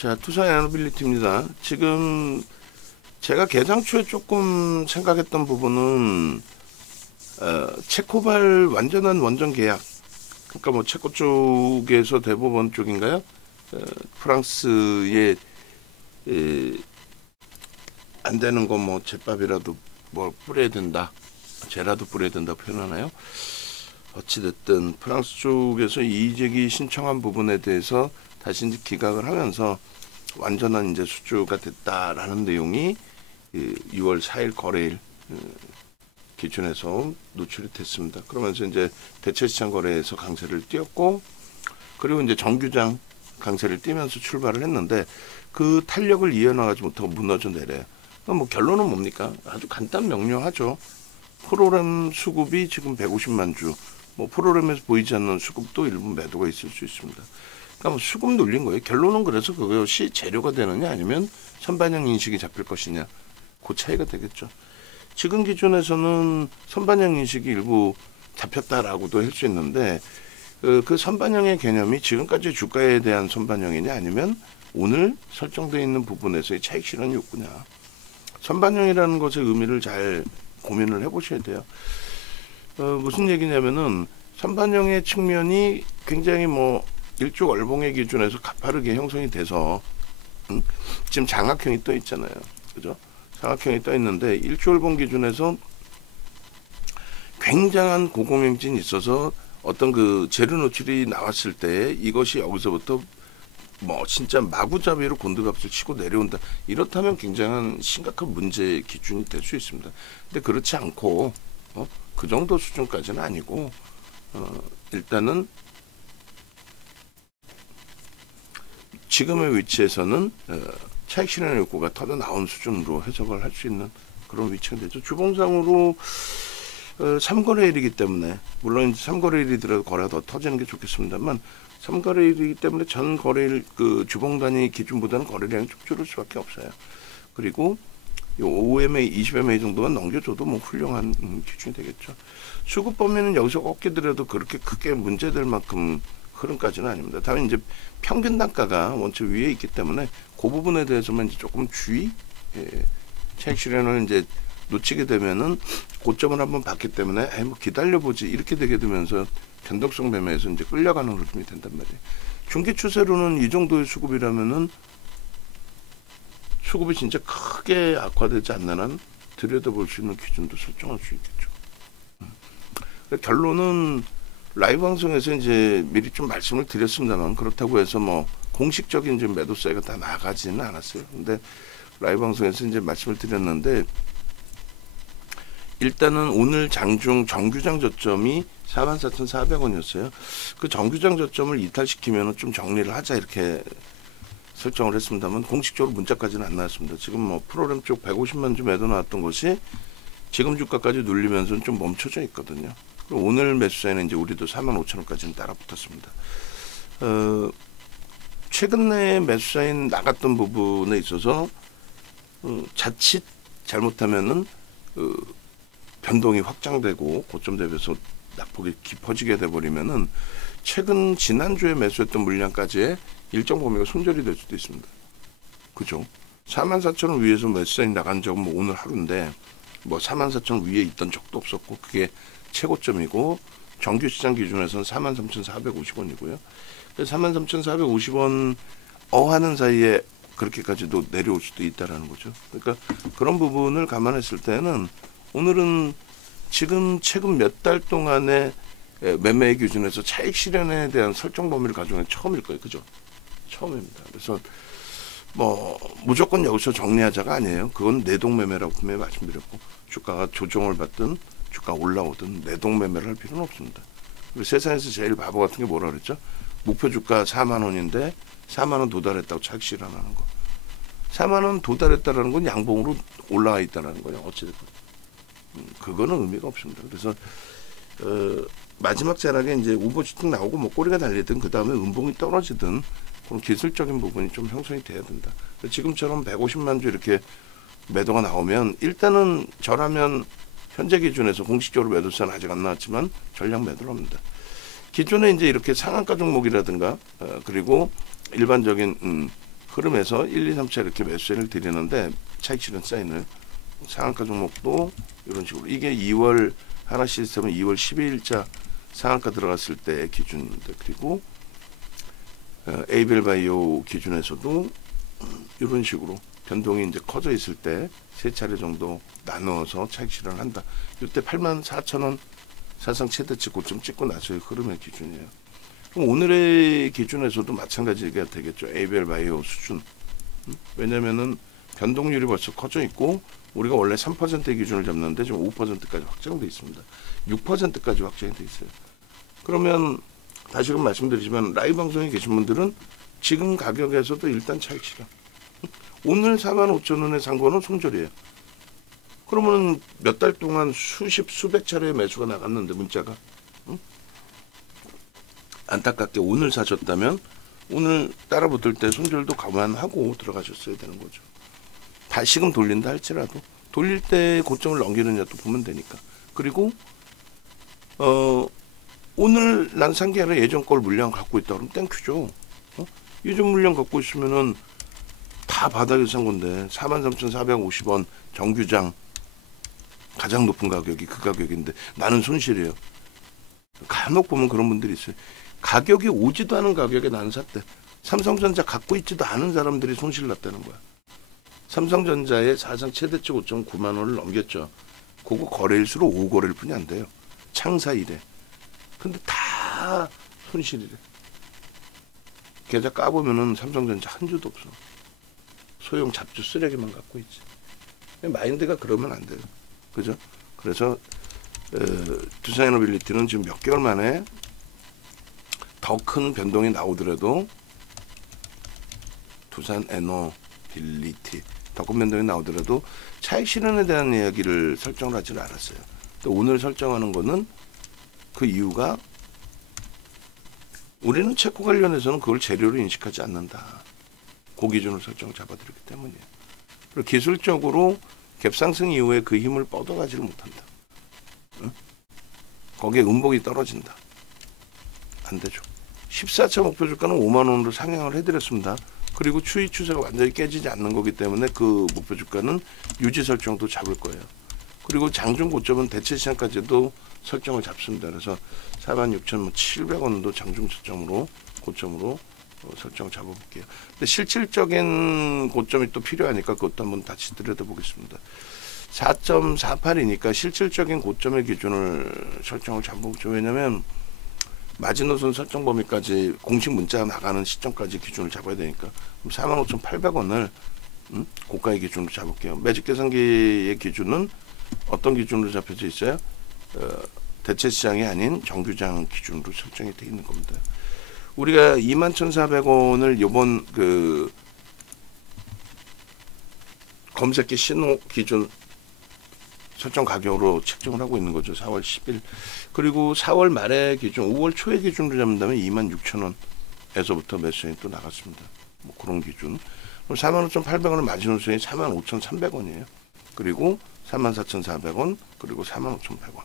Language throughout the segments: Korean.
자, 투자 애너빌리티입니다. 지금 제가 개장 초에 조금 생각했던 부분은 체코발 완전한 원전 계약, 그러니까 뭐 체코 쪽에서 대법원 쪽인가요? 프랑스에 안 되는 거 뭐 제밥이라도 뭘 뿌려야 된다, 죄라도 뿌려야 된다 표현하나요? 어찌됐든 프랑스 쪽에서 이의제기 신청한 부분에 대해서 다시 이제 기각을 하면서 완전한 이제 수주가 됐다라는 내용이 6월 4일 거래일 기준에서 노출이 됐습니다. 그러면서 이제 대체시장 거래에서 강세를 띄었고, 그리고 이제 정규장 강세를 띄면서 출발을 했는데 그 탄력을 이어나가지 못하고 무너져 내려요. 그럼 뭐 결론은 뭡니까? 아주 간단 명료하죠. 프로그램 수급이 지금 150만 주, 뭐 프로그램에서 보이지 않는 수급도 일부 매도가 있을 수 있습니다. 그러니까 뭐 수급 눌린 거예요. 결론은 그래서 그것이 재료가 되느냐 아니면 선반영 인식이 잡힐 것이냐, 그 차이가 되겠죠. 지금 기준에서는 선반영 인식이 일부 잡혔다라고도 할 수 있는데 그 선반영의 개념이 지금까지 주가에 대한 선반영이냐 아니면 오늘 설정되어 있는 부분에서의 차익 실현 욕구냐, 선반영이라는 것의 의미를 잘 고민을 해보셔야 돼요. 무슨 얘기냐면은 선반영의 측면이 굉장히 뭐 일종 월봉의 기준에서 가파르게 형성이 돼서 지금 장악형이 떠 있잖아요. 그죠? 장악형이 떠 있는데 일주월봉 기준에서 굉장한 고공행진이 있어서 어떤 그 재료 노출이 나왔을 때 이것이 여기서부터 뭐 진짜 마구잡이로 곤두박질 치고 내려온다, 이렇다면 굉장한 심각한 문제 기준이 될 수 있습니다. 근데 그렇지 않고 그 정도 수준까지는 아니고 일단은 지금의 위치에서는 차익 실현 욕구가 터져 나온 수준으로 해석을 할 수 있는 그런 위치가 되죠. 주봉상으로 3거래일이기 때문에, 물론 3거래일이더라도 거래가 더 터지는 게 좋겠습니다만 3거래일이기 때문에 전 거래일 그 주봉 단위 기준보다는 거래량이 좀 줄을 수밖에 없어요. 그리고 요 5MA, 20MA 정도만 넘겨줘도 뭐 훌륭한 기준이 되겠죠. 수급 범위는 여기서 꺾이더라도 그렇게 크게 문제될 만큼 흐름까지는 아닙니다. 다만 이제 평균 단가가 원체 위에 있기 때문에 그 부분에 대해서만 이제 조금 주의, 차익 실현을 이제 놓치게 되면은 고점을 한번 봤기 때문에 뭐 기다려보지 이렇게 되게 되면서 변동성 매매에서 이제 끌려가는 흐름이 된단 말이에요. 중기 추세로는 이 정도의 수급이라면은 수급이 진짜 크게 악화되지 않는 한 들여다볼 수 있는 기준도 설정할 수 있겠죠. 결론은 라이브 방송에서 이제 미리 좀 말씀을 드렸습니다만, 그렇다고 해서 뭐 공식적인 지금 매도 사이가 다 나가지는 않았어요. 근데 라이브 방송에서 이제 말씀을 드렸는데, 일단은 오늘 장중 정규장 저점이 44,400원이었어요. 그 정규장 저점을 이탈시키면 좀 정리를 하자 이렇게 설정을 했습니다만 공식적으로 문자까지는 안 나왔습니다. 지금 뭐 프로그램 쪽 150만 주 매도 나왔던 것이 지금 주가까지 눌리면서 좀 멈춰져 있거든요. 그리고 오늘 매수사에는 이제 우리도 45,000원까지는 따라붙었습니다. 최근에 매수사인 나갔던 부분에 있어서 자칫 잘못하면은 변동이 확장되고 고점 대비해서 낙폭이 깊어지게 돼버리면은 최근 지난주에 매수했던 물량까지의 일정 범위가 손절이 될 수도 있습니다. 그죠? 44,000원 위에서 매수사인 나간 적은 뭐 오늘 하루인데 뭐 44,000원 위에 있던 적도 없었고 그게 최고점이고 정규 시장 기준에서는 43,450원이고요. 43,450원 하는 사이에 그렇게까지도 내려올 수도 있다라는 거죠. 그러니까 그런 부분을 감안했을 때는 오늘은 지금 최근 몇 달 동안의 매매 기준에서 차익 실현에 대한 설정 범위를 가져온 게 처음일 거예요. 그죠? 처음입니다. 그래서 뭐 무조건 여기서 정리하자가 아니에요. 그건 내동매매라고 분명히 말씀드렸고, 주가가 조정을 받든 주가 올라오든 내동매매를 할 필요는 없습니다. 그리고 세상에서 제일 바보 같은 게 뭐라 그랬죠? 목표 주가 4만 원인데 4만 원 도달했다고 차익 실현하는 거. 4만 원 도달했다라는 건 양봉으로 올라가 있다라는 거예요. 어찌됐든. 그거는 의미가 없습니다. 그래서 마지막 자락에 이제 오버슈팅 나오고 뭐 꼬리가 달리든 그 다음에 음봉이 떨어지든 그런 기술적인 부분이 좀 형성이 돼야 된다. 지금처럼 150만 주 이렇게 매도가 나오면 일단은 저라면 현재 기준에서 공식적으로 매도세는 아직 안 나왔지만 전량 매도를 합니다. 기존에 이제 이렇게 상한가 종목이라든가 그리고 일반적인 흐름에서 1, 2, 3차 이렇게 매수세를 드리는데 차익 실현 사인을 상한가 종목도 이런 식으로 이게 2월 하나 시스템은 2월 12일자 상한가 들어갔을 때 기준인데 그리고 에이벨 바이오 기준에서도 이런 식으로 변동이 이제 커져 있을 때 세 차례 정도 나누어서 차익 실현한다. 이때 84,000원 사상 최대치 고점 찍고 나서의 흐름의 기준이에요. 그럼 오늘의 기준에서도 마찬가지가 되겠죠. 에이벨 바이오 수준. 왜냐면은 변동률이 벌써 커져 있고 우리가 원래 3%의 기준을 잡는데 지금 5%까지 확정돼 있습니다. 6%까지 확정이 돼 있어요. 그러면 다시금 말씀드리지만 라이브 방송에 계신 분들은 지금 가격에서도 일단 차익 실현. 오늘 45,000원에 산 거는 손절이에요. 그러면 몇 달 동안 수백 차례의 매수가 나갔는데 문자가 안타깝게 오늘 사셨다면 오늘 따라붙을 때 손절도 감안하고 들어가셨어야 되는 거죠. 다시금 돌린다 할지라도 돌릴 때 고점을 넘기느냐 또 보면 되니까. 그리고 오늘 난 산 게 아니라 예전 걸 물량 갖고 있다 그러면 땡큐죠. 예전 물량 갖고 있으면은 다 바닥에서 산 건데 43,450원 정규장 가장 높은 가격이 그 가격인데 나는 손실이에요. 간혹 보면 그런 분들이 있어요. 가격이 오지도 않은 가격에 나는 샀대. 삼성전자 갖고 있지도 않은 사람들이 손실 났다는 거야. 삼성전자의 사상 최대치 5.9만 원을 넘겼죠. 그거 거래일수록 5거래일 뿐이 안 돼요. 창사 이래. 근데 다 손실이래. 계좌 까보면은 삼성전자 한 주도 없어. 소형 잡주 쓰레기만 갖고 있지. 마인드가 그러면 안 돼요. 그죠? 그래서 두산에너빌리티는 지금 몇 개월 만에 더 큰 변동이 나오더라도 두산에너빌리티 더 큰 변동이 나오더라도 차익 실현에 대한 이야기를 설정을 하지는 않았어요. 오늘 설정하는 거는 그 이유가 우리는 채권 관련해서는 그걸 재료로 인식하지 않는다. 그 기준으로 설정을 잡아드렸기 때문이에요. 그리고 기술적으로 갭상승 이후에 그 힘을 뻗어가지를 못한다. 응? 거기에 음봉이 떨어진다. 안 되죠. 14차 목표 주가는 5만 원으로 상향을 해드렸습니다. 그리고 추이 추세가 완전히 깨지지 않는 거기 때문에 그 목표 주가는 유지 설정도 잡을 거예요. 그리고 장중 고점은 대체 시장까지도 설정을 잡습니다. 그래서 46,700원도 장중 고점으로 설정을 잡아볼게요. 근데 실질적인 고점이 또 필요하니까 그것도 한번 다시 들여다보겠습니다. 4.48이니까 실질적인 고점의 기준을 설정을 잡아보죠. 왜냐면 마지노선 설정 범위까지 공식 문자 나가는 시점까지 기준을 잡아야 되니까 45,800원을 고가의 기준으로 잡을게요. 매직 계산기의 기준은 어떤 기준으로 잡혀져 있어요? 대체 시장이 아닌 정규장 기준으로 설정이 되어 있는 겁니다. 우리가 21,400원을 요번 그 검색기 신호 기준 설정 가격으로 책정을 하고 있는 거죠. 4월 10일. 그리고 4월 말의 기준, 5월 초의 기준으로 잡는다면 26,000원에서부터 매수액이 또 나갔습니다. 뭐 그런 기준. 그럼 45,800원을 마지노선이 45,300원이에요. 그리고 44,400원, 그리고 45,100원.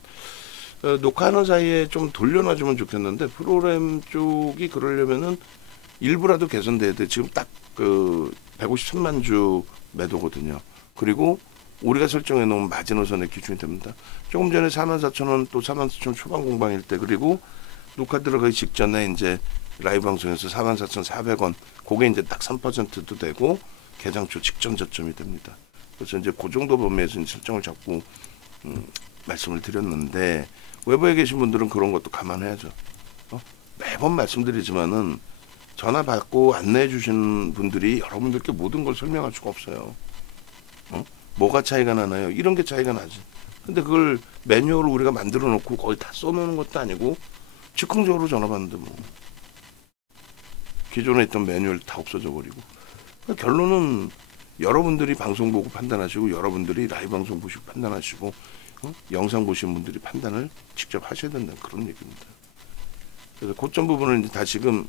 녹화하는 사이에 좀 돌려놔주면 좋겠는데 프로그램 쪽이 그러려면은 일부라도 개선돼야 돼. 지금 딱 그 153만 주 매도거든요. 그리고 우리가 설정해 놓은 마지노선의 기준이 됩니다. 조금 전에 44,000원 또 44,000원 초반 공방일 때 그리고 녹화 들어가기 직전에 이제 라이브 방송에서 44,400원 그게 이제 딱 3%도 되고 개장초 직전 저점이 됩니다. 그래서 이제 그 정도 범위에서 설정을 잡고 말씀을 드렸는데 외부에 계신 분들은 그런 것도 감안해야죠. 매번 말씀드리지만은 전화 받고 안내해 주신 분들이 여러분들께 모든 걸 설명할 수가 없어요. 뭐가 차이가 나나요? 이런 게 차이가 나지. 근데 그걸 매뉴얼을 우리가 만들어 놓고 거의 다 써놓는 것도 아니고 즉흥적으로 전화 받는데 뭐 기존에 있던 매뉴얼 다 없어져 버리고 결론은 여러분들이 방송 보고 판단하시고 여러분들이 라이브 방송 보시고 판단하시고 영상 보시는 분들이 판단을 직접 하셔야 된다는 그런 얘기입니다. 그래서 고점 부분을 이제 다시금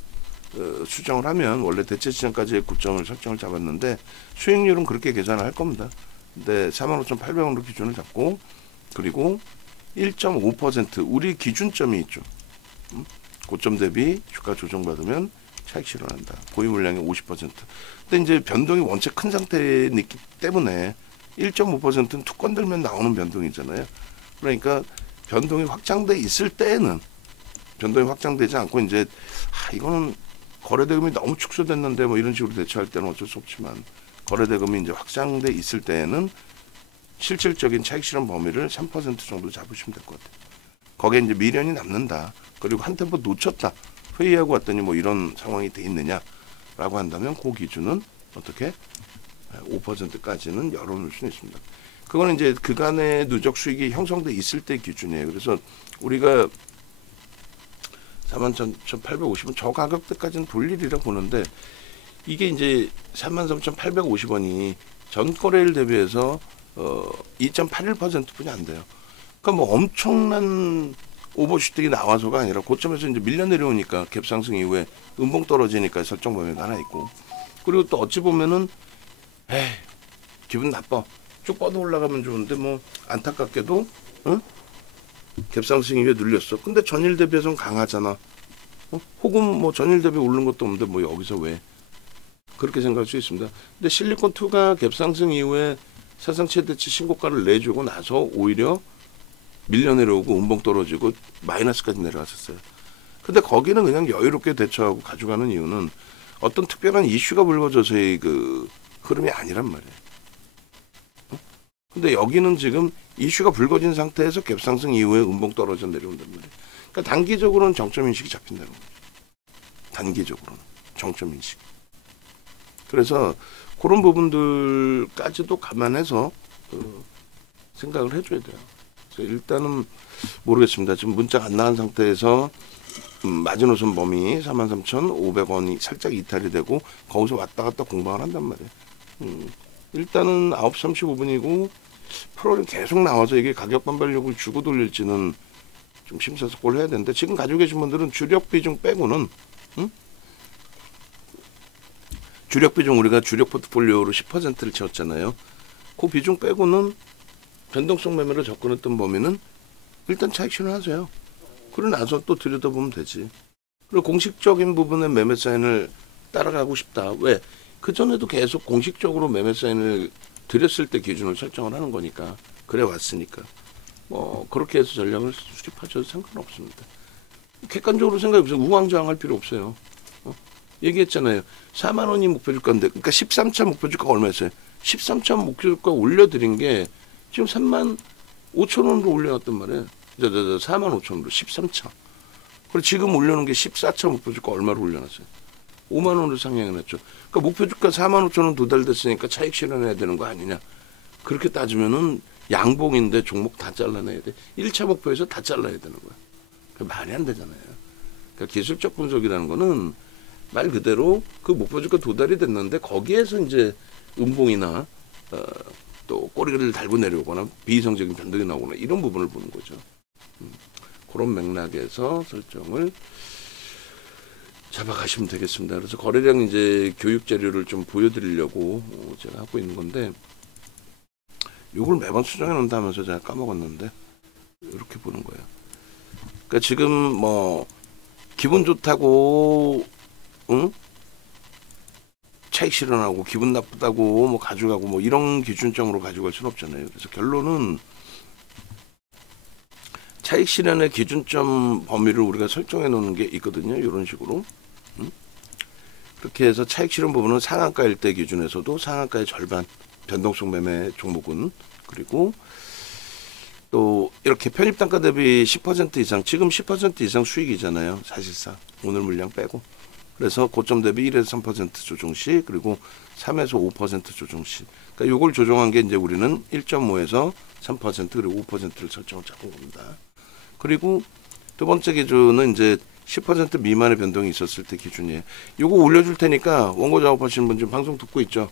수정을 하면 원래 대체 시장까지의 고점을 설정을 잡았는데 수익률은 그렇게 계산을 할 겁니다. 근데 45,800원으로 기준을 잡고 그리고 1.5% 우리 기준점이 있죠. 고점 대비 주가 조정받으면 차익 실현한다. 보유 물량의 50%. 근데 이제 변동이 원체 큰 상태이기 때문에 1.5%는 툭 건들면 나오는 변동이잖아요. 그러니까 변동이 확장돼 있을 때에는 변동이 확장되지 않고 이제 이거는 거래대금이 너무 축소됐는데 뭐 이런 식으로 대처할 때는 어쩔 수 없지만 거래대금이 이제 확장돼 있을 때에는 실질적인 차익 실현 범위를 3% 정도 잡으시면 될 것 같아요. 거기에 이제 미련이 남는다. 그리고 한 템포 놓쳤다. 회의하고 왔더니 뭐 이런 상황이 돼 있느냐라고 한다면 그 기준은 어떻게 5%까지는 열어놓을 수는 있습니다. 그거는 이제 그간의 누적 수익이 형성돼 있을 때 기준이에요. 그래서 우리가 41,850원 저 가격대까지는 볼 일이라고 보는데 이게 이제 33,850원이 전 거래일 대비해서 2.81%뿐이 안 돼요. 그러니까 뭐 엄청난 오버슈팅이 나와서가 아니라 고점에서 이제 밀려 내려오니까 갭 상승 이후에 음봉 떨어지니까 설정 범위가 하나 있고 그리고 또 어찌 보면은 기분 나빠 쭉 뻗어 올라가면 좋은데 뭐 안타깝게도 갭 상승 이후에 눌렸어. 근데 전일 대비해서는 강하잖아. 혹은 뭐 전일 대비 오른 것도 없는데 뭐 여기서 왜 그렇게 생각할 수 있습니다. 근데 실리콘2가 갭 상승 이후에 사상 최대치 신고가를 내주고 나서 오히려 밀려 내려오고 음봉 떨어지고 마이너스까지 내려갔었어요. 근데 거기는 그냥 여유롭게 대처하고 가져가는 이유는 어떤 특별한 이슈가 불거져서의 그 흐름이 아니란 말이에요. 근데 여기는 지금 이슈가 불거진 상태에서 갭상승 이후에 음봉 떨어져 내려온단 말이에요. 그러니까 단기적으로는 정점 인식이 잡힌다는 거죠. 단기적으로는 정점 인식. 그래서 그런 부분들까지도 감안해서 생각을 해줘야 돼요. 그래서 일단은 모르겠습니다. 지금 문자가 안 나온 상태에서 마지노선 범위 43,500원이 살짝 이탈이 되고 거기서 왔다 갔다 공방을 한단 말이에요. 일단은 9시 35분이고 프로는 계속 나와서 이게 가격 반발력을 주고 돌릴지는 좀 심사숙고를 해야 되는데 지금 가지고 계신 분들은 주력 비중 빼고는 주력 비중 우리가 주력 포트폴리오로 10%를 채웠잖아요. 그 비중 빼고는 변동성 매매로 접근했던 범위는 일단 차익 실현하세요. 그러고 나서 또 들여다보면 되지. 그리고 공식적인 부분의 매매 사인을 따라가고 싶다. 왜? 그전에도 계속 공식적으로 매매 사인을 드렸을 때 기준을 설정을 하는 거니까. 그래 왔으니까. 뭐 그렇게 해서 전략을 수립하셔도 상관없습니다. 객관적으로 생각해보세요. 우왕좌왕할 필요 없어요. 얘기했잖아요. 4만 원이 목표주가인데 그러니까 13차 목표주가가 얼마였어요? 13차 목표주가 올려드린 게 지금 3만 5천 원으로 올려놨단 말이에요. 4만 5천 원으로 13차. 그리고 지금 올려놓은 게 14차 목표주가 얼마로 올려놨어요? 5만 원으로 상향해놨죠. 그러니까 목표주가 4만 5천 원 도달됐으니까 차익 실현해야 되는 거 아니냐. 그렇게 따지면은 양봉인데 종목 다 잘라내야 돼. 1차 목표에서 다 잘라야 되는 거야. 말이 안 되잖아요. 그러니까 기술적 분석이라는 거는 말 그대로 그 목표주가 도달이 됐는데 거기에서 이제 음봉이나 또 꼬리를 달고 내려오거나 비이성적인 변동이 나오거나 이런 부분을 보는 거죠. 그런 맥락에서 설정을 잡아가시면 되겠습니다. 그래서 거래량 이제 교육 자료를 좀 보여드리려고 제가 하고 있는 건데 이걸 매번 수정해 놓는다면서 제가 까먹었는데 이렇게 보는 거예요. 그러니까 지금 뭐 기분 좋다고 차익 실현하고 기분 나쁘다고 뭐 가져가고 뭐 이런 기준점으로 가져갈 수는 없잖아요. 그래서 결론은 차익 실현의 기준점 범위를 우리가 설정해 놓는 게 있거든요. 이런 식으로. 그렇게 해서 차익 실현 부분은 상한가일 때 기준에서도 상한가의 절반 변동성 매매 종목은 그리고 또 이렇게 편입단가 대비 10% 이상 지금 10% 이상 수익이잖아요. 사실상 오늘 물량 빼고. 그래서 고점 대비 1에서 3% 조정 시 그리고 3에서 5% 조정 시. 그러니까 요걸 조정한 게 이제 우리는 1.5에서 3% 그리고 5%를 설정을 잡은 겁니다. 그리고 두 번째 기준은 이제 10% 미만의 변동이 있었을 때 기준이에요. 요거 올려줄 테니까 원고 작업하시는 분 지금 방송 듣고 있죠?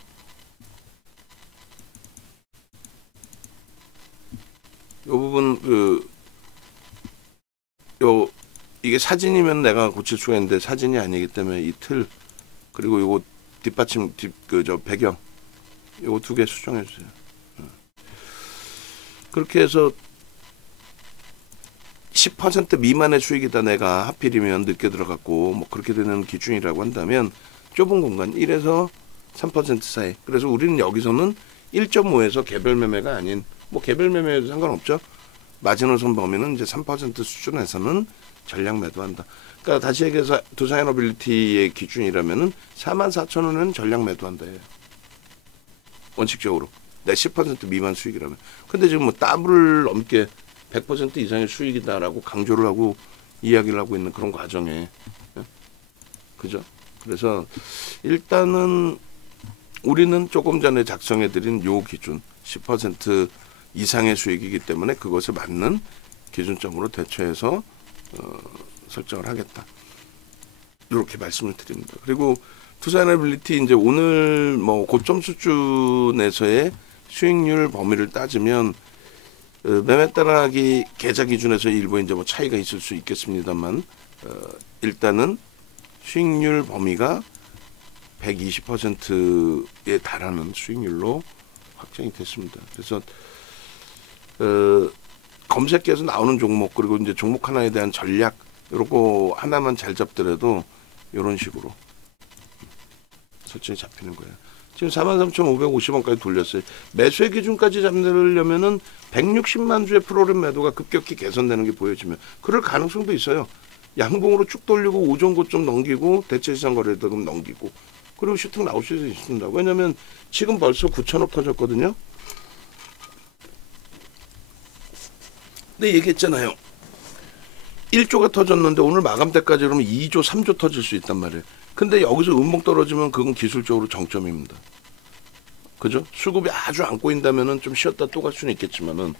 요 부분 이게 사진이면 내가 고칠 수가 있는데 사진이 아니기 때문에 이 틀 그리고 요거 뒷받침 배경 요거 두 개 수정해 주세요. 그렇게 해서 10% 미만의 수익이다 내가 하필이면 늦게 들어갔고 뭐 그렇게 되는 기준이라고 한다면 좁은 공간 1에서 3% 사이. 그래서 우리는 여기서는 1.5에서 개별 매매가 아닌 뭐 개별 매매에도 상관없죠. 마지노선 범위는 이제 3% 수준에서는 전략 매도한다. 그러니까 다시 얘기해서 두산에너빌리티의 기준이라면은 44,000원은 전략 매도한다. 원칙적으로 내 10% 미만 수익이라면. 근데 지금 뭐 더블을 넘게 100% 이상의 수익이다라고 강조를 하고 이야기를 하고 있는 그런 과정에, 그죠? 그래서 일단은 우리는 조금 전에 작성해드린 요 기준 10% 이상의 수익이기 때문에 그것에 맞는 기준점으로 대처해서 설정을 하겠다. 이렇게 말씀을 드립니다. 그리고 투자에너빌리티 이제 오늘 뭐 고점 수준에서의 수익률 범위를 따지면 매매 따라하기 계좌 기준에서 일부 이제 뭐 차이가 있을 수 있겠습니다만 일단은 수익률 범위가 120%에 달하는 수익률로 확정이 됐습니다. 그래서 검색기에서 나오는 종목 그리고 이제 종목 하나에 대한 전략 요거 하나만 잘 잡더라도 이런 식으로 설정이 잡히는 거예요. 지금 43,550원까지 돌렸어요. 매수의 기준까지 잡으려면은 160만 주의 프로그램 매도가 급격히 개선되는 게 보여지면 그럴 가능성도 있어요. 양봉으로 쭉 돌리고 오전 고점 넘기고 대체 시장 거래대금 넘기고 그리고 슈팅 나올 수 있습니다. 왜냐면 지금 벌써 9천억 터졌거든요. 근데 얘기했잖아요. 1조가 터졌는데 오늘 마감 때까지 그러면 2조, 3조 터질 수 있단 말이에요. 근데 여기서 음봉 떨어지면 그건 기술적으로 정점입니다. 그죠? 수급이 아주 안 꼬인다면은 좀 쉬었다 또 갈 수는 있겠지만은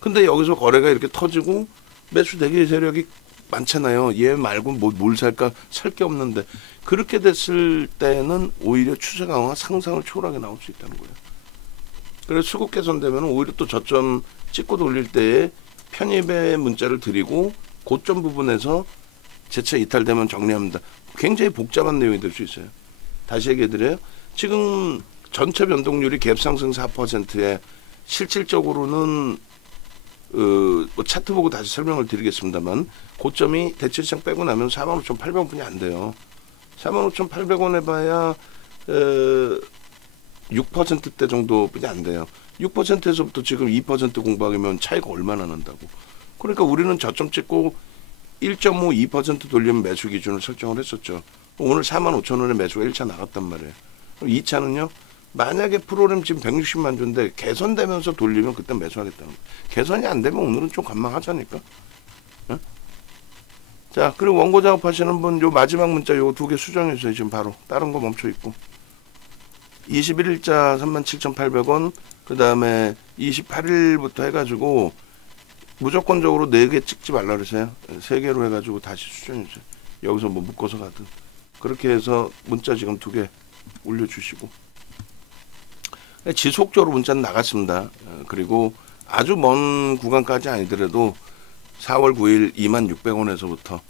근데 여기서 거래가 이렇게 터지고 매수 대기 세력이 많잖아요. 얘 말고 뭘 살까? 살 게 없는데 그렇게 됐을 때는 오히려 추세 강화가 상상을 초월하게 나올 수 있다는 거예요. 그래서 수급 개선되면 오히려 또 저점 찍고 돌릴 때에 편입의 문자를 드리고 고점 부분에서 재차 이탈되면 정리합니다. 굉장히 복잡한 내용이 될 수 있어요. 다시 얘기해드려요. 지금 전체 변동률이 갭 상승 4%에 실질적으로는 뭐 차트 보고 다시 설명을 드리겠습니다만 고점이 대체 시장 빼고 나면 45,800원뿐이 안 돼요. 45,800원 해봐야 6%대 정도뿐이 안 돼요. 6%에서부터 지금 2% 공방이면 차이가 얼마나 난다고. 그러니까 우리는 저점 찍고 1.5, 2% 돌리면 매수 기준을 설정을 했었죠. 오늘 45,000원에 매수가 1차 나갔단 말이에요. 2차는요. 만약에 프로그램 지금 160만 주인데 개선되면서 돌리면 그때 매수하겠다는 거예요. 개선이 안 되면 오늘은 좀 관망하자니까. 응? 자, 그리고 원고 작업하시는 분 요 마지막 문자 요 두 개 수정해주세요. 지금 바로 다른 거 멈춰 있고 21일자 37,800원 그 다음에 28일부터 해가지고 무조건적으로 4개 찍지 말라 그러세요. 3개로 해가지고 다시 수정해주세요. 여기서 뭐 묶어서 가든 그렇게 해서 문자 지금 2개 올려주시고 지속적으로 문자는 나갔습니다. 그리고 아주 먼 구간까지 아니더라도 4월 9일 26,600원에서부터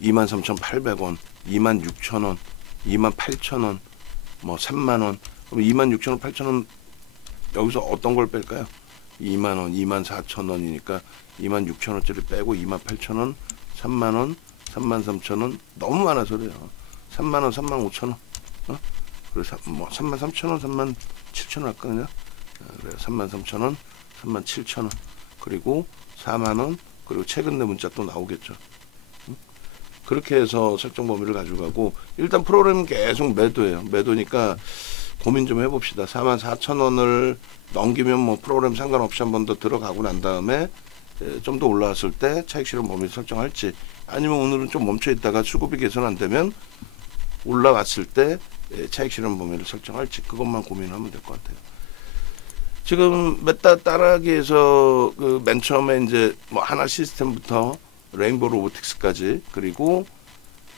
23,800원, 26,000원, 28,000원, 뭐 3만원, 그럼 26,000원, 8,000원 여기서 어떤 걸 뺄까요? 2만원, 24,000원이니까 26,000원짜리 빼고 28,000원, 3만원, 33,000원 너무 많아서 그래요. 3만원, 35,000원 그래서 뭐 33,000원, 37,000원 할거든요. 그래서 33,000원, 37,000원 그리고 4만원 그리고 최근 내 문자 또 나오겠죠. 그렇게 해서 설정 범위를 가져가고 일단 프로그램 계속 매도예요. 매도니까 고민 좀 해봅시다. 44,000원을 넘기면 뭐 프로그램 상관없이 한 번 더 들어가고 난 다음에 좀 더 올라왔을 때 차익 실현 범위 설정할지 아니면 오늘은 좀 멈춰 있다가 수급이 개선 안 되면 올라왔을 때 차익 실현 범위를 설정할지 그것만 고민하면 될 것 같아요. 지금 메타 따라하기에서 그 맨 처음에 이제 뭐 하나 시스템부터 레인보우 로보틱스까지 그리고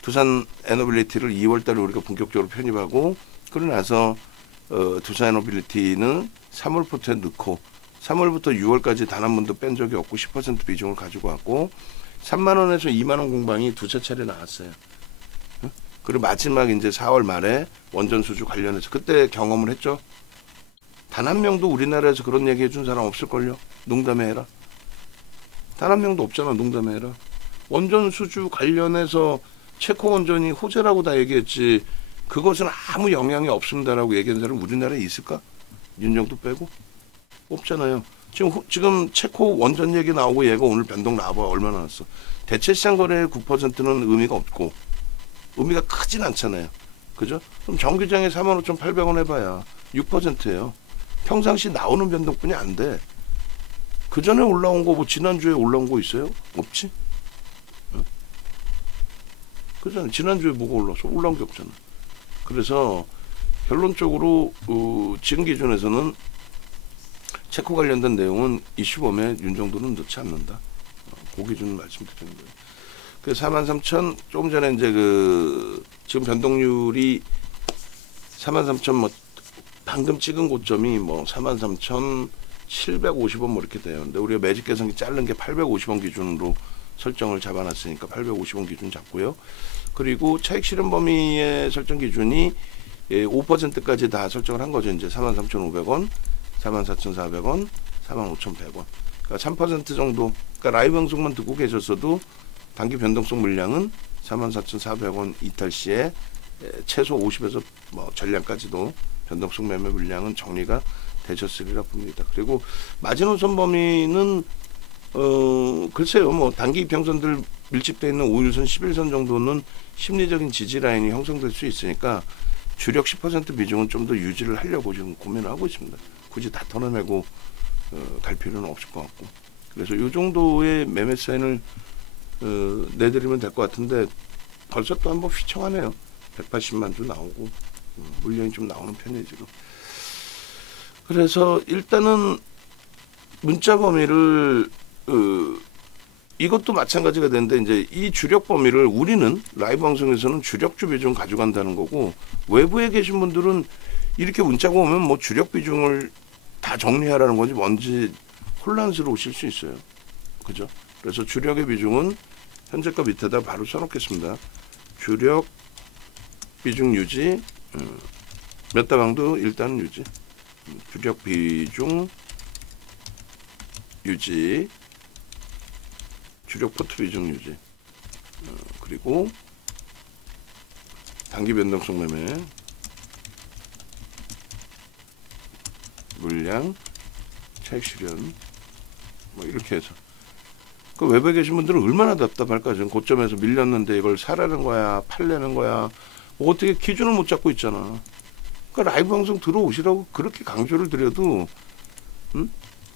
두산 에너빌리티를 2월달에 우리가 본격적으로 편입하고 그러고 나서 두산 에너빌리티는 3월부터 넣고 3월부터 6월까지 단 한 번도 뺀 적이 없고 10% 비중을 가지고 왔고 3만원에서 2만원 공방이 두세 차례 나왔어요. 그리고 마지막 이제 4월 말에 원전 수주 관련해서 그때 경험을 했죠. 단 한 명도 우리나라에서 그런 얘기 해준 사람 없을걸요. 농담해 해라. 단 한 명도 없잖아. 농담해 해라. 원전 수주 관련해서 체코 원전이 호재라고 다 얘기했지 그것은 아무 영향이 없습니다라고 얘기하는 사람 우리나라에 있을까? 윤정도 빼고 없잖아요. 지금 체코 원전 얘기 나오고 얘가 오늘 변동 나와봐 얼마나 났어. 대체 시장 거래 9%는 의미가 없고 의미가 크진 않잖아요. 그죠? 그럼 정규장에 45,800원 해봐야 6%예요. 평상시 나오는 변동뿐이 안 돼. 그 전에 올라온 거 뭐 지난주에 올라온 거 있어요? 없지? 응? 그잖아. 지난주에 뭐가 올라왔어? 올라온 게 없잖아. 그래서 결론적으로 지금 기준에서는 체코 관련된 내용은 이슈범에 윤정도는 넣지 않는다. 그 기준 말씀드리는 거예요. 그 43,000 조금 전에 이제 그 지금 변동률이 43,000 뭐 방금 찍은 고점이 뭐 43,750원 뭐 이렇게 돼요. 근데 우리가 매직 계산기 자른 게 850원 기준으로 설정을 잡아놨으니까 850원 기준 잡고요. 그리고 차익 실현 범위의 설정 기준이 5%까지 다 설정을 한 거죠. 이제 43,500원, 44,400원, 45,100원. 그러니까 3% 정도. 그러니까 라이브 방송만 듣고 계셨어도 단기 변동성 물량은 44,400원 이탈 시에 최소 50에서 뭐 전량까지도 변동성 매매 물량은 정리가 되셨으리라 봅니다. 그리고 마지노선 범위는 글쎄요, 뭐 단기 이평선들 밀집되어 있는 5일선, 11선 정도는 심리적인 지지 라인이 형성될 수 있으니까 주력 10% 비중은 좀 더 유지를 하려고 지금 고민을 하고 있습니다. 굳이 다 털어내고 갈 필요는 없을 것 같고. 그래서 이 정도의 매매 사인을 내드리면 될 것 같은데 벌써 또 한번 휘청하네요. 180만 주 나오고 물량이 좀 나오는 편이에요 지금. 그래서 일단은 문자 범위를 이것도 마찬가지가 되는데 이제 이 주력 범위를 우리는 라이브 방송에서는 주력주 비중 가져간다는 거고 외부에 계신 분들은 이렇게 문자가 오면 뭐 주력 비중을 다 정리하라는 건지 뭔지 혼란스러우실 수 있어요. 그죠? 그래서 주력의 비중은 현재 거 밑에다 바로 써놓겠습니다. 주력 비중 유지, 몇 다방도 일단 유지, 주력 비중 유지, 주력 포트 비중 유지, 그리고 단기 변동성 매매 물량 차익 실현 뭐 이렇게 해서 그 외부에 계신 분들은 얼마나 답답할까. 지금 고점에서 밀렸는데 이걸 사라는 거야 팔려는 거야 뭐 어떻게 기준을 못 잡고 있잖아. 그러니까 라이브 방송 들어오시라고 그렇게 강조를 드려도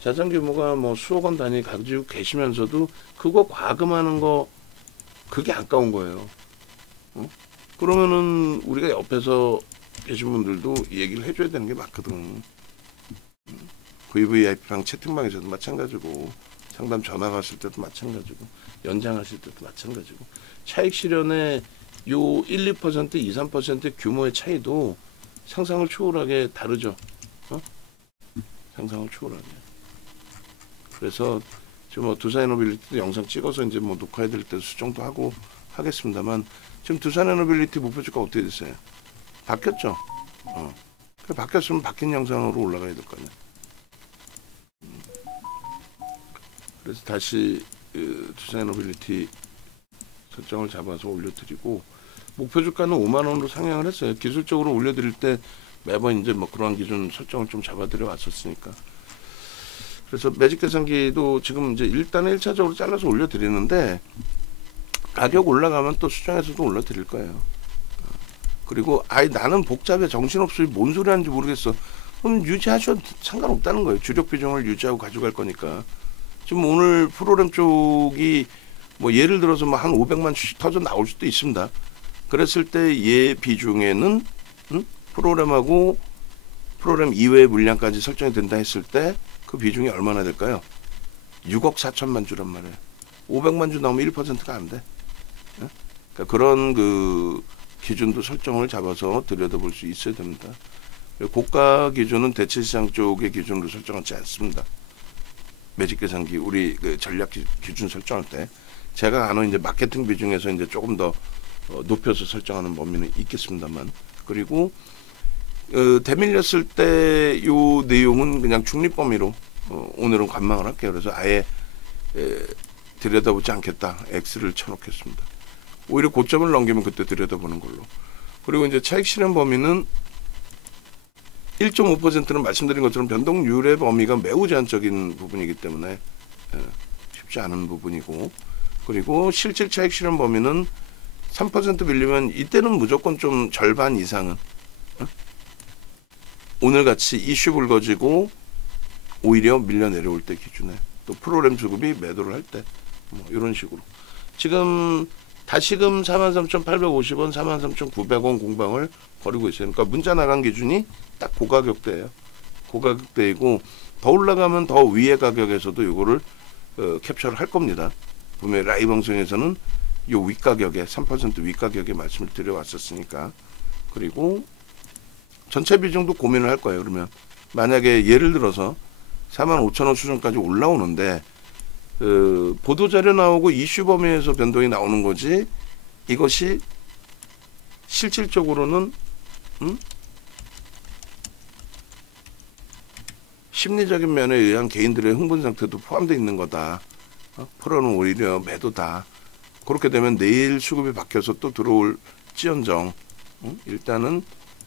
자산 규모가 뭐 수억 원 단위 가지고 계시면서도 그거 과금하는 거 그게 아까운 거예요. 그러면은 우리가 옆에서 계신 분들도 얘기를 해줘야 되는 게 맞거든. VVIP방 채팅방에서도 마찬가지고 상담 전화 갔을 때도 마찬가지고 연장하실 때도 마찬가지고 차익 실현의 요 1, 2%, 2, 3% 규모의 차이도 상상을 초월하게 다르죠. 상상을 초월하게. 그래서 지금 뭐 두산에너빌리티 영상 찍어서 이제 뭐 녹화해 드릴 때 수정도 하고 하겠습니다만 지금 두산에너빌리티 목표주가 어떻게 됐어요? 바뀌었죠. 바뀌었으면 바뀐 영상으로 올라가야 될 거 아니야. 그래서 다시 두산에너빌리티 설정을 잡아서 올려드리고 목표 주가는 5만 원으로 상향을 했어요. 기술적으로 올려드릴 때 매번 이제 뭐 그러한 기준 설정을 좀 잡아드려 왔었으니까. 그래서 매직 계산기도 지금 이제 일단은 1차적으로 잘라서 올려드리는데 가격 올라가면 또 수정해서도 올려드릴 거예요. 그리고 아예 나는 복잡해 정신없이 뭔 소리 하는지 모르겠어. 그럼 유지하셔도 상관없다는 거예요. 주력 비중을 유지하고 가져갈 거니까. 지금 오늘 프로그램 쪽이 뭐 예를 들어서 뭐 한 500만 주씩 터져 나올 수도 있습니다. 그랬을 때 얘 비중에는 프로그램하고 프로그램 이외의 물량까지 설정이 된다 했을 때 그 비중이 얼마나 될까요? 6억 4천만 주란 말이에요. 500만 주 나오면 1%가 안 돼. 그러니까 그런 그 기준도 설정을 잡아서 들여다볼 수 있어야 됩니다. 고가 기준은 대체시장 쪽의 기준으로 설정하지 않습니다. 매직 계산기 우리 그 전략 기준 설정할 때 제가 아는 이제 마케팅 비중에서 이제 조금 더 높여서 설정하는 범위는 있겠습니다만 그리고 대밀렸을 때 요 내용은 그냥 중립 범위로 오늘은 관망을 할게요. 그래서 아예 들여다보지 않겠다. X를 쳐놓겠습니다. 오히려 고점을 넘기면 그때 들여다보는 걸로. 그리고 이제 차익 실현 범위는 1.5%는 말씀드린 것처럼 변동률의 범위가 매우 제한적인 부분이기 때문에 쉽지 않은 부분이고, 그리고 실질 차익 실현 범위는 3% 밀리면 이때는 무조건 좀 절반 이상은 오늘같이 이슈 불거지고 오히려 밀려 내려올 때 기준에, 또 프로그램 수급이 매도를 할 때 뭐 이런 식으로 지금 다시금 43,850원, 43,900원 공방을 벌이고 있어요. 그러니까 문자 나간 기준이 딱 고가격대예요. 고가격대이고 더 올라가면 더 위의 가격에서도 이거를 캡처를 할 겁니다. 분명히 라이브 방송에서는 요 윗가격에 3% 윗가격에 말씀을 드려왔었으니까. 그리고 전체 비중도 고민을 할 거예요. 그러면 만약에 예를 들어서 45,000원 수준까지 올라오는데 보도자료 나오고 이슈 범위에서 변동이 나오는 거지, 이것이 실질적으로는 심리적인 면에 의한 개인들의 흥분 상태도 포함되어 있는 거다. 프로는 오히려 매도다. 그렇게 되면 내일 수급이 바뀌어서 또 들어올지언정 일단은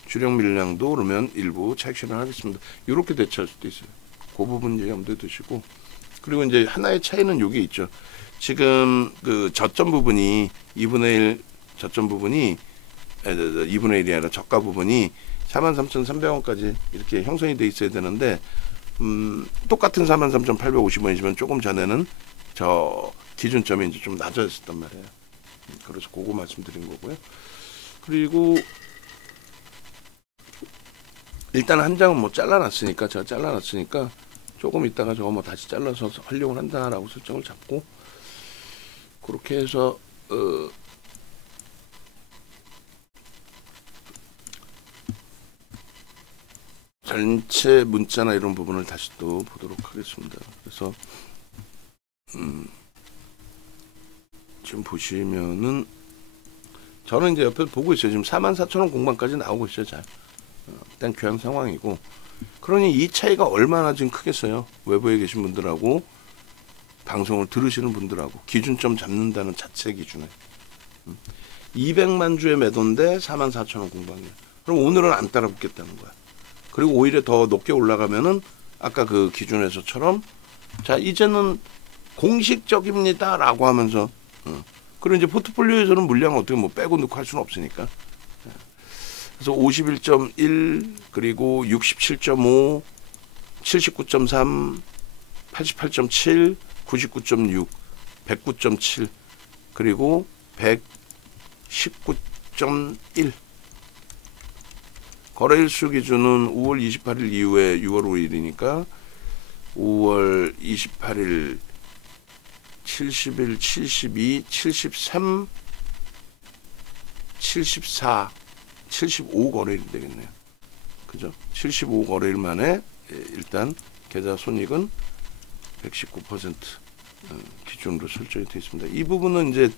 주력 밀량도 오르면 일부 차익 실현하겠습니다. 이렇게 대처할 수도 있어요. 그 부분 이제 염두에 두시고, 그리고 이제 하나의 차이는 여기 있죠. 지금 그 저점 부분이 2분의 1 저점 부분이 2분의 1이 아니라 저가 부분이 43,300원까지 이렇게 형성이 돼 있어야 되는데 똑같은 43,850원이지만 조금 전에는 저 기준점이 이제 좀 낮아졌단 말이에요. 그래서 그거 말씀드린 거고요. 그리고 일단 한 장은 뭐 잘라놨으니까, 제가 잘라놨으니까 조금 있다가 저거 뭐 다시 잘라서 활용을 한다라고 설정을 잡고, 그렇게 해서 전체 문자나 이런 부분을 다시 또 보도록 하겠습니다. 그래서 지금 보시면은 저는 이제 옆에서 보고 있어요. 지금 44,000원 공방까지 나오고 있어요. 잘 일단 교양 상황이고, 그러니 이 차이가 얼마나 지금 크겠어요. 외부에 계신 분들하고 방송을 들으시는 분들하고 기준점 잡는다는 자체 기준에 200만 주의 매도인데 44,000원 공방이에요. 그럼 오늘은 안 따라 붙겠다는 거야. 그리고 오히려 더 높게 올라가면은 아까 그 기준에서처럼 자 이제는 공식적입니다 라고 하면서 그리고 이제 포트폴리오에서는 물량을 어떻게 뭐 빼고 넣고 할 수는 없으니까, 그래서 51.1 그리고 67.5 79.3 88.7 99.6 109.7 그리고 119.1 거래일수 기준은 5월 28일 이후에 6월 5일이니까 5월 28일 71, 72, 73, 74, 75 거래일 되겠네요. 그죠? 75 거래일 만에 일단 계좌 손익은 119% 기준으로 설정이 되어 있습니다. 이 부분은 이제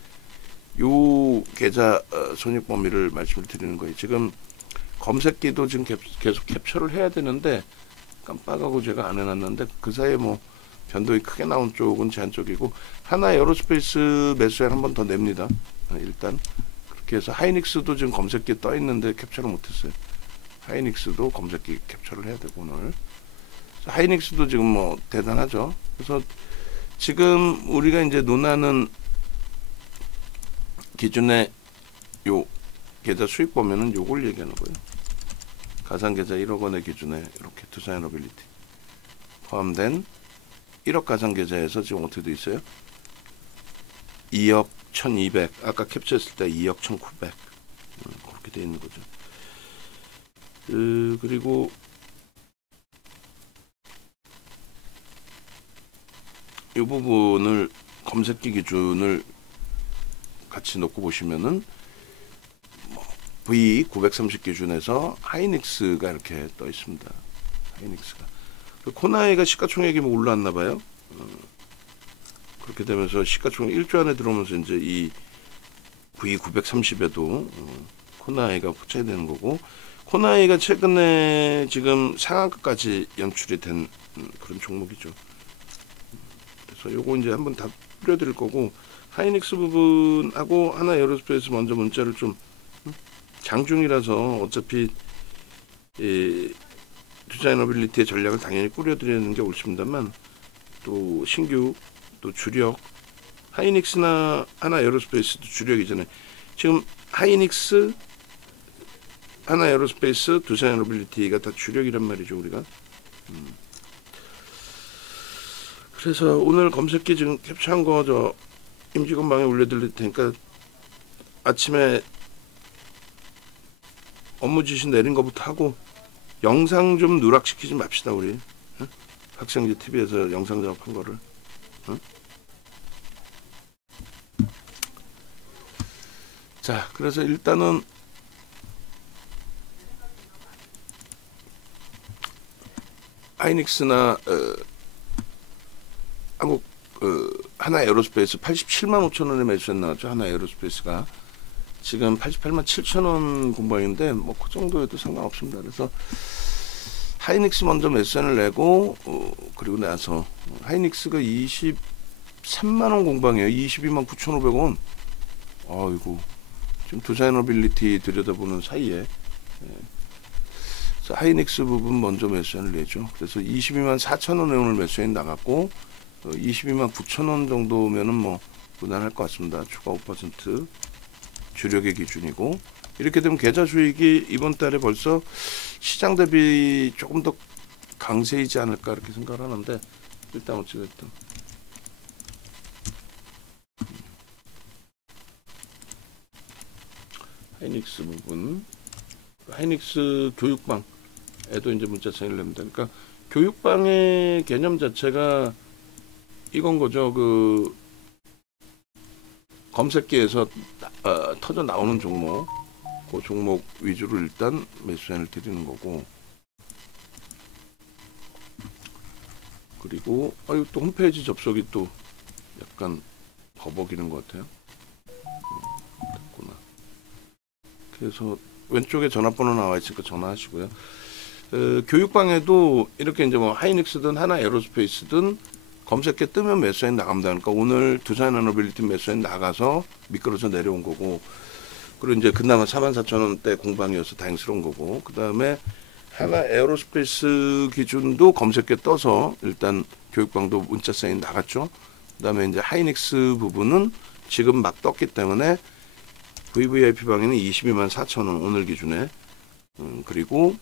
요 계좌 손익 범위를 말씀을 드리는 거예요. 지금 검색기도 지금 계속 캡처를 해야 되는데 깜빡하고 제가 안 해놨는데 그 사이에 뭐 변동이 크게 나온 쪽은 제한 쪽이고, 하나 에어로스페이스 매수액 한 번 더 냅니다. 일단 그렇게 해서 하이닉스도 지금 검색기에 떠 있는데 캡처를 못했어요. 하이닉스도 검색기 캡처를 해야 되고 오늘 하이닉스도 지금 뭐 대단하죠. 그래서 지금 우리가 이제 논하는 기준에 요 계좌 수익 보면은 요걸 얘기하는 거예요. 가상계좌 1억 원의 기준에 이렇게 투자앤어빌리티 포함된 1억 가상계좌에서 지금 어떻게 돼 있어요? 2억 1200, 아까 캡처했을 때 2억 1900 그렇게 돼 있는 거죠. 그리고 이 부분을 검색기 기준을 같이 놓고 보시면은 V930 기준에서 하이닉스가 이렇게 떠 있습니다. 하이닉스가. 코나이가 시가총액이 뭐 올라왔나 봐요. 그렇게 되면서 시가총액 1조 안에 들어오면서 이제 이 V930에도 코나이가 포착이 되는 거고, 코나이가 최근에 지금 상한가까지 연출이 된 그런 종목이죠. 그래서 요거 이제 한번 다 뿌려드릴 거고, 하이닉스 부분하고 하나 에어로스페이스 먼저 문자를 좀 장중이라서 어차피 투자이너빌리티의 전략을 당연히 꾸려드리는 게 옳습니다만, 또 신규 또 주력 하이닉스나 하나 에어로스페이스도 주력이잖아요. 지금 하이닉스, 하나 에어로스페이스, 투자이너빌리티가 다 주력이란 말이죠, 우리가. 그래서 오늘 검색기 지금 캡처한 거 저 임직원 방에 올려드릴 테니까 아침에 업무 지시 내린 거부터 하고 영상 좀 누락시키지 맙시다, 우리. 응? 학생지 TV에서 영상 작업한 거를. 응? 자, 그래서 일단은 하이닉스나 한국 하나 에어로스페이스 87만 5천 원에 매수했 나왔죠. 하나 에어로스페이스가 지금 88만 7천 원 공방인데 뭐 그 정도에도 상관없습니다. 그래서 하이닉스 먼저 매수를 내고 그리고 나서 하이닉스가 23만 원 공방이에요. 22만 9,500원. 아이고, 지금 투자이너빌리티 들여다보는 사이에 하이닉스 부분 먼저 매수를 내죠. 그래서 22만 4천 원에 오늘 매수인 나갔고 22만 9천 원 정도면은 뭐 무난할 것 같습니다. 추가 5% 주력의 기준이고, 이렇게 되면 계좌 수익이 이번 달에 벌써 시장 대비 조금 더 강세이지 않을까 이렇게 생각을 하는데, 일단 어찌됐든 하이닉스 부분, 하이닉스 교육방에도 이제 문자 사인을 냅니다. 그러니까 교육방의 개념 자체가 이건 거죠. 그 검색기에서 터져 나오는 종목, 그 종목 위주로 일단 매수를 드리는 거고, 그리고 또 홈페이지 접속이 또 약간 버벅이는 것 같아요. 됐구나. 그래서 왼쪽에 전화번호 나와 있으니까 전화하시고요. 교육방에도 이렇게 이제 뭐 하이닉스든 하나 에어로스페이스든 검색해 뜨면 매수인 나갑니다. 그러니까 오늘 두산에너빌리티 매수인 나가서 미끄러져 내려온 거고, 그리고 이제 그나마 44,000원대 공방이어서 다행스러운 거고, 그 다음에 하나 에어로스페이스 기준도 검색해 떠서 일단 교육방도 문자 사인 나갔죠. 그 다음에 이제 하이닉스 부분은 지금 막 떴기 때문에 VVIP 방에는 22만 4천원 오늘 기준에, 그리고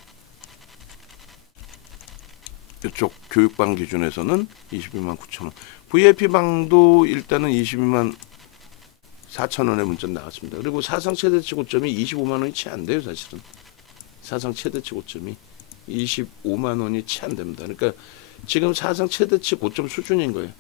이쪽 교육방 기준에서는 22만 9천원. VIP 방도 일단은 22만 4천원에 문자 나왔습니다. 그리고 사상 최대치 고점이 25만 원이 채 안 돼요, 사실은. 사상 최대치 고점이 25만 원이 채 안 됩니다. 그러니까 지금 사상 최대치 고점 수준인 거예요.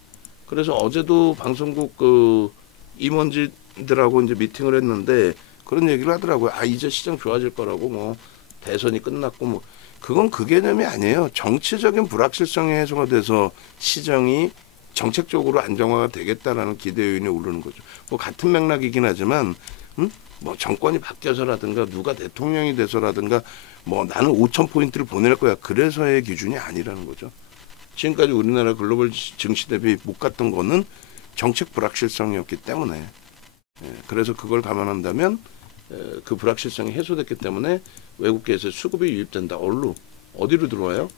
그래서 어제도 방송국 그 임원진들하고 이제 미팅을 했는데 그런 얘기를 하더라고요. 이제 시장 좋아질 거라고, 뭐 대선이 끝났고 뭐. 그건 그 개념이 아니에요. 정치적인 불확실성이 해소가 돼서 시장이 정책적으로 안정화가 되겠다라는 기대 요인이 오르는 거죠. 뭐 같은 맥락이긴 하지만 뭐 정권이 바뀌어서라든가 누가 대통령이 돼서라든가 뭐 나는 5,000포인트를 보낼 거야, 그래서의 기준이 아니라는 거죠. 지금까지 우리나라 글로벌 증시 대비 못 갔던 거는 정책 불확실성이었기 때문에, 그래서 그걸 감안한다면 그 불확실성이 해소됐기 때문에 외국계에서 수급이 유입된다. 어디로 들어와요?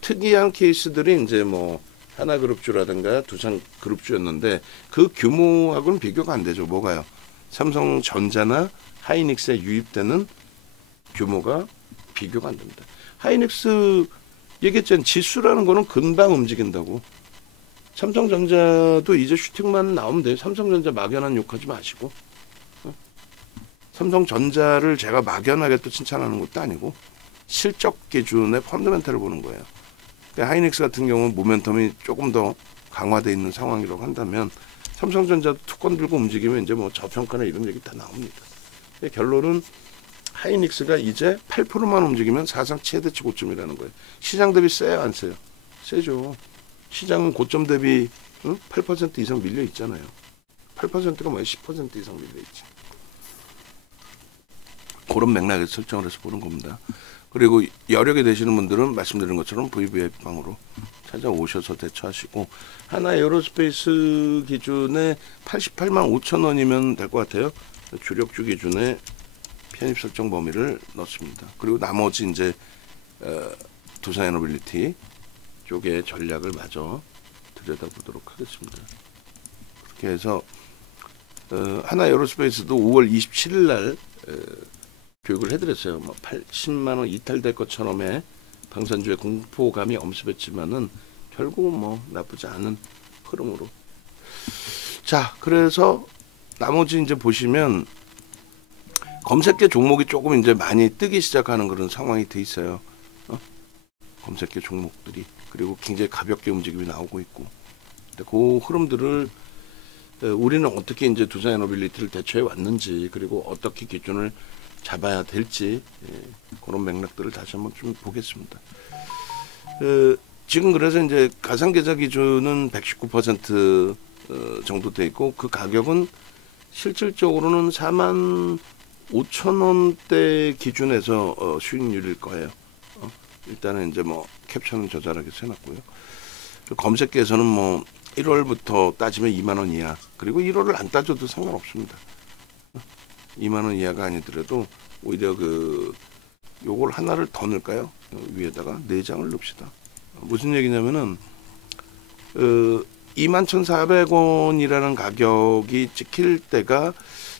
특이한 케이스들이 이제 뭐 하나그룹주라든가 두산그룹주였는데 그 규모하고는 비교가 안 되죠. 뭐가요? 삼성전자나 하이닉스에 유입되는 규모가 비교가 안 됩니다. 하이닉스 얘기했잖아요. 지수라는 거는 금방 움직인다고. 삼성전자도 이제 슈팅만 나오면 돼요. 삼성전자 막연한 욕하지 마시고. 삼성전자를 제가 막연하게 또 칭찬하는 것도 아니고 실적 기준의 펀더멘탈을 보는 거예요. 그러니까 하이닉스 같은 경우는 모멘텀이 조금 더 강화되어 있는 상황이라고 한다면 삼성전자도 투권 들고 움직이면 이제 뭐 저평가나 이런 얘기 다 나옵니다. 결론은 하이닉스가 이제 8%만 움직이면 사상 최대치 고점이라는 거예요. 시장 대비 세요, 안 세요? 세죠. 시장은 고점 대비 8% 이상 밀려 있잖아요. 8%가 뭐예요? 10% 이상 밀려 있지. 그런 맥락에서 설정을 해서 보는 겁니다. 그리고 여력이 되시는 분들은 말씀드린 것처럼 VVIP 방으로 찾아오셔서 대처하시고, 하나 에어로스페이스 기준에 88만 5천 원이면 될 것 같아요. 주력주 기준에 편입 설정 범위를 넣습니다. 그리고 나머지 이제 두산에너빌리티 쪽의 전략을 마저 들여다보도록 하겠습니다. 그렇게 해서 하나에어로스페이스도 5월 27일 날 교육을 해드렸어요. 뭐 80만 원 이탈될 것처럼의 방산주의 공포감이 엄습했지만은 결국은 뭐 나쁘지 않은 흐름으로. 자, 그래서 나머지 이제 보시면 검색계 종목이 조금 이제 많이 뜨기 시작하는 그런 상황이 돼 있어요. 검색계 종목들이. 그리고 굉장히 가볍게 움직임이 나오고 있고. 그 흐름들을 우리는 어떻게 이제 두산에너빌리티를 대처해 왔는지, 그리고 어떻게 기준을 잡아야 될지, 그런 맥락들을 다시 한번 좀 보겠습니다. 지금 그래서 이제 가상계좌 기준은 119% 정도 돼 있고, 그 가격은 실질적으로는 45,000원대 기준에서 수익률일 거예요. 일단은 이제 뭐 캡처는 저자하게 해놨고요. 검색계에서는 뭐 1월부터 따지면 2만 원 이하, 그리고 1월을 안 따져도 상관없습니다. 2만 원 이하가 아니더라도 오히려 요걸 하나를 더 넣을까요? 위에다가 4장을 넣읍시다. 무슨 얘기냐면은 21,400원이라는 가격이 찍힐 때가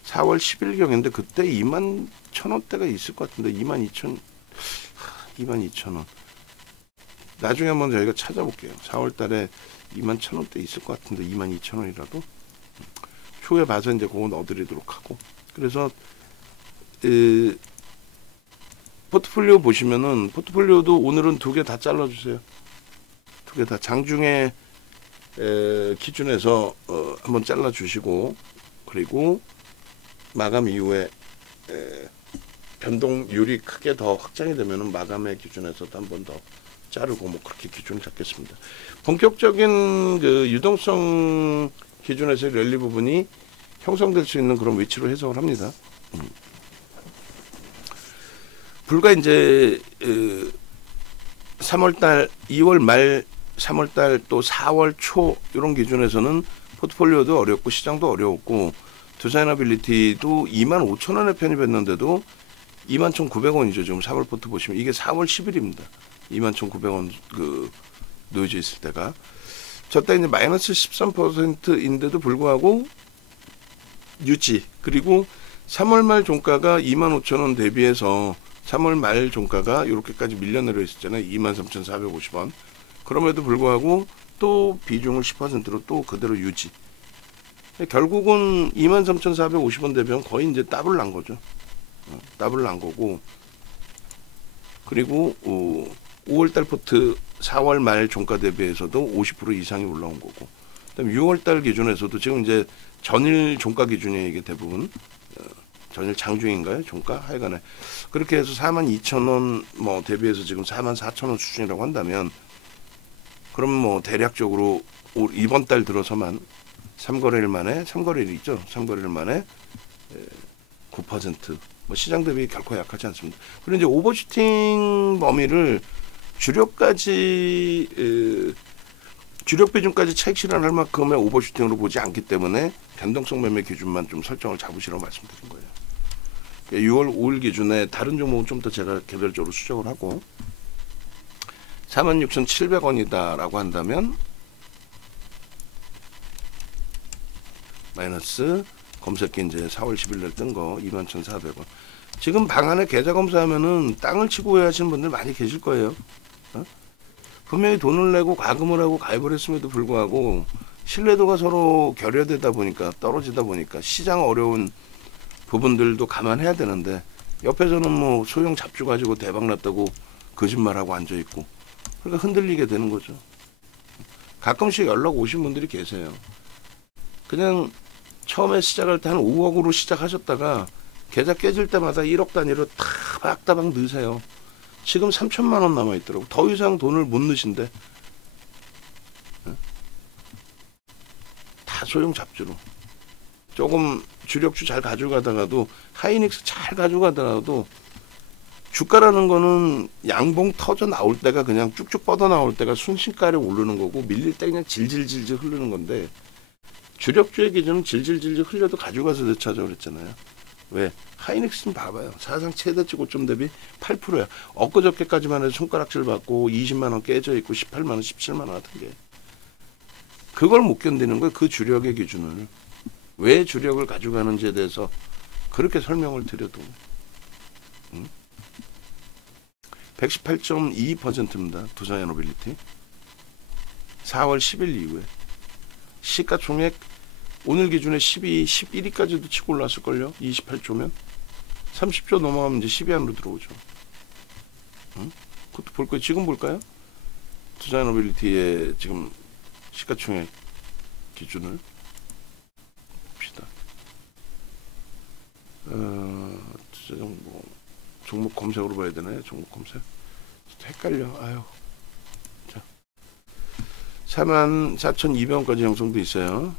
4월 10일경인데 그때 21,000원대가 있을 것 같은데 22,000원. 나중에 한번 저희가 찾아볼게요. 4월 달에 21,000원대 있을 것 같은데 22,000원이라도 초에 봐서 이제 그거 넣어드리도록 하고. 그래서 포트폴리오 보시면은 포트폴리오도 오늘은 2개 다 잘라주세요. 2개 다 장중에 기준에서 한번 잘라주시고, 그리고 마감 이후에 변동률이 크게 더 확장이 되면은 마감의 기준에서도 한번 더 자르고 뭐 그렇게 기준을 잡겠습니다. 본격적인 유동성 기준에서 랠리 부분이 형성될 수 있는 그런 위치로 해석을 합니다. 불과 이제 3월달, 2월 말, 3월달 또 4월 초 이런 기준에서는 포트폴리오도 어렵고 시장도 어려웠고, 두산에너빌리티도 25,000원에 편입했는데도 21,900원이죠. 지금 3월 포트 보시면 이게 4월 10일입니다. 21,900원 놓여져 있을 때가. 저때 이제 마이너스 13%인데도 불구하고 유지. 그리고 3월 말 종가가 25,000원 대비해서 3월 말 종가가 이렇게까지 밀려내려 있었잖아요. 23,450원. 그럼에도 불구하고 또 비중을 10%로 또 그대로 유지. 결국은 23,450원 대비하면 거의 이제 더블 난 거죠. 더블 난 거고. 그리고 5월달 포트 4월 말 종가 대비해서도 50% 이상이 올라온 거고. 그다음에 6월달 기준에서도 지금 이제 전일 종가 기준이에요. 이게 대부분. 전일 장중인가요? 종가? 하여간에. 그렇게 해서 42,000원 뭐 대비해서 지금 44,000원 수준이라고 한다면, 그럼 뭐 대략적으로 이번 달 들어서만 3거래일 만에, 3거래일 있죠? 3거래일 만에 9%. 뭐 시장 대비 결코 약하지 않습니다. 그리고 이제 오버슈팅 범위를 주력 비중까지 차익 실현할 만큼의 오버슈팅으로 보지 않기 때문에 변동성 매매 기준만 좀 설정을 잡으시라고 말씀드린 거예요. 6월 5일 기준에 다른 종목은 좀 더 제가 개별적으로 수정을 하고, 46,700원이다라고 한다면 마이너스 검색기 이제 4월 10일 날 뜬 거 21,400원. 지금 방 안에 계좌 검사하면은 땅을 치고 오해하시는 분들 많이 계실 거예요. 분명히 돈을 내고 과금을 하고 가입을 했음에도 불구하고 신뢰도가 서로 결여되다 보니까, 떨어지다 보니까 시장 어려운 부분들도 감안해야 되는데, 옆에서는 뭐 소형 잡주 가지고 대박 났다고 거짓말하고 앉아있고, 그러니까 흔들리게 되는 거죠. 가끔씩 연락 오신 분들이 계세요. 그냥 처음에 시작할 때 한 5억으로 시작하셨다가 계좌 깨질 때마다 1억 단위로 타박타박 넣으세요. 지금 3천만 원 남아있더라고. 더 이상 돈을 못 넣으신대. 다 소형 잡주로. 조금 주력주 잘 가져가다가도, 하이닉스 잘 가져가다가도, 주가라는 거는 양봉 터져 나올 때가 그냥 쭉쭉 뻗어 나올 때가 순식간에 오르는 거고, 밀릴 때 그냥 질질질질 흐르는 건데, 주력주의 기준은 질질질질 흘려도 가져가서 되찾아 그랬잖아요. 왜? 하이닉스는 봐봐요. 사상 최대치 고점 대비 8%야. 엊그저께까지만 해도 손가락질 받고 20만 원 깨져 있고 18만 원, 17만 원 같은 게. 그걸 못 견디는 거예요. 그 주력의 기준을. 왜 주력을 가져가는지에 대해서 그렇게 설명을 드려도. 118.22%입니다. 두산에너빌리티. 4월 10일 이후에. 시가총액 오늘 기준에 12, 11위까지도 치고 올랐을걸요. 28조면. 30조 넘어가면 이제 10위 안으로 들어오죠. 그것도 볼 거예요. 지금 볼까요? 두산에너빌리티의 지금 시가총액 기준을 봅시다. 종목 검색으로 봐야 되나요? 종목 검색. 헷갈려. 아유. 자. 44,200원까지 형성돼 있어요.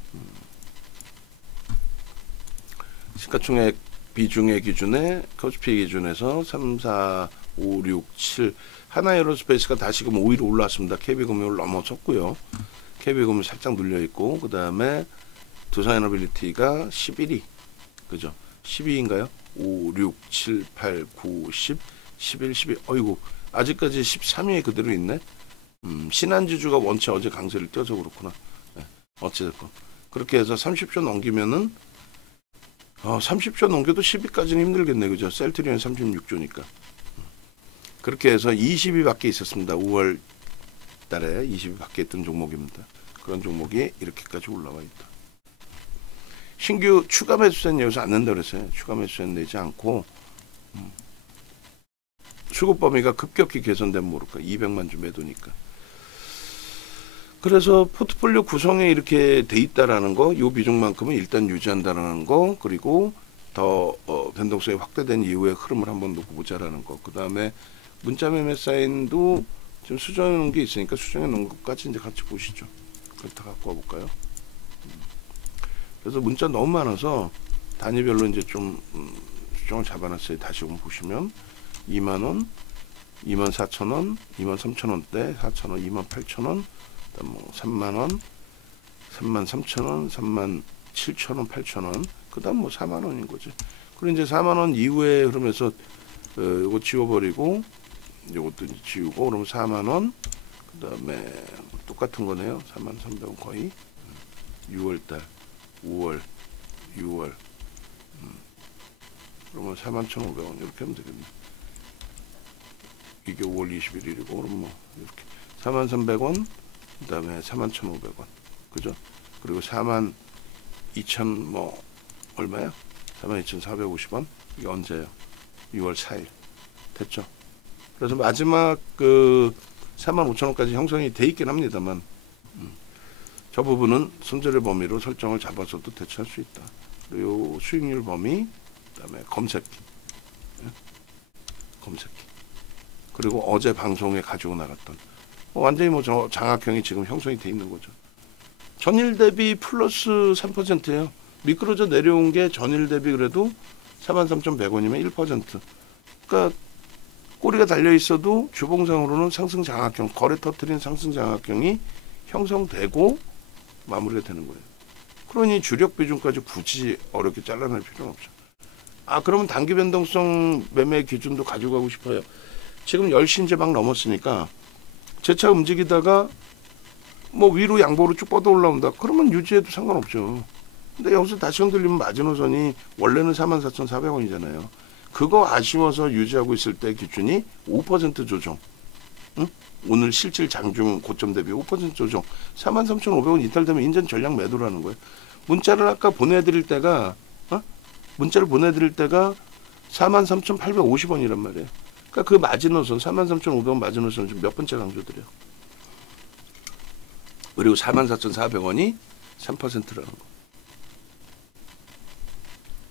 시가총액 비중의 기준에 코스피 기준에서 3, 4, 5, 6, 7 하나에어로스페이스가 다시금 5위로 올라왔습니다. KB금융을 넘어섰고요. KB금융 살짝 눌려있고 그 다음에 두산에너빌리티가 11위 그죠? 12위인가요? 5, 6, 7, 8, 9, 10, 11, 12 어이구 아직까지 13위에 그대로 있네. 신한지주가 원체 어제 강세를 띄어서 그렇구나. 네, 어찌됐건 그렇게 해서 30조 넘기면은 30조 넘겨도 10위까지는 힘들겠네. 그죠? 셀트리온 36조니까. 그렇게 해서 20위 밖에 있었습니다. 5월 달에 20위 밖에 있던 종목입니다. 그런 종목이 이렇게까지 올라와 있다. 신규 추가 매수세는 여기서 안 낸다고 그랬어요. 추가 매수세는 내지 않고 수급 범위가 급격히 개선되면 모를까. 200만 주 매도니까. 그래서 포트폴리오 구성에 이렇게 돼 있다라는 거, 요 비중만큼은 일단 유지한다라는 거, 그리고 더 변동성이 확대된 이후의 흐름을 한번 놓고 보자라는 거. 그 다음에 문자 매매 사인도 지금 수정해 놓은 게 있으니까 수정해 놓은 것까지 이제 같이 보시죠. 그걸 다 갖고 와볼까요? 그래서 문자 너무 많아서 단위별로 이제 좀 수정을 잡아놨어요. 다시 한번 보시면 2만원, 24,000원, 23,000원대, 4,000원, 28,000원, 그다음 뭐 3만원, 33,000원, 37,000원, 8,000원, 그 다음 뭐 4만원인 거지. 그리고 이제 4만원 이후에 흐름에서 요거 지워버리고 요것도 이제 지우고 그러면 4만원, 그 다음에 똑같은 거네요. 43,000원 거의 6월달, 5월, 6월 그러면 41,500원 이렇게 하면 되겠네. 이게 5월 21일이고 그럼 뭐 이렇게 43,100원 그 다음에 41,500원 그죠? 그리고 42,000 뭐 얼마야? 42,450원 이게 언제예요? 6월 4일 됐죠? 그래서 마지막 그 45,000원까지 형성이 돼 있긴 합니다만 저 부분은 손절의 범위로 설정을 잡아서도 대처할 수 있다. 그리고 수익률 범위 그 다음에 검색기 검색기 그리고 어제 방송에 가지고 나갔던 완전히 뭐 장악형이 지금 형성이 돼 있는 거죠. 전일 대비 플러스 3%예요. 미끄러져 내려온 게 전일 대비 그래도 43,100원이면 1%. 그러니까 꼬리가 달려 있어도 주봉상으로는 상승 장악형, 거래 터트린 상승 장악형이 형성되고 마무리가 되는 거예요. 그러니 주력 비중까지 굳이 어렵게 잘라낼 필요는 없죠. 그러면 단기 변동성 매매 기준도 가지고 가고 싶어요. 지금 10시 이제 막 넘었으니까 제 차 움직이다가 뭐 위로 양보로 쭉 뻗어 올라온다. 그러면 유지해도 상관없죠. 근데 여기서 다시 흔들리면 마지노선이 원래는 44,400원이잖아요. 그거 아쉬워서 유지하고 있을 때 기준이 5% 조정. 응? 오늘 실질 장중 고점 대비 5% 조정. 43,500원 이탈되면 인전 전략 매도라는 거예요. 문자를 아까 보내드릴 때가 문자를 보내드릴 때가 43,850원이란 말이에요. 그러니까 그 마지노선 43,500원 마지노선을 지금 몇 번째 강조드려요. 그리고 44,400원이 3%라는 거.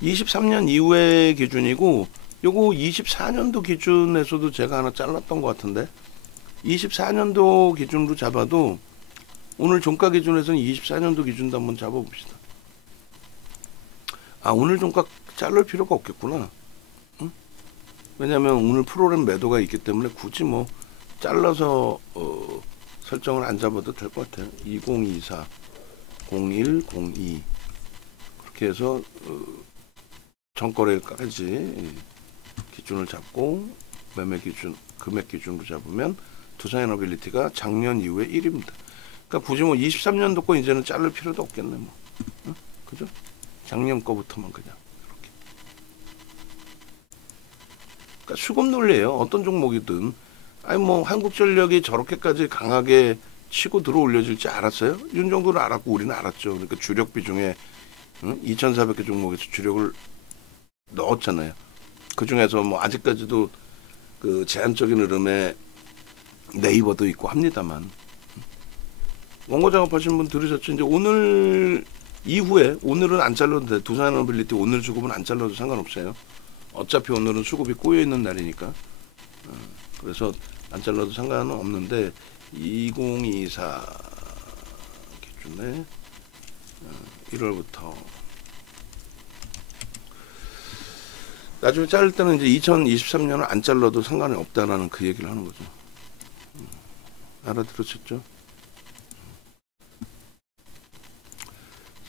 23년 이후의 기준이고 요거 24년도 기준에서도 제가 하나 잘랐던 것 같은데 24년도 기준으로 잡아도 오늘 종가 기준에서는 24년도 기준도 한번 잡아봅시다. 오늘 종가 자를 필요가 없겠구나. 응? 왜냐하면 오늘 프로그램 매도가 있기 때문에 굳이 뭐 잘라서 설정을 안 잡아도 될 것 같아요. 2024, 01, 02 그렇게 해서 전거래일까지 기준을 잡고 매매 기준, 금액 기준으로 잡으면 두산에너빌리티가 작년 이후에 1위입니다. 그러니까 굳이 뭐 23년도 거 이제는 자를 필요도 없겠네 뭐. 응? 그죠? 작년 거부터만 그냥 이렇게. 그러니까 수급 논리예요. 어떤 종목이든. 아니 뭐 한국전력이 저렇게까지 강하게 치고 들어 올려질지 알았어요? 윤 정도는 알았고 우리는 알았죠. 그러니까 주력 비중에 2,400개 종목에서 주력을 넣었잖아요. 그 중에서 뭐 아직까지도 그 제한적인 흐름에 네이버도 있고 합니다만 원고 작업하시는 분 들으셨죠? 이제 오늘 이후에 오늘은 안 잘라도 돼. 두산에너빌리티 오늘 수급은 안 잘라도 상관없어요. 어차피 오늘은 수급이 꼬여 있는 날이니까. 그래서 안 잘라도 상관은 없는데 2024 기준에 1월부터 나중에 자를 때는 이제 2023년을 안 잘라도 상관이 없다라는 그 얘기를 하는 거죠. 알아들으셨죠?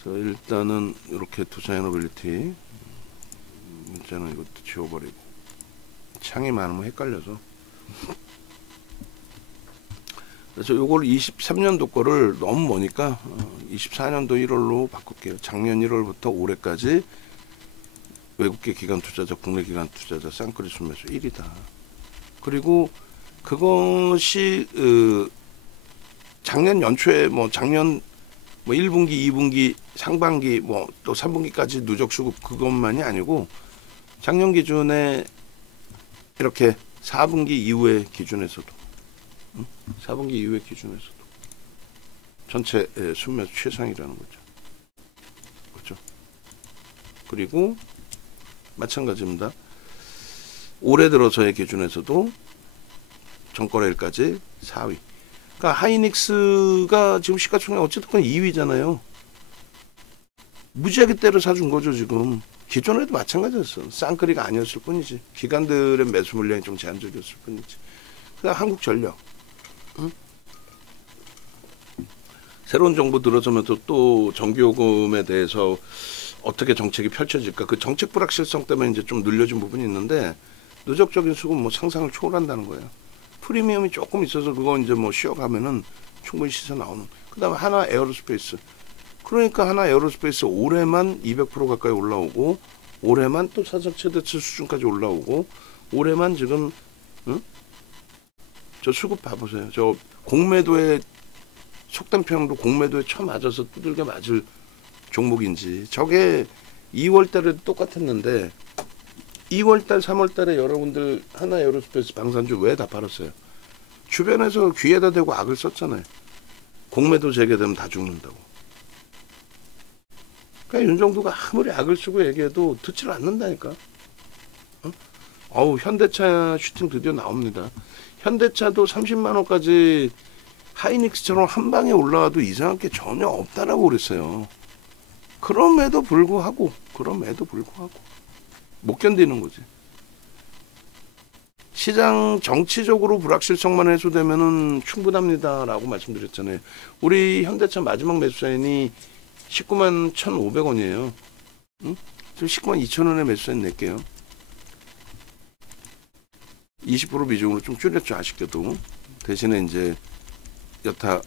그래서 일단은 이렇게 두산에너빌리티 문자는 이것도 지워버리고 창이 많으면 헷갈려서 그래서 요걸 23년도 거를 너무 머니까 24년도 1월로 바꿀게요. 작년 1월부터 올해까지 외국계 기관 투자자, 국내 기관 투자자 쌍끌이 순매수 1위다. 그리고 그것이 작년 연초에 뭐 작년 뭐 1분기, 2분기, 상반기 뭐 또 3분기까지 누적 수급 그것만이 아니고 작년 기준에 이렇게 4분기 이후의 기준에서도 4분기 이후의 기준에서도 전체 순매수 최상이라는 거죠. 그렇죠? 그리고 마찬가지입니다. 올해 들어서의 기준에서도 전거래일까지 4위. 그러니까 하이닉스가 지금 시가총액 어쨌든 2위잖아요. 무지하게 때려 사준 거죠 지금. 기존에도 마찬가지였어. 쌍끌이가 아니었을 뿐이지. 기관들의 매수 물량이 좀 제한적이었을 뿐이지. 그다음 한국전력. 응? 새로운 정부 들어서면서 또 전기요금에 대해서 어떻게 정책이 펼쳐질까. 그 정책 불확실성 때문에 이제 좀 늘려진 부분이 있는데 누적적인 수급 뭐 상상을 초월한다는 거예요. 프리미엄이 조금 있어서 그거 이제 뭐 쉬어가면은 충분히 시세 나오는. 그다음에 하나 에어로스페이스. 그러니까 하나 에어로스페이스 올해만 200% 가까이 올라오고 올해만 또 사상 최대치 수준까지 올라오고 올해만 지금 저 수급 봐보세요. 저 공매도에 속된 표현으로 공매도에 쳐맞아서 두들겨 맞을 종목인지. 저게 2월달에도 똑같았는데 2월달 3월달에 여러분들 하나 에어로스페이스 방산주 왜 다 팔았어요? 주변에서 귀에다 대고 악을 썼잖아요. 공매도 재개되면 다 죽는다고. 그러니까 윤정도가 아무리 악을 쓰고 얘기해도 듣지를 않는다니까. 어우 현대차 슈팅 드디어 나옵니다. 현대차도 30만 원까지 하이닉스처럼 한 방에 올라와도 이상할 게 전혀 없다라고 그랬어요. 그럼에도 불구하고 못 견디는 거지. 시장 정치적으로 불확실성만 해소되면은 충분합니다라고 말씀드렸잖아요. 우리 현대차 마지막 매수사인이 19만 1,500원이에요. 응? 지금 19만 2,000원에 매수사인 낼게요. 20% 비중으로 좀 줄였죠, 아쉽게도. 대신에 이제 여타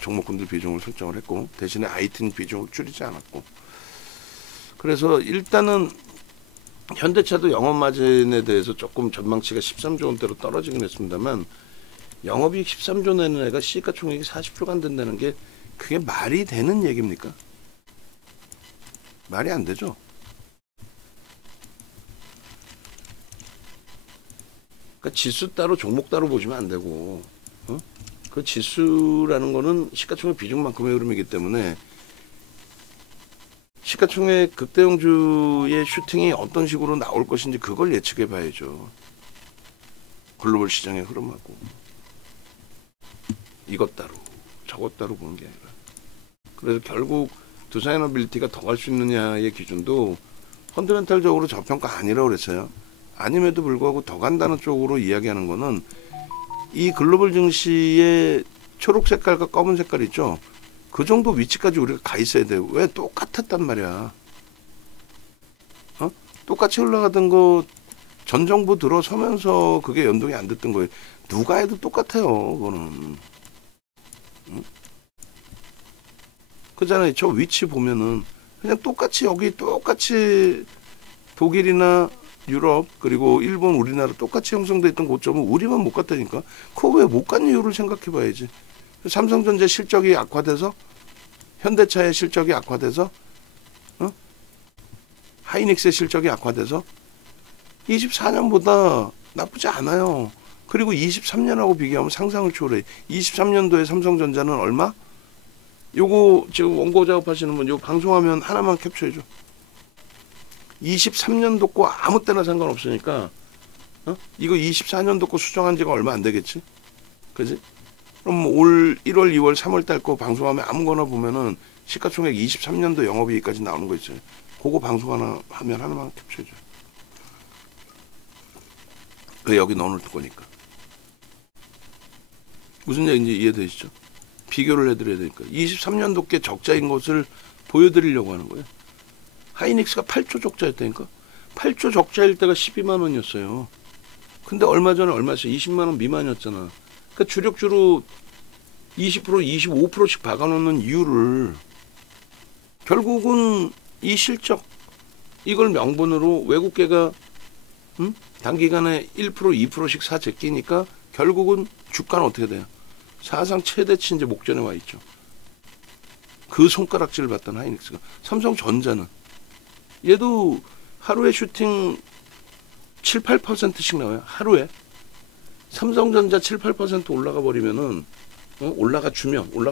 종목군들 비중을 설정을 했고 대신에 아이템 비중을 줄이지 않았고. 그래서 일단은 현대차도 영업마진에 대해서 조금 전망치가 13조 원대로 떨어지긴 했습니다만 영업이익 13조 내는 애가 시가총액이 40조가 안 된다는 게 그게 말이 되는 얘기입니까? 말이 안 되죠. 그러니까 지수 따로 종목 따로 보시면 안 되고 그 지수라는 거는 시가총액 비중만큼의 흐름이기 때문에 시가총액 극대형주의 슈팅이 어떤 식으로 나올 것인지 그걸 예측해 봐야죠. 글로벌 시장의 흐름하고 이것 따로 저것 따로 보는 게 아니라. 그래서 결국 두산에너빌리티가 더 갈 수 있느냐의 기준도 펀더멘탈적으로 저평가 아니라고 그랬어요. 아님에도 불구하고 더 간다는 쪽으로 이야기하는 거는 이 글로벌 증시의 초록 색깔과 검은 색깔 있죠. 그 정도 위치까지 우리가 가 있어야 돼요. 왜 똑같았단 말이야. 똑같이 흘러가던 거 전 정부 들어서면서 그게 연동이 안 됐던 거예요. 누가 해도 똑같아요. 그거는. 응? 그잖아요. 저 위치 보면은 그냥 똑같이 여기 똑같이 독일이나 유럽 그리고 일본 우리나라 똑같이 형성돼 있던 고점은 우리만 못 갔다니까. 그거 왜 못 간 이유를 생각해 봐야지. 삼성전자 실적이 악화돼서 현대차의 실적이 악화돼서 하이닉스의 실적이 악화돼서 24년보다 나쁘지 않아요. 그리고 23년하고 비교하면 상상을 초월해. 23년도에 삼성전자는 얼마? 요거 지금 원고 작업하시는 분 요거 방송하면 하나만 캡처해줘. 23년도 거 아무 때나 상관없으니까 이거 24년도 거 수정한 지가 얼마 안 되겠지? 그지? 그럼 올 1월, 2월, 3월 달 거 방송하면 아무거나 보면은 시가총액 23년도 영업이익까지 나오는 거 있어요. 그거 방송 하나 하면 하나만 캡처해줘. 왜 여기 넣어놓을 거니까. 무슨 얘기인지 이해되시죠? 비교를 해드려야 되니까. 23년도 께 적자인 것을 보여드리려고 하는 거예요. 하이닉스가 8조 적자였다니까. 8조 적자일 때가 12만 원이었어요. 근데 얼마 전에 얼마였어요? 20만 원 미만이었잖아. 그러니까 주력주로 20%, 25%씩 박아놓는 이유를 결국은 이 실적 이걸 명분으로 외국계가 단기간에 1%, 2%씩 사 제끼니까 결국은 주가는 어떻게 돼요? 사상 최대치 이제 목전에 와 있죠. 그 손가락질을 받던 하이닉스가. 삼성전자는 얘도 하루에 슈팅 7, 8%씩 나와요. 하루에. 삼성전자 7, 8% 올라가 버리면은 올라가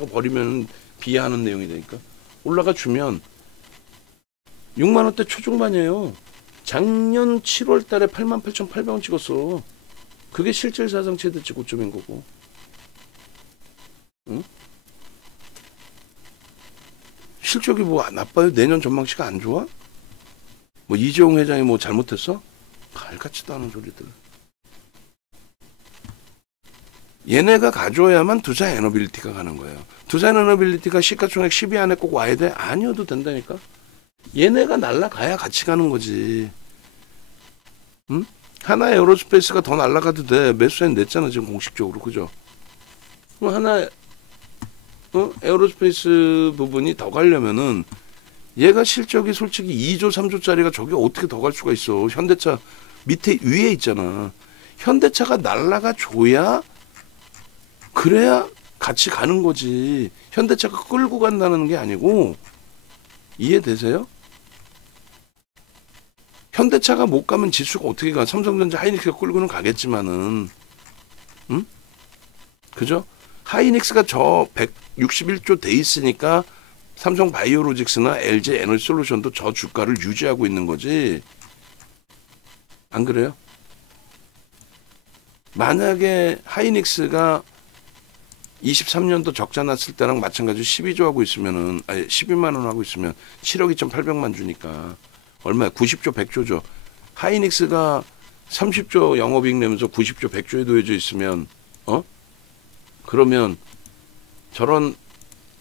버리면 비하하는 내용이 되니까 올라가 주면 6만 원대 초중반이에요. 작년 7월 달에 88,800원 찍었어. 그게 실질 사상 최대치 고점인 거고. 응? 실적이 뭐 나빠요? 내년 전망치가 안 좋아? 뭐 이재용 회장이 뭐 잘못했어? 발같지도 않은 소리들. 얘네가 가져야만 두산 에너빌리티가 가는 거예요. 두산 에너빌리티가 시가총액 10위 안에 꼭 와야 돼? 아니어도 된다니까. 얘네가 날아가야 같이 가는 거지. 응? 하나 에어로스페이스가 더 날아가도 돼. 매수엔 냈잖아 지금 공식적으로. 그죠? 그럼 하나 에어로스페이스 부분이 더 가려면은 얘가 실적이 솔직히 2조 3조짜리가 저게 어떻게 더 갈 수가 있어. 현대차 밑에 위에 있잖아. 현대차가 날아가 줘야 그래야 같이 가는 거지. 현대차가 끌고 간다는 게 아니고. 이해되세요? 현대차가 못 가면 지수가 어떻게 가? 삼성전자 하이닉스가 끌고는 가겠지만은 응? 그죠? 하이닉스가 저 161조 돼 있으니까 삼성 바이오로직스나 LG 에너지솔루션도 저 주가를 유지하고 있는 거지. 안 그래요? 만약에 하이닉스가 23년도 적자 났을 때랑 마찬가지로 12조 하고 있으면은, 아니 12만 원 하고 있으면 7억 2,800만 주니까 얼마야? 90조 100조죠. 하이닉스가 30조 영업이익 내면서 90조 100조에 놓여져 있으면 그러면 저런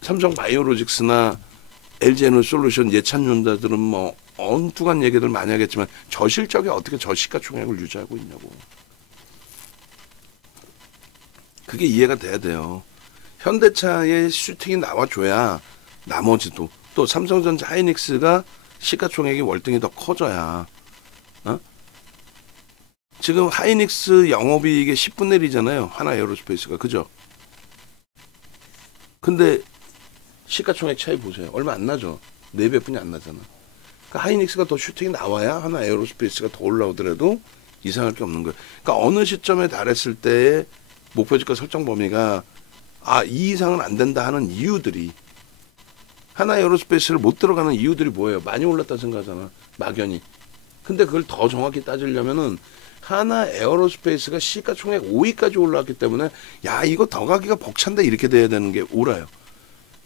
삼성 바이오로직스나 LG 에너지솔루션 예찬론자들은 뭐 엉뚱한 얘기들 많이 하겠지만 저 실적에 어떻게 저 시가총액을 유지하고 있냐고. 그게 이해가 돼야 돼요. 현대차의 슈팅이 나와줘야 나머지도 또 삼성전자 하이닉스가 시가총액이 월등히 더 커져야 지금 하이닉스 영업이익의 10분의 1이잖아요. 하나 에어로스페이스가. 그죠? 근데 시가총액 차이 보세요. 얼마 안 나죠? 4배뿐이 안 나잖아. 그러니까 하이닉스가 더 슈팅이 나와야 하나 에어로스페이스가 더 올라오더라도 이상할 게 없는 거예요. 그러니까 어느 시점에 달했을 때의 목표주가 설정 범위가 이 이상은 안 된다 하는 이유들이 하나 에어로스페이스를 못 들어가는 이유들이 뭐예요? 많이 올랐다 생각하잖아. 막연히. 근데 그걸 더 정확히 따지려면은 하나 에어로스페이스가 시가총액 5위까지 올라왔기 때문에 야 이거 더 가기가 벅찬다 이렇게 돼야 되는 게 옳아요.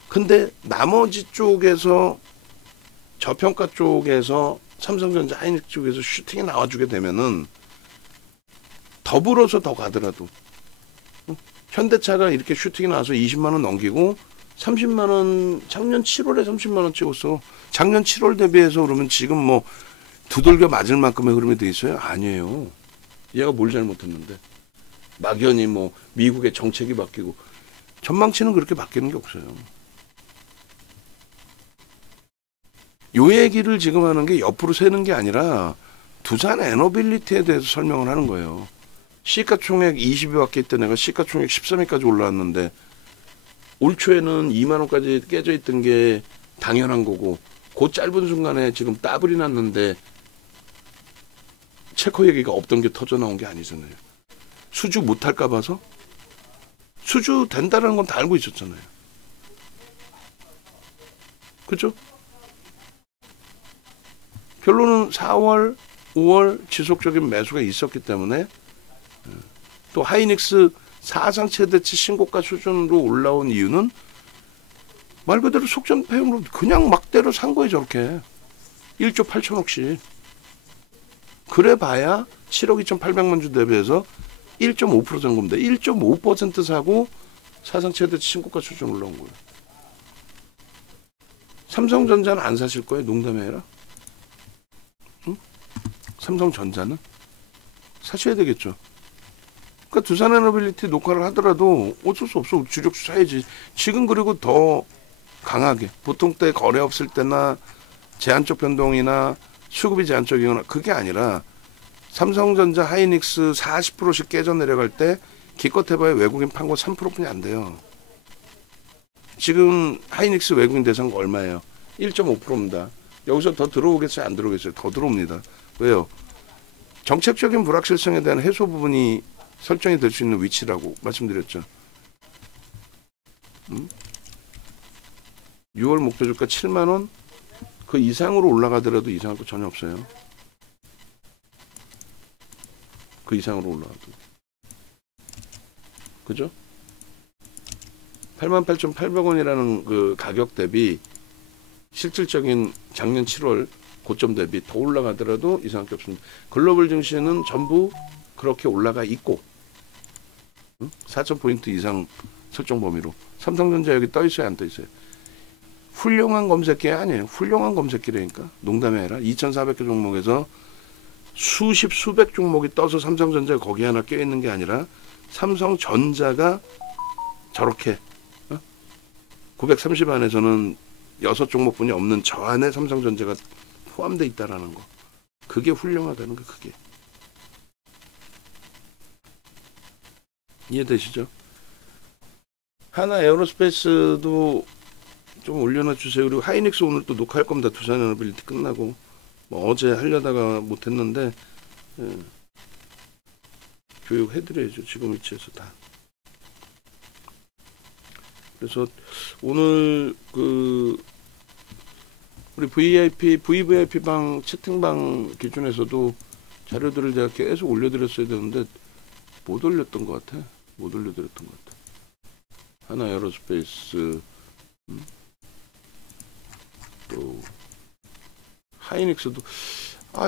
근데 나머지 쪽에서 저평가 쪽에서 삼성전자 하이닉스 쪽에서 슈팅이 나와주게 되면은 더불어서 더 가더라도 현대차가 이렇게 슈팅이 나와서 20만 원 넘기고 30만 원 작년 7월에 30만 원 찍었어. 작년 7월 대비해서 그러면 지금 뭐 두들겨 맞을 만큼의 흐름이 돼 있어요? 아니에요. 얘가 뭘 잘못했는데. 막연히 뭐 미국의 정책이 바뀌고 전망치는 그렇게 바뀌는 게 없어요. 요 얘기를 지금 하는 게 옆으로 새는 게 아니라 두산 에너빌리티에 대해서 설명을 하는 거예요. 시가총액 20위 밖에 있던 애가 시가총액 13위까지 올라왔는데 올 초에는 2만 원까지 깨져 있던 게 당연한 거고 그 짧은 순간에 지금 따블이 났는데 체커 얘기가 없던 게 터져 나온 게 아니잖아요. 수주 못할까 봐서? 수주 된다는 건 다 알고 있었잖아요. 그죠? 결론은 4월, 5월 지속적인 매수가 있었기 때문에 또 하이닉스 사상 최대치 신고가 수준으로 올라온 이유는 말 그대로 속전폐용으로 그냥 막대로 산 거예요. 저렇게 1조 8천억씩. 그래 봐야 7억 2,800만 주 대비해서 1.5% 잔고입니다. 1.5% 사고 사상 최대치 신고가 수준 올라온 거예요. 삼성전자는 안 사실 거예요. 농담이 아니라. 응? 삼성전자는 사셔야 되겠죠. 그러니까 두산에너빌리티 녹화를 하더라도 어쩔 수 없어. 주력주 사야지. 지금 그리고 더 강하게 보통 때 거래 없을 때나 제한적 변동이나 수급이 제한적이거나 그게 아니라 삼성전자 하이닉스 40%씩 깨져 내려갈 때 기껏 해봐야 외국인 판 거 3%뿐이 안 돼요. 지금 하이닉스 외국인 대상가 얼마예요? 1.5%입니다. 여기서 더 들어오겠어요? 안 들어오겠어요? 더 들어옵니다. 왜요? 정책적인 불확실성에 대한 해소 부분이 설정이 될 수 있는 위치라고 말씀드렸죠. 6월 목표주가 7만원 그 이상으로 올라가더라도 이상할 거 전혀 없어요. 그 이상으로 올라가도. 그죠? 88,800원이라는 그 가격 대비 실질적인 작년 7월 고점 대비 더 올라가더라도 이상할 게 없습니다. 글로벌 증시는 전부 그렇게 올라가 있고 4,000포인트 이상 설정 범위로 삼성전자 여기 떠 있어요? 안 떠 있어요? 훌륭한 검색기 아니에요. 훌륭한 검색기라니까. 농담이 아니라 2,400개 종목에서 수십 수백 종목이 떠서 삼성전자가 거기 하나 껴있는 게 아니라 삼성전자가 저렇게 930 안에서는 6종목뿐이 없는 저 안에 삼성전자가 포함되어 있다라는 거. 그게 훌륭하다는 거. 그게. 이해되시죠? 하나 에어로스페이스도 좀 올려놔 주세요. 그리고 하이닉스 오늘 또 녹화할 겁니다. 두산에너빌리티 끝나고 뭐 어제 하려다가 못했는데 교육해드려야죠. 지금 위치에서 다. 그래서 오늘 그 우리 VVIP 방 채팅방 기준에서도 자료들을 제가 계속 올려드렸어야 되는데 못 올렸던 것 같아. 못 올려드렸던 것 같아. 하나 에어로스페이스 또 하이닉스도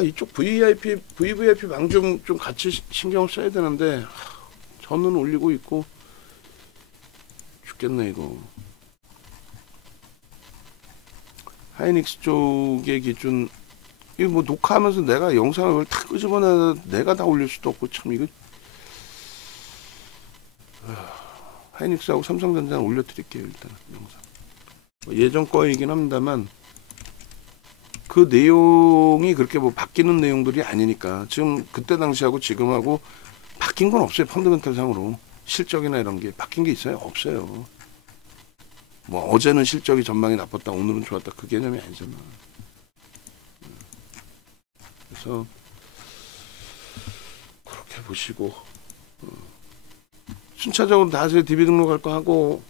이쪽 VVIP 방 좀 같이 신경을 써야 되는데 저는 올리고 있고 죽겠네 이거. 하이닉스 쪽의 기준 이거 뭐 녹화하면서 내가 영상을 다 끄집어내 내가 다 올릴 수도 없고 참 이거 하이닉스하고 삼성전자는 올려드릴게요. 일단 영상 예전 거이긴 합니다만 그 내용이 그렇게 뭐 바뀌는 내용들이 아니니까 지금 그때 당시하고 지금하고 바뀐 건 없어요. 펀더멘탈 상으로 실적이나 이런 게 바뀐 게 있어요? 없어요. 뭐 어제는 실적이 전망이 나빴다 오늘은 좋았다 그 개념이 아니잖아. 그래서 그렇게 보시고 순차적으로 다시 DB 등록할 거 하고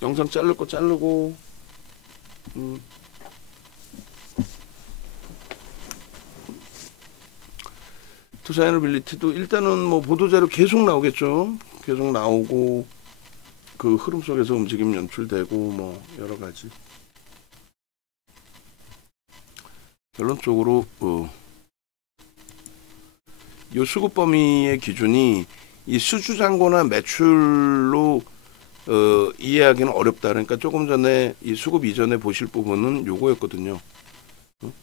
영상 자를 거 자르고 두산에너빌리티도 일단은 뭐 보도자료 계속 나오겠죠. 계속 나오고 그 흐름 속에서 움직임 연출되고 뭐 여러 가지 결론적으로 요 수급 범위의 기준이 이 수주 잔고나 매출로 이해하기는 어렵다. 그러니까 조금 전에 이 수급 이전에 보실 부분은 요거였거든요.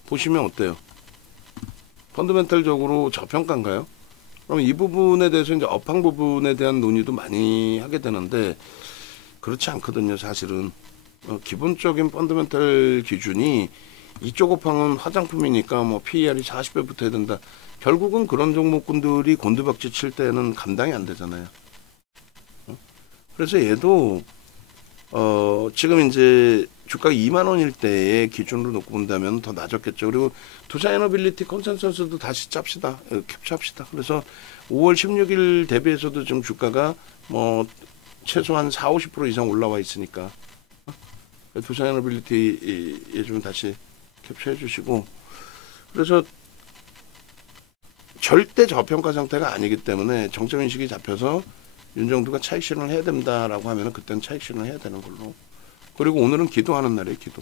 보시면 어때요? 펀더멘탈적으로 저평가인가요? 그럼 이 부분에 대해서 이제 업황 부분에 대한 논의도 많이 하게 되는데 그렇지 않거든요. 사실은 기본적인 펀더멘탈 기준이 이쪽 업황은 화장품이니까 뭐 PER이 40배 붙어야 된다. 결국은 그런 종목군들이 곤두박질 칠 때는 감당이 안 되잖아요. 그래서 얘도 지금 이제 주가가 2만 원일 때의 기준으로 놓고 본다면 더 낮았겠죠. 그리고 투자 에너빌리티 컨센서스도 다시 짭시다. 캡처합시다. 그래서 5월 16일 대비해서도 지금 주가가 뭐 최소한 40~50% 이상 올라와 있으니까 투자 에너빌리티에 좀 다시 캡처해 주시고, 그래서 절대 저평가 상태가 아니기 때문에 정책 인식이 잡혀서 윤정두가 차익 실현을 해야 된다라고 하면 그때는 차익 실현을 해야 되는 걸로. 그리고 오늘은 기도하는 날이에요. 기도.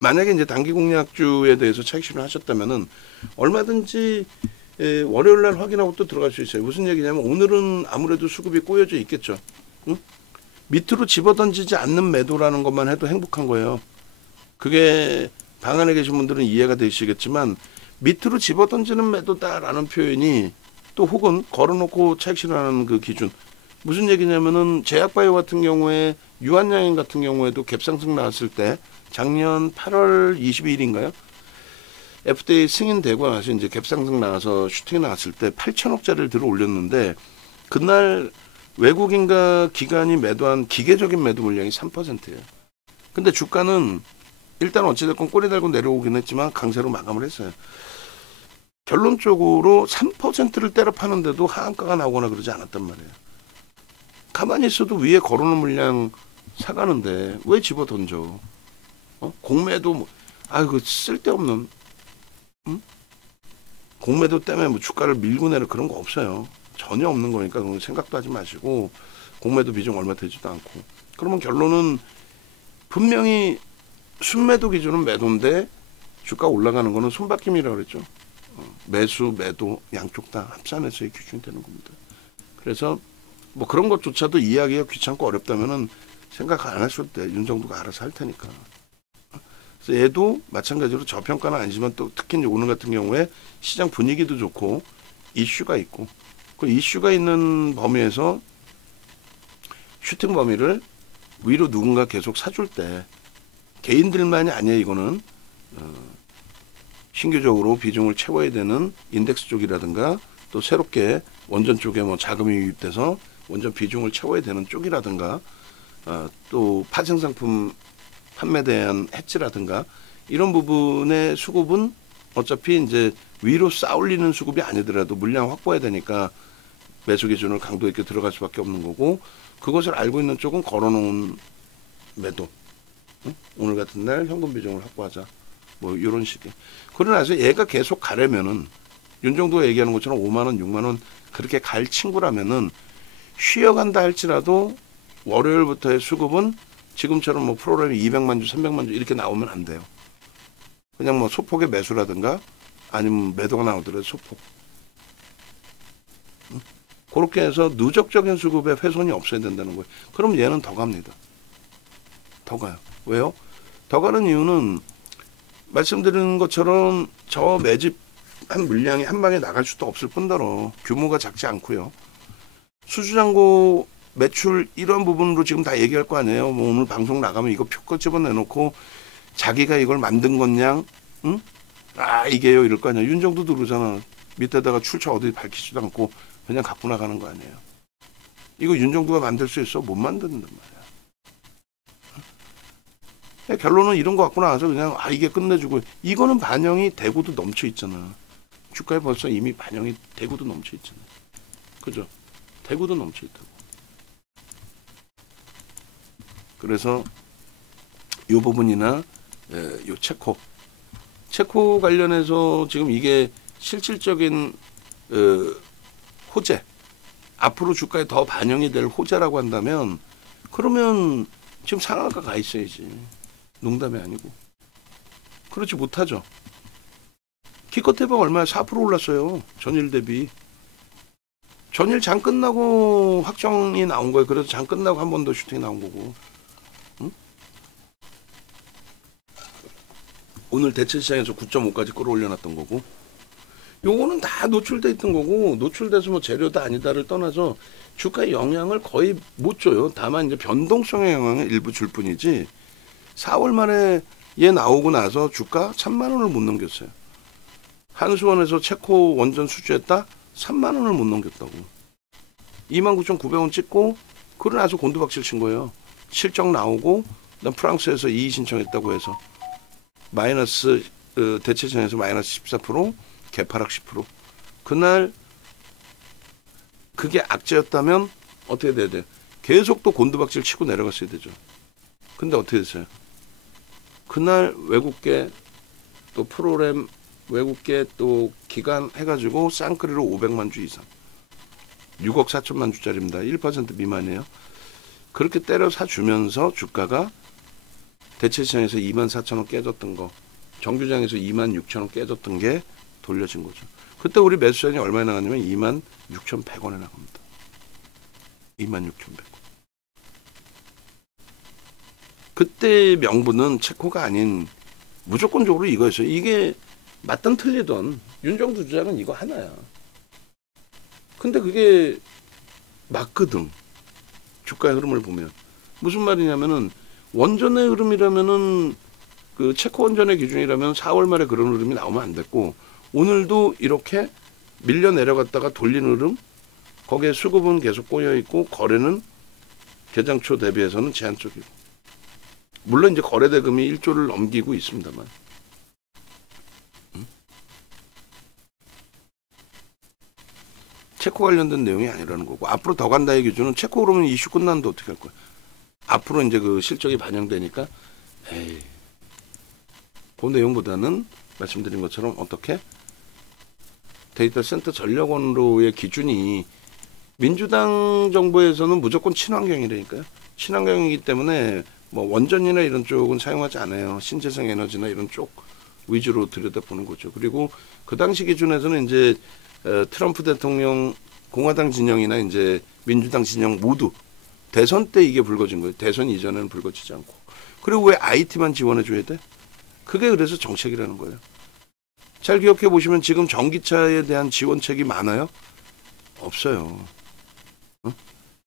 만약에 이제 단기 공략주에 대해서 차익 실현을 하셨다면은 얼마든지 월요일 날 확인하고 또 들어갈 수 있어요. 무슨 얘기냐면 오늘은 아무래도 수급이 꼬여져 있겠죠. 응? 밑으로 집어던지지 않는 매도라는 것만 해도 행복한 거예요. 그게 방 안에 계신 분들은 이해가 되시겠지만 밑으로 집어던지는 매도다라는 표현이 또 혹은 걸어놓고 차익 실현하는 그 기준, 무슨 얘기냐면은 제약바이오 같은 경우에 유한양행 같은 경우에도 갭상승 나왔을 때 작년 8월 22일인가요? FDA 승인되고 나서 이제 갭상승 나와서 슈팅이 나왔을 때 8천억짜리를 들어 올렸는데 그날 외국인과 기관이 매도한 기계적인 매도 물량이 3%예요. 근데 주가는 일단 어찌됐건 꼬리 달고 내려오긴 했지만 강세로 마감을 했어요. 결론적으로 3%를 때려 파는데도 하한가가 나오거나 그러지 않았단 말이에요. 가만히 있어도 위에 걸어놓은 물량 사가는데 왜 집어 던져? 공매도 뭐, 아이고 쓸데없는, 응? 공매도 때문에 뭐 주가를 밀고 내려 그런 거 없어요. 전혀 없는 거니까 그건 생각도 하지 마시고, 공매도 비중 얼마 되지도 않고. 그러면 결론은 분명히 순매도 기준은 매도인데 주가 올라가는 거는 손바뀜이라고 그랬죠. 매수, 매도 양쪽 다 합산해서의 기준이 되는 겁니다. 그래서 뭐 그런 것조차도 이해하기가 귀찮고 어렵다면은 생각 안 하실 때 윤정두가 알아서 할 테니까. 그래서 얘도 마찬가지로 저평가는 아니지만 또 특히 이제 오늘 같은 경우에 시장 분위기도 좋고 이슈가 있고 그 이슈가 있는 범위에서 슈팅 범위를 위로 누군가 계속 사줄 때 개인들만이 아니에요. 이거는 신규적으로 비중을 채워야 되는 인덱스 쪽이라든가 또 새롭게 원전 쪽에 뭐 자금이 유입돼서 원전 비중을 채워야 되는 쪽이라든가 또 파생상품 판매에 대한 해지라든가 이런 부분의 수급은 어차피 이제 위로 쌓올리는 수급이 아니더라도 물량 확보해야 되니까 매수 기준을 강도 있게 들어갈 수밖에 없는 거고, 그것을 알고 있는 쪽은 걸어놓은 매도. 오늘 같은 날 현금 비중을 확보하자. 뭐 이런 식의. 그러고 나서 얘가 계속 가려면은 윤정도가 얘기하는 것처럼 5만 원, 6만 원 그렇게 갈 친구라면은 쉬어간다 할지라도 월요일부터의 수급은 지금처럼 뭐 프로그램이 200만 주, 300만 주 이렇게 나오면 안 돼요. 그냥 뭐 소폭의 매수라든가 아니면 매도가 나오더라도 소폭. 그렇게 해서 누적적인 수급에 훼손이 없어야 된다는 거예요. 그럼 얘는 더 갑니다. 더 가요. 왜요? 더 가는 이유는 말씀드리는 것처럼 저 매집한 물량이 한 방에 나갈 수도 없을 뿐더러 규모가 작지 않고요. 수주잔고 매출 이런 부분으로 지금 다 얘기할 거 아니에요. 뭐 오늘 방송 나가면 이거 표껏 집어내놓고 자기가 이걸 만든 것냥, 응? 아 이게요 이럴 거 아니에요. 윤정도도 그러잖아. 밑에다가 출처 어디 밝히지도 않고 그냥 갖고 나가는 거 아니에요. 이거 윤정도가 만들 수 있어? 못 만든단 말이야. 결론은 이런 거 갖고 나와서 그냥 이게 끝내주고, 이거는 반영이 되고도 넘쳐 있잖아. 주가에 벌써 이미 반영이 되고도 넘쳐 있잖아. 그죠? 되고도 넘쳐 있다고. 그래서 이 부분이나 요 체코 관련해서 지금 이게 실질적인 호재, 앞으로 주가에 더 반영이 될 호재라고 한다면 그러면 지금 상한가 가 있어야지. 농담이 아니고. 그렇지 못하죠. 기껏 해봐 얼마야? 4% 올랐어요. 전일 대비. 전일 장 끝나고 확정이 나온 거예요. 그래서 장 끝나고 한 번 더 슈팅이 나온 거고. 응? 오늘 대체 시장에서 9.5까지 끌어올려놨던 거고. 요거는 다 노출돼 있던 거고, 노출돼서 뭐 재료다 아니다를 떠나서 주가에 영향을 거의 못 줘요. 다만 이제 변동성의 영향을 일부 줄 뿐이지, 4월 말에 얘 나오고 나서 주가 3만 원을 못 넘겼어요. 한수원에서 체코 원전 수주했다? 3만 원을 못 넘겼다고. 29,900원 찍고, 그러고 나서 곤두박질 친 거예요. 실적 나오고, 난 프랑스에서 이의 신청했다고 해서 마이너스, 대체전에서 마이너스 14%, 개파락 10%. 그날 그게 악재였다면 어떻게 돼야 돼? 계속 또 곤두박질 치고 내려갔어야 되죠. 근데 어떻게 됐어요? 그날 외국계 또 프로그램, 외국계 또 기간 해가지고 쌍끌이로 500만 주 이상, 6억 4천만 주짜리입니다. 1% 미만이에요. 그렇게 때려 사주면서 주가가 대체시장에서 24,000원 깨졌던 거, 정규장에서 26,000원 깨졌던 게 돌려진 거죠. 그때 우리 매수자이 얼마에 나갔냐면 26,100원에 나갑니다. 26,100원. 그때 명분은 체코가 아닌 무조건적으로 이거였어요. 이게 맞든 틀리든 윤정수 주장은 이거 하나야. 근데 그게 맞거든. 주가의 흐름을 보면. 무슨 말이냐면은 원전의 흐름이라면은 그 체코 원전의 기준이라면 4월 말에 그런 흐름이 나오면 안 됐고, 오늘도 이렇게 밀려 내려갔다가 돌리는 흐름, 거기에 수급은 계속 꼬여 있고 거래는 개장초 대비해서는 제한적이고, 물론 이제 거래 대금이 1조를 넘기고 있습니다만, 체코 관련된 내용이 아니라는 거고, 앞으로 더 간다의 기준은 체코 그러면 이슈 끝났는데 어떻게 할 거야? 앞으로 이제 그 실적이 반영되니까, 에이, 그 내용보다는 말씀드린 것처럼 어떻게 데이터 센터 전력원으로의 기준이 민주당 정부에서는 무조건 친환경이라니까요. 친환경이기 때문에 뭐 원전이나 이런 쪽은 사용하지 않아요. 신재생 에너지나 이런 쪽 위주로 들여다보는 거죠. 그리고 그 당시 기준에서는 이제 트럼프 대통령 공화당 진영이나 이제 민주당 진영 모두 대선 때 이게 불거진 거예요. 대선 이전에는 불거지지 않고. 그리고 왜 IT만 지원해 줘야 돼? 그게 그래서 정책이라는 거예요. 잘 기억해 보시면 지금 전기차에 대한 지원책이 많아요? 없어요.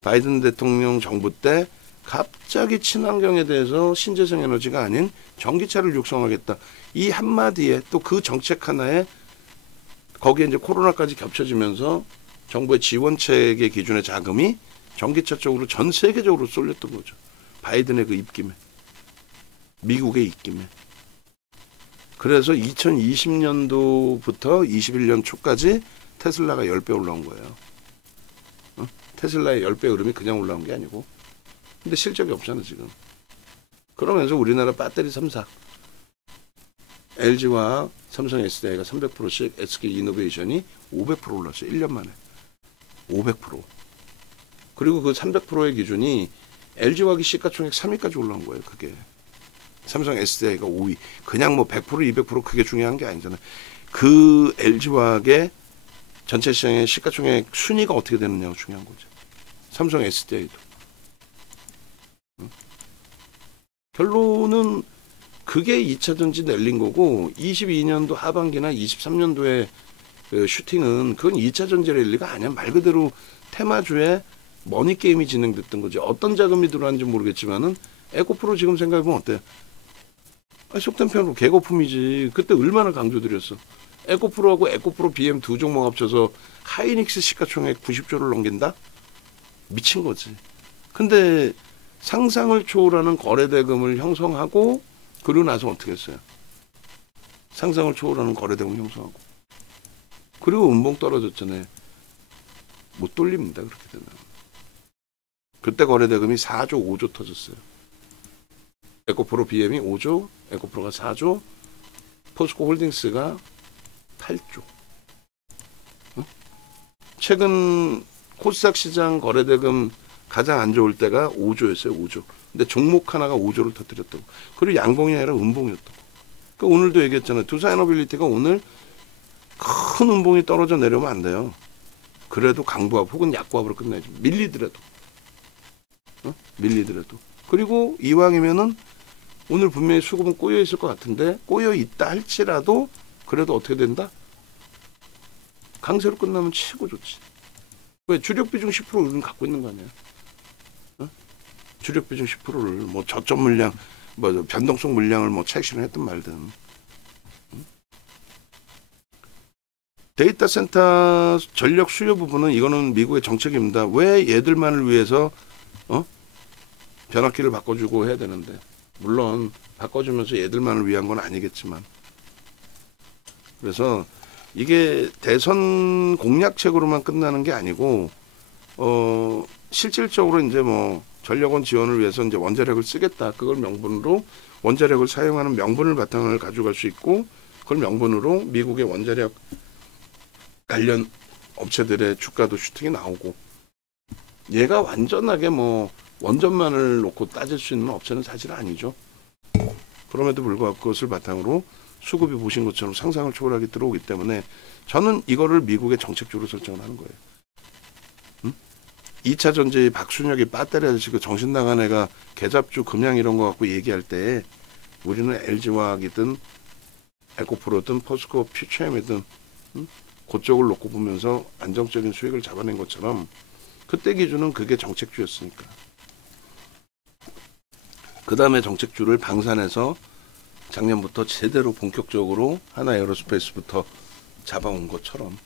바이든 대통령 정부 때 갑자기 친환경에 대해서 신재생 에너지가 아닌 전기차를 육성하겠다. 이 한마디에 또 그 정책 하나에 거기에 이제 코로나까지 겹쳐지면서 정부의 지원책의 기준의 자금이 전기차 쪽으로 전 세계적으로 쏠렸던 거죠. 바이든의 그 입김에, 미국의 입김에. 그래서 2020년도부터 21년 초까지 테슬라가 10배 올라온 거예요. 테슬라의 10배 흐름이 그냥 올라온 게 아니고. 근데 실적이 없잖아 지금. 그러면서 우리나라 배터리 3사, LG와 삼성 SDI가 300%씩, SK 이노베이션이 500% 올랐어요. 1년 만에. 500%. 그리고 그 300%의 기준이 LG화학이 시가총액 3위까지 올라온 거예요. 그게. 삼성 SDI가 5위. 그냥 뭐 100%, 200% 그게 중요한 게 아니잖아요. 그 LG화학의 전체 시장의 시가총액 순위가 어떻게 되느냐가 중요한 거죠. 삼성 SDI도. 결론은 그게 2차 전지 내린 거고, 22년도 하반기나 23년도에 그 슈팅은 그건 2차 전지 랠리가 아니야. 말 그대로 테마주에 머니게임이 진행됐던 거지. 어떤 자금이 들어왔는지 모르겠지만은 에코프로 지금 생각해보면 어때? 속된 편으로 개거품이지. 그때 얼마나 강조드렸어. 에코프로하고 에코프로 BM 두 종목 합쳐서 하이닉스 시가총액 90조를 넘긴다? 미친 거지. 근데 상상을 초월하는 거래대금을 형성하고, 그러고 나서 어떻게 했어요? 상상을 초월하는 거래대금 형성하고. 그리고 운봉 떨어졌잖아요. 못 돌립니다. 그렇게 되면. 그때 거래대금이 4조, 5조 터졌어요. 에코프로 BM이 5조, 에코프로가 4조, 포스코 홀딩스가 8조. 최근 코스닥 시장 거래대금 가장 안 좋을 때가 5조였어요. 5조. 근데 종목 하나가 5조를 터뜨렸다고. 그리고 양봉이 아니라 음봉이었다고. 그러니까 오늘도 얘기했잖아요. 두산에너빌리티가 오늘 큰 음봉이 떨어져 내려오면 안 돼요. 그래도 강보합 혹은 약보합으로 끝내야지. 밀리더라도. 밀리더라도. 그리고 이왕이면은 오늘 분명히 수급은 꼬여 있을 것 같은데, 꼬여 있다 할지라도 그래도 어떻게 된다? 강세로 끝나면 최고 좋지. 왜 주력 비중 10% 우리는 갖고 있는 거 아니야? 어? 주력 비중 10%를 뭐 저점 물량, 뭐 변동성 물량을 뭐 차익 했든 말든. 데이터 센터 전력 수요 부분은 이거는 미국의 정책입니다. 왜 얘들만을 위해서 변압기를 바꿔주고 해야 되는데, 물론 바꿔주면서 얘들만을 위한 건 아니겠지만, 그래서 이게 대선 공약책으로만 끝나는 게 아니고 실질적으로 이제 뭐 전력원 지원을 위해서 이제 원자력을 쓰겠다, 그걸 명분으로 원자력을 사용하는 명분을 바탕을 가져갈 수 있고, 그걸 명분으로 미국의 원자력 관련 업체들의 주가도 슈팅이 나오고, 얘가 완전하게 뭐 원전만을 놓고 따질 수 있는 업체는 사실 아니죠. 그럼에도 불구하고 그것을 바탕으로 수급이 보신 것처럼 상상을 초월하게 들어오기 때문에 저는 이거를 미국의 정책주로 설정을 하는 거예요. 2차 전지의 박순혁이 배터리 아저씨 그 정신 나간 애가 계잡주 금양 이런 거 갖고 얘기할 때 우리는 LG화학이든 에코프로든 포스코 퓨처엠이든 그쪽을 놓고 보면서 안정적인 수익을 잡아낸 것처럼 그때 기준은 그게 정책주였으니까. 그 다음에 정책주를 방산해서 작년부터 제대로 본격적으로 하나에어로스페이스부터 잡아온 것처럼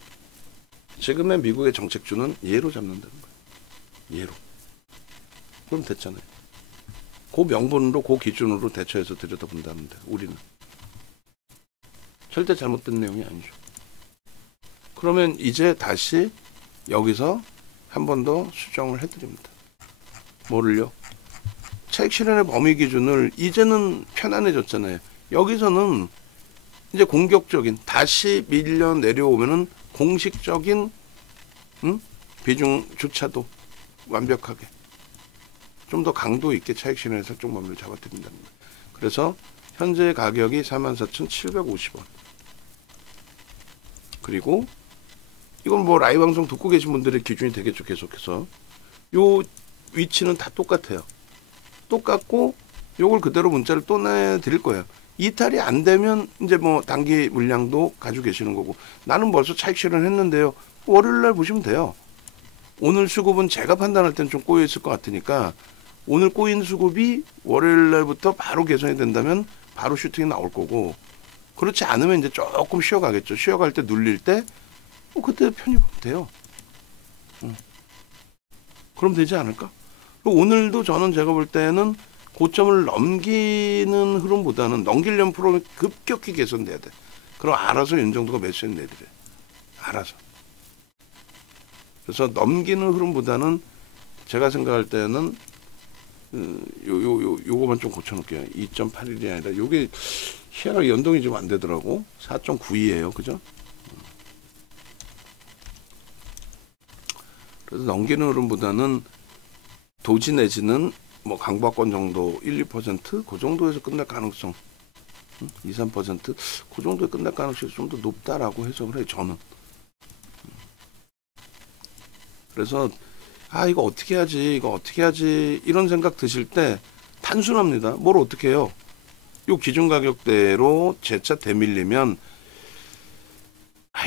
지금의 미국의 정책주는 얘로 잡는다는 거예요. 얘로. 그럼 됐잖아요. 그 명분으로, 그 기준으로 대처해서 들여다본다는데 우리는 절대 잘못된 내용이 아니죠. 그러면 이제 다시 여기서 한 번 더 수정을 해드립니다. 뭐를요? 차익 실현의 범위 기준을 이제는 편안해졌잖아요. 여기서는 이제 공격적인, 다시 밀려 내려오면은 공식적인 비중조차도 완벽하게 좀 더 강도 있게 차익 실현의 설정 범위를 잡아드린다는 거예요. 그래서 현재 가격이 44,750원. 그리고 이건 뭐 라이브 방송 듣고 계신 분들의 기준이 되겠죠. 계속해서 요 위치는 다 똑같아요. 똑같고 요걸 그대로 문자를 또 내드릴 거예요. 이탈이 안 되면 이제 뭐 단기 물량도 가지고 계시는 거고, 나는 벌써 차익 실현했는데요. 월요일 날 보시면 돼요. 오늘 수급은 제가 판단할 때는 좀 꼬여 있을 것 같으니까 오늘 꼬인 수급이 월요일 날부터 바로 개선이 된다면 바로 슈팅이 나올 거고, 그렇지 않으면 이제 조금 쉬어가겠죠. 쉬어갈 때 눌릴 때 그때 편입하면 돼요. 그럼 되지 않을까? 오늘도 저는 제가 볼 때는 고점을 넘기는 흐름보다는 넘기려면 프로그램이 급격히 개선돼야 돼. 그럼 알아서 윤정도가 매수해 내드려요. 알아서. 그래서 넘기는 흐름보다는 제가 생각할 때는 요거만 좀 고쳐놓을게요. 2.81이 아니라 요게 희한하게 연동이 좀 안 되더라고. 4.92예요. 그죠? 그래서 넘기는 흐름보다는 도지 내지는 뭐 강박권 정도 1, 2% 그 정도에서 끝날 가능성 2, 3%그 정도에 끝날 가능성이 좀 더 높다라고 해석을 해요. 저는. 그래서 이거 어떻게 하지 이런 생각 드실 때 단순합니다. 뭘 어떻게 해요? 요 기준 가격대로 재차 대밀리면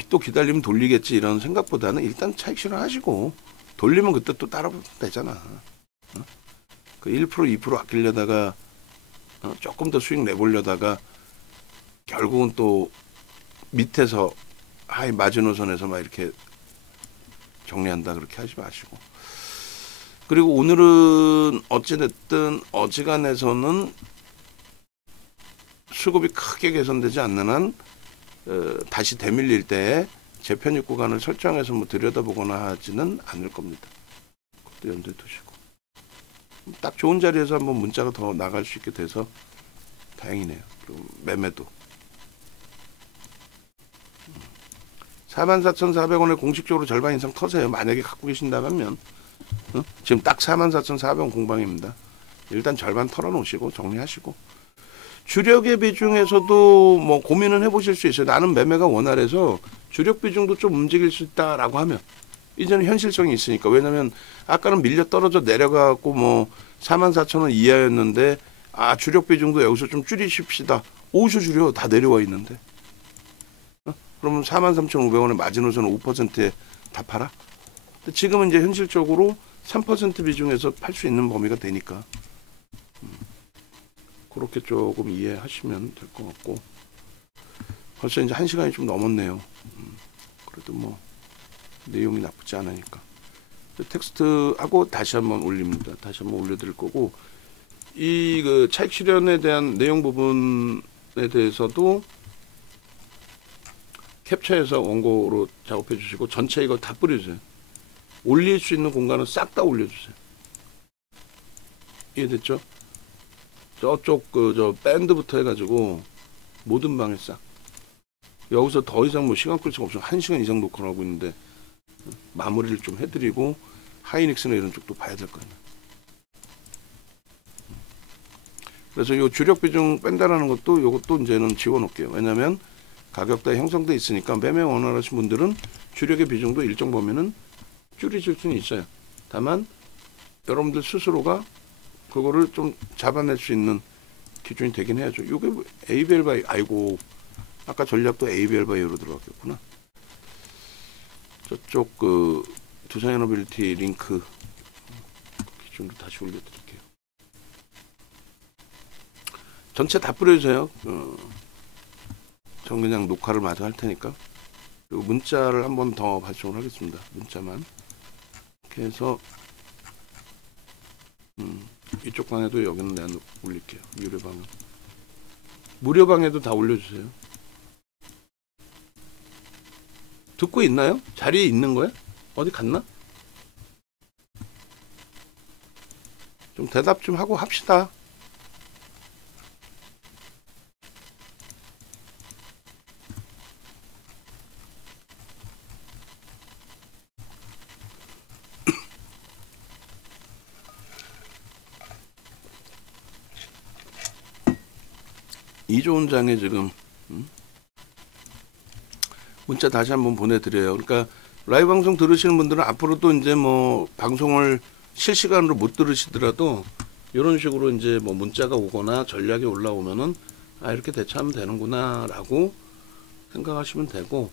또 기다리면 돌리겠지 이런 생각보다는 일단 차익 실현하시고 돌리면 그때 또 따라붙으면 되잖아. 그 1%, 2% 아끼려다가 조금 더 수익 내보려다가 결국은 또 밑에서 마지노선에서 막 이렇게 정리한다 그렇게 하지 마시고. 그리고 오늘은 어찌됐든 어지간해서는 수급이 크게 개선되지 않는 한 다시 대밀릴 때 재편입 구간을 설정해서 뭐 들여다보거나 하지는 않을 겁니다. 그것도 염두에 두시고. 딱 좋은 자리에서 한번 문자가 더 나갈 수 있게 돼서 다행이네요. 그리고 매매도 44,400원에 공식적으로 절반 이상 터세요. 만약에 갖고 계신다면 지금 딱 44,400원 공방입니다. 일단 절반 털어놓으시고 정리하시고, 주력의 비중에서도 뭐 고민은 해보실 수 있어요. 나는 매매가 원활해서 주력 비중도 좀 움직일 수 있다라고 하면 이제는 현실성이 있으니까. 왜냐면 아까는 밀려 떨어져 내려가고 뭐 44,000원 이하였는데 주력 비중도 여기서 좀 줄이십시다. 어디서 줄여? 다 내려와 있는데. 그러면 43,500원에 마지노선은 5%에 다 팔아? 근데 지금은 이제 현실적으로 3% 비중에서 팔 수 있는 범위가 되니까 그렇게 조금 이해하시면 될 것 같고, 벌써 이제 1시간이 좀 넘었네요. 그래도 뭐 내용이 나쁘지 않으니까 텍스트하고 다시 한번 올립니다. 다시 한번 올려드릴 거고, 이 그 차익 실현에 대한 내용 부분에 대해서도 캡처해서 원고로 작업해 주시고, 전체 이거 다 뿌려주세요. 올릴 수 있는 공간은 싹 다 올려주세요. 이해됐죠? 저쪽 저 밴드부터 해가지고 모든 방에 싹. 여기서 더 이상 뭐 시간 끌 수가 없어. 1시간 이상 녹화를 하고 있는데 마무리를 좀 해드리고, 하이닉스나 이런 쪽도 봐야 될 거 아니에요. 그래서 요 주력 비중 뺀다라는 것도 요것도 이제는 지워놓을게요. 왜냐면 가격대 형성돼 있으니까 매매 원활하신 분들은 주력의 비중도 일정 범위는 줄이실 수는 있어요. 다만 여러분들 스스로가 그거를 좀 잡아낼 수 있는 기준이 되긴 해야죠. 요게 ABL 바이, 아이고 아까 전략도 ABL 바이오로 들어갔겠구나. 저쪽 그 두산에너빌리티 링크 기준으로 다시 올려드릴게요. 전체 다 뿌려주세요. 전 그냥 녹화를 마저 할 테니까. 그리고 문자를 한 번 더 발송을 하겠습니다. 문자만 이렇게 해서 이쪽 방에도 여기는 내가 올릴게요. 유료방은. 무료방에도 다 올려주세요. 듣고 있나요? 자리에 있는 거야? 어디 갔나? 좀 대답 좀 하고 합시다. 이좋은 장에 지금 문자 다시 한번 보내드려요. 그러니까 라이브 방송 들으시는 분들은 앞으로도 이제 뭐 방송을 실시간으로 못 들으시더라도 이런 식으로 이제 뭐 문자가 오거나 전략이 올라오면은 아 이렇게 대처하면 되는구나라고 생각하시면 되고,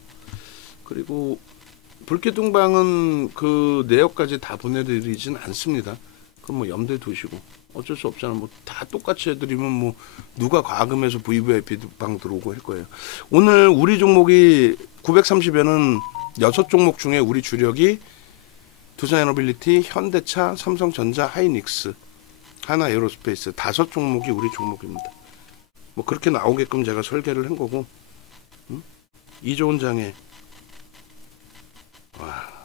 그리고 불기둥방은 그 내역까지 다 보내드리진 않습니다. 그럼 뭐 염두에 두시고, 어쩔 수 없잖아. 뭐 다 똑같이 해드리면 뭐 누가 과금해서 VVIP 방 들어오고 할 거예요. 오늘 우리 종목이 930에는 6종목 중에 우리 주력이 두산에너빌리티, 현대차, 삼성전자, 하이닉스, 하나에어로스페이스 5종목이 우리 종목입니다. 뭐 그렇게 나오게끔 제가 설계를 한 거고, 이좋은 장에 와.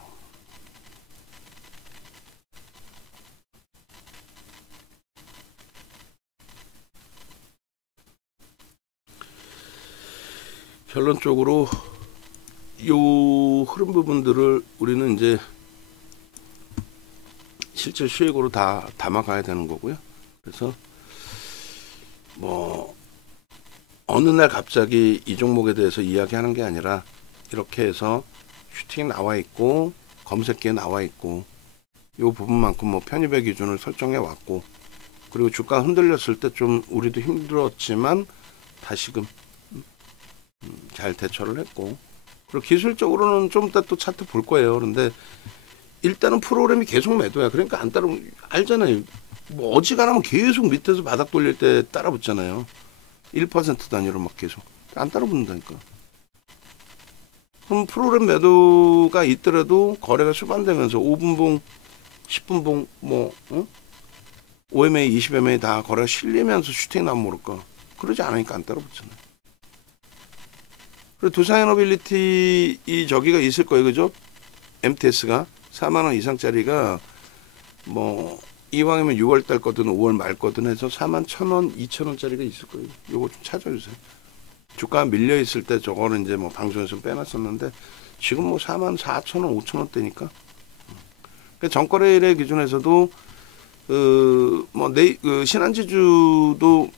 결론적으로 요 흐름 부분들을 우리는 이제 실제 수익으로 다 담아가야 되는 거고요. 그래서 뭐 어느 날 갑자기 이 종목에 대해서 이야기하는 게 아니라 이렇게 해서 슈팅이 나와 있고 검색기에 나와 있고 요 부분만큼 뭐 편입의 기준을 설정해 왔고, 그리고 주가 흔들렸을 때 좀 우리도 힘들었지만 다시금 잘 대처를 했고, 그리고 기술적으로는 좀 이따 또 차트 볼 거예요. 그런데 일단은 프로그램이 계속 매도야. 그러니까 안 따라, 알잖아요. 뭐 어지간하면 계속 밑에서 바닥 돌릴 때 따라 붙잖아요. 1% 단위로 막 계속 안 따라 붙는다니까. 그럼 프로그램 매도가 있더라도 거래가 수반되면서 5분봉 10분봉 뭐 OMA 20MA 다 거래가 실리면서 슈팅 나면 모를까. 그러지 않으니까 안 따라 붙잖아요. 그리고 두산에너빌리티 이 저기가 있을 거예요. 그죠? MTS가 4만원 이상짜리가 뭐 이왕이면 6월달 거든 5월 말 거든 해서 41,000원, 2,000원짜리가 있을 거예요. 요거 좀 찾아주세요. 주가 밀려 있을 때 저거는 이제 뭐 방송에서 빼놨었는데 지금 뭐 44,000원, 5,000원대니까. 그러니까 전거래일의 기준에서도 그 신한지주도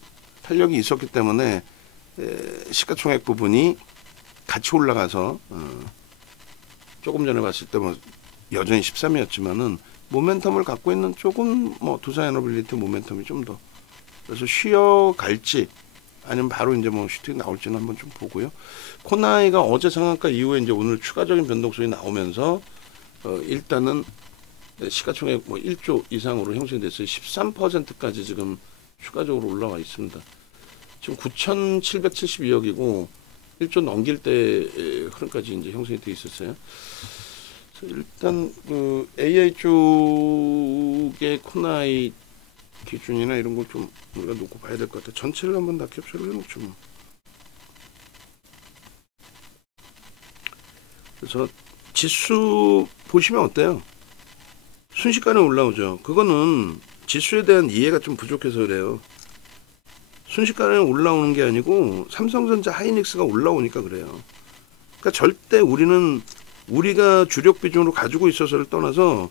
탄력이 있었기 때문에 시가총액 부분이 같이 올라가서 조금 전에 봤을 때 뭐 여전히 13이었지만은 모멘텀을 갖고 있는 쪽은 뭐 두산에너빌리티 모멘텀이 좀 더, 그래서 쉬어갈지 아니면 바로 이제 뭐 슈팅 나올지는 한번 좀 보고요. 코나이가 어제 상한가 이후에 이제 오늘 추가적인 변동성이 나오면서 일단은 시가총액 뭐 1조 이상으로 형성이 됐어요. 13%까지 지금 추가적으로 올라와 있습니다. 지금 9,772억이고 1조 넘길 때 흐름까지 이제 형성이 돼 있었어요. 그래서 일단 그 AI 쪽의 코나이 기준이나 이런 걸 좀 우리가 놓고 봐야 될 것 같아요. 전체를 한번 다 캡처를 해놓죠. 뭐. 그래서 지수 보시면 어때요? 순식간에 올라오죠. 그거는 지수에 대한 이해가 좀 부족해서 그래요. 순식간에 올라오는 게 아니고 삼성전자 하이닉스가 올라오니까 그래요. 그러니까 절대 우리가 주력 비중으로 가지고 있어서를 떠나서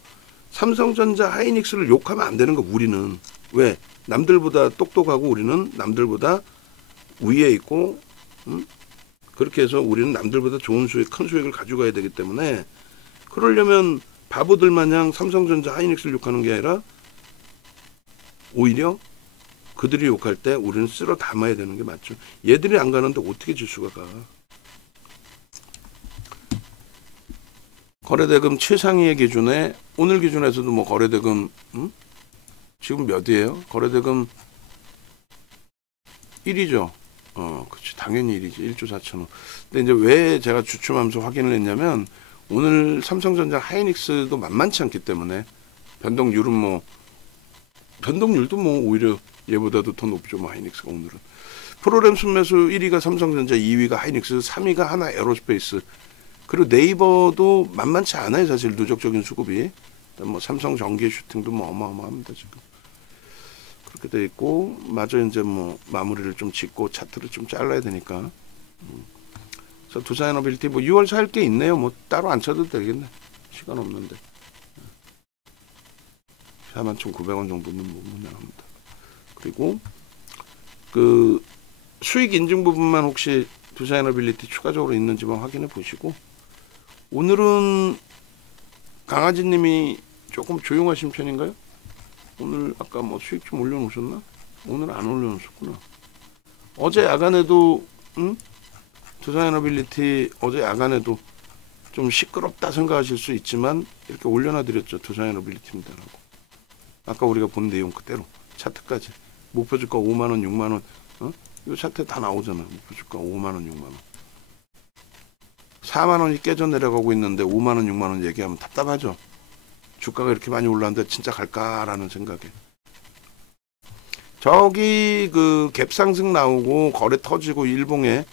삼성전자 하이닉스를 욕하면 안 되는 거. 우리는 왜? 남들보다 똑똑하고 우리는 남들보다 위에 있고 그렇게 해서 우리는 남들보다 좋은 수익, 큰 수익을 가지고 가야 되기 때문에 그러려면 바보들 마냥 삼성전자 하이닉스를 욕하는 게 아니라 오히려 그들이 욕할 때 우리는 쓸어 담아야 되는 게 맞죠. 얘들이 안 가는데 어떻게 지수가 가. 거래대금 최상위의 기준에 오늘 기준에서도 뭐 거래대금 지금 몇이에요? 거래대금 1위죠. 그렇지. 당연히 1위지. 1조 4천억. 근데 이제 왜 제가 주춤하면서 확인을 했냐면 오늘 삼성전자 하이닉스도 만만치 않기 때문에 변동률도 뭐 오히려 얘보다도 더 높죠. 뭐 하이닉스가 오늘은. 프로그램 순매수 1위가 삼성전자, 2위가 하이닉스, 3위가 하나 에어로스페이스. 그리고 네이버도 만만치 않아요. 사실 누적적인 수급이. 뭐 삼성 전기 슈팅도 뭐 어마어마합니다. 지금. 그렇게 돼 있고 마저 이제 뭐 마무리를 좀 짓고 차트를 좀 잘라야 되니까. 그래서 두산에너빌리티 뭐 6월 살 게 있네요. 뭐 따로 안 쳐도 되겠네. 시간 없는데. 41,900원 정도는 뭐 무난합니다. 그리고 그 수익 인증 부분만 혹시 두산에너빌리티 추가적으로 있는지만 확인해 보시고 오늘은 강아지님이 조금 조용하신 편인가요? 오늘 아까 뭐 수익 좀 올려놓으셨나? 오늘 안 올려놓으셨구나. 어제 야간에도 두산에너빌리티 어제 야간에도 좀 시끄럽다 생각하실 수 있지만 이렇게 올려놔드렸죠. 두산에너빌리티입니다라고. 아까 우리가 본 내용 그대로 차트까지 목표주가 5만원 6만원 이 차트 다 나오잖아. 목표주가 5만원 6만원 4만원이 깨져 내려가고 있는데 5만원 6만원 얘기하면 답답하죠. 주가가 이렇게 많이 올랐는데 진짜 갈까라는 생각에. 저기 그 갭상승 나오고 거래 터지고 일봉에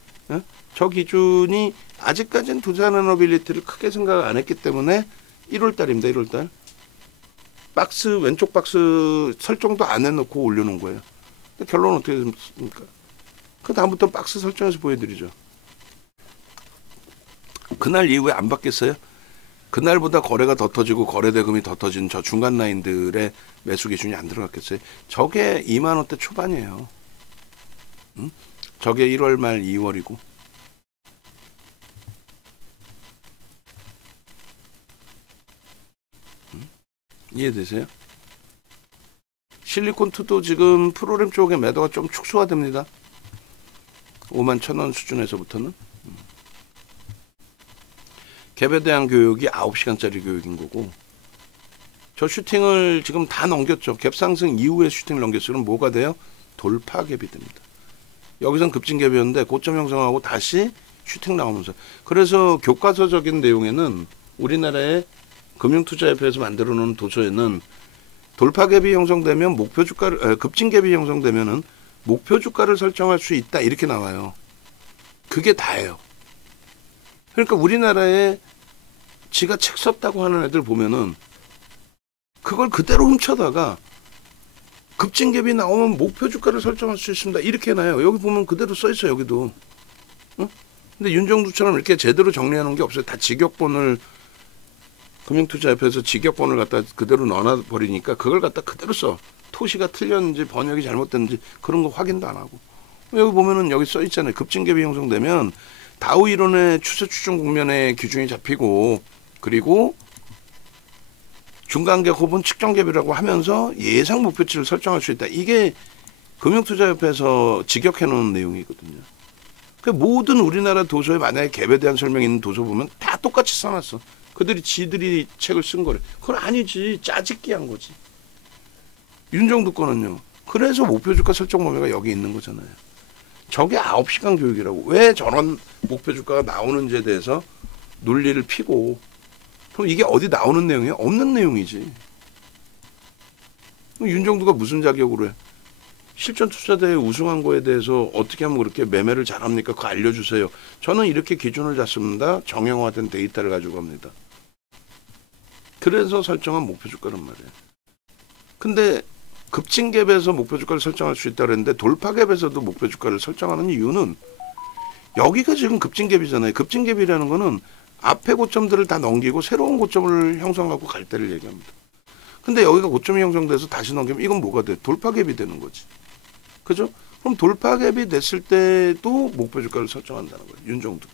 저 기준이 아직까지는 두산에너빌리티를 크게 생각 안 했기 때문에 1월달입니다. 1월달 박스 왼쪽 박스 설정도 안 해놓고 올려놓은 거예요. 결론은 어떻게 됩니까? 그 다음부터 박스 설정해서 보여드리죠. 그날 이후에 안 바뀌었어요. 그날보다 거래가 더 터지고 거래대금이 더 터진 저 중간 라인들의 매수 기준이 안 들어갔겠어요. 저게 2만원대 초반이에요. 저게 1월 말 2월이고 이해되세요? 실리콘2도 지금 프로그램 쪽의 매도가 좀 축소화됩니다. 51,000원 수준에서부터는. 갭에 대한 교육이 9시간짜리 교육인 거고 저 슈팅을 지금 다 넘겼죠. 갭 상승 이후에 슈팅을 넘겼으면 뭐가 돼요? 돌파 갭이 됩니다. 여기선 급진 갭이었는데 고점 형성하고 다시 슈팅 나오면서 그래서 교과서적인 내용에는 우리나라의 금융투자협회에서 만들어 놓은 도서에는 돌파 갭이 형성되면 목표 주가를 급진 갭이 형성되면은 목표 주가를 설정할 수 있다 이렇게 나와요. 그게 다예요. 그러니까 우리나라에 지가 책 썼다고 하는 애들 보면은 그걸 그대로 훔쳐다가 급진 갭이 나오면 목표 주가를 설정할 수 있습니다. 이렇게 해놔요. 여기 보면 그대로 써있어 여기도. 근데 윤정두처럼 이렇게 제대로 정리해 놓은 게 없어요. 다 직역본을 금융투자협회에서 직역본을 갖다 그대로 넣어놔 버리니까 그걸 갖다 그대로 써. 토시가 틀렸는지 번역이 잘못됐는지 그런 거 확인도 안 하고. 여기 보면은 여기 써 있잖아요. 급진 갭이 형성되면 다우 이론의 추세 추종 국면의 기준이 잡히고 그리고 중간갭 혹은 측정갭이라고 하면서 예상 목표치를 설정할 수 있다. 이게 금융투자협회에서 직역해 놓은 내용이거든요. 그 모든 우리나라 도서에 만약에 갭에 대한 설명이 있는 도서 보면 다 똑같이 써놨어. 그들이 지들이 책을 쓴 거래. 그건 아니지. 짜집기 한 거지. 윤정두 거는요. 그래서 목표주가 설정 범위가 여기 있는 거잖아요. 저게 9시간 교육이라고. 왜 저런 목표주가가 나오는지에 대해서 논리를 피고. 그럼 이게 어디 나오는 내용이야? 없는 내용이지. 윤정두가 무슨 자격으로 해? 실전투자대회 우승한 거에 대해서 어떻게 하면 그렇게 매매를 잘합니까? 그거 알려주세요. 저는 이렇게 기준을 잡습니다. 정형화된 데이터를 가지고 갑니다. 그래서 설정한 목표주가란 말이에요. 근데 급진갭에서 목표주가를 설정할 수 있다고 했는데 돌파갭에서도 목표주가를 설정하는 이유는 여기가 지금 급진갭이잖아요. 급진갭이라는 거는 앞에 고점들을 다 넘기고 새로운 고점을 형성하고 갈 때를 얘기합니다. 근데 여기가 고점이 형성돼서 다시 넘기면 이건 뭐가 돼? 돌파갭이 되는 거지. 그죠? 그럼 돌파갭이 됐을 때도 목표주가를 설정한다는 거예요. 윤정두.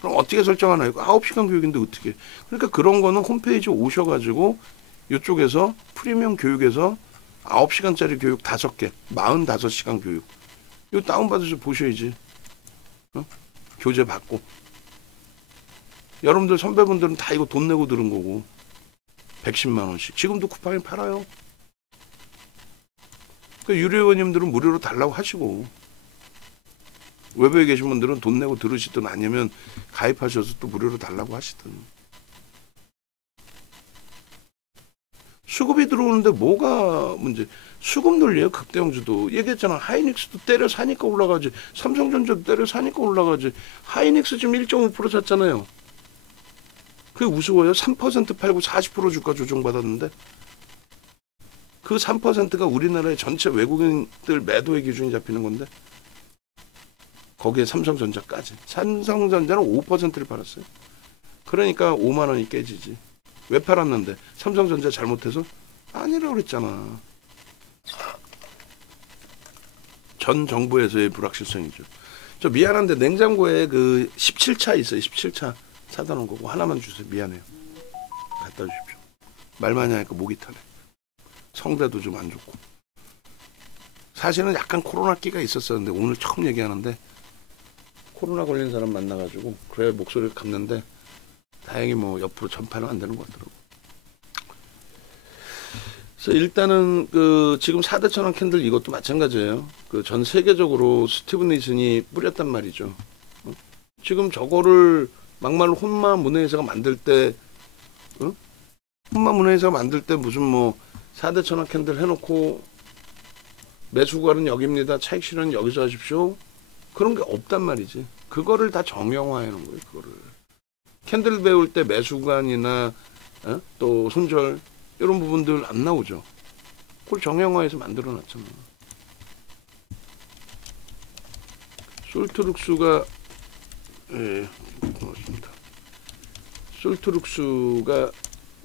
그럼 어떻게 설정하나요? 9시간 교육인데 어떻게. 그러니까 그런 거는 홈페이지 오셔가지고 이쪽에서 프리미엄 교육에서 9시간짜리 교육 5개, 45시간 교육. 이거 다운받아서 보셔야지. 어? 교재 받고. 여러분들 선배분들은 다 이거 돈 내고 들은 거고. 110만 원씩. 지금도 쿠팡에 팔아요. 그 유료회원님들은 무료로 달라고 하시고 외부에 계신 분들은 돈 내고 들으시든 아니면 가입하셔서 또 무료로 달라고 하시든. 수급이 들어오는데 뭐가 문제? 수급 논리예요. 극대형주도. 얘기했잖아. 하이닉스도 때려 사니까 올라가지. 삼성전자도 때려 사니까 올라가지. 하이닉스 지금 1.5% 샀잖아요. 그게 우스워요. 3% 팔고 40% 주가 조정받았는데 그 3%가 우리나라의 전체 외국인들 매도의 기준이 잡히는 건데 거기에 삼성전자까지. 삼성전자는 5%를 팔았어요. 그러니까 5만 원이 깨지지. 왜 팔았는데? 삼성전자 잘못해서? 아니라고 그랬잖아. 전 정부에서의 불확실성이죠. 저 미안한데 냉장고에 그 17차 있어요. 17차 사다 놓은 거고 하나만 주세요. 미안해요. 갖다 주십시오. 말 많이 하니까 목이 타네. 성대도 좀 안 좋고. 사실은 약간 코로나 끼가 있었었는데 오늘 처음 얘기하는데 코로나 걸린 사람 만나가지고 그래 목소리를 감는데 다행히 뭐 옆으로 전파는 안 되는 것 같더라고. 그래서 일단은 그 지금 4대 천왕 캔들 이것도 마찬가지예요. 그 전 세계적으로 스티븐 니슨이 뿌렸단 말이죠. 지금 저거를 막말로 혼마 문해회사가 만들 때, 혼마 문해회사가 만들 때 무슨 뭐 4대 천왕 캔들 해놓고 매수가는 여기입니다. 차익 실현은 여기서 하십시오. 그런 게 없단 말이지. 그거를 다 정형화해 놓은 거예요. 그거를. 캔들 배울 때 매수관이나 또 손절 이런 부분들 안 나오죠. 그걸 정형화해서 만들어 놨잖아. 솔트룩스가 예, 고맙습니다. 솔트룩스가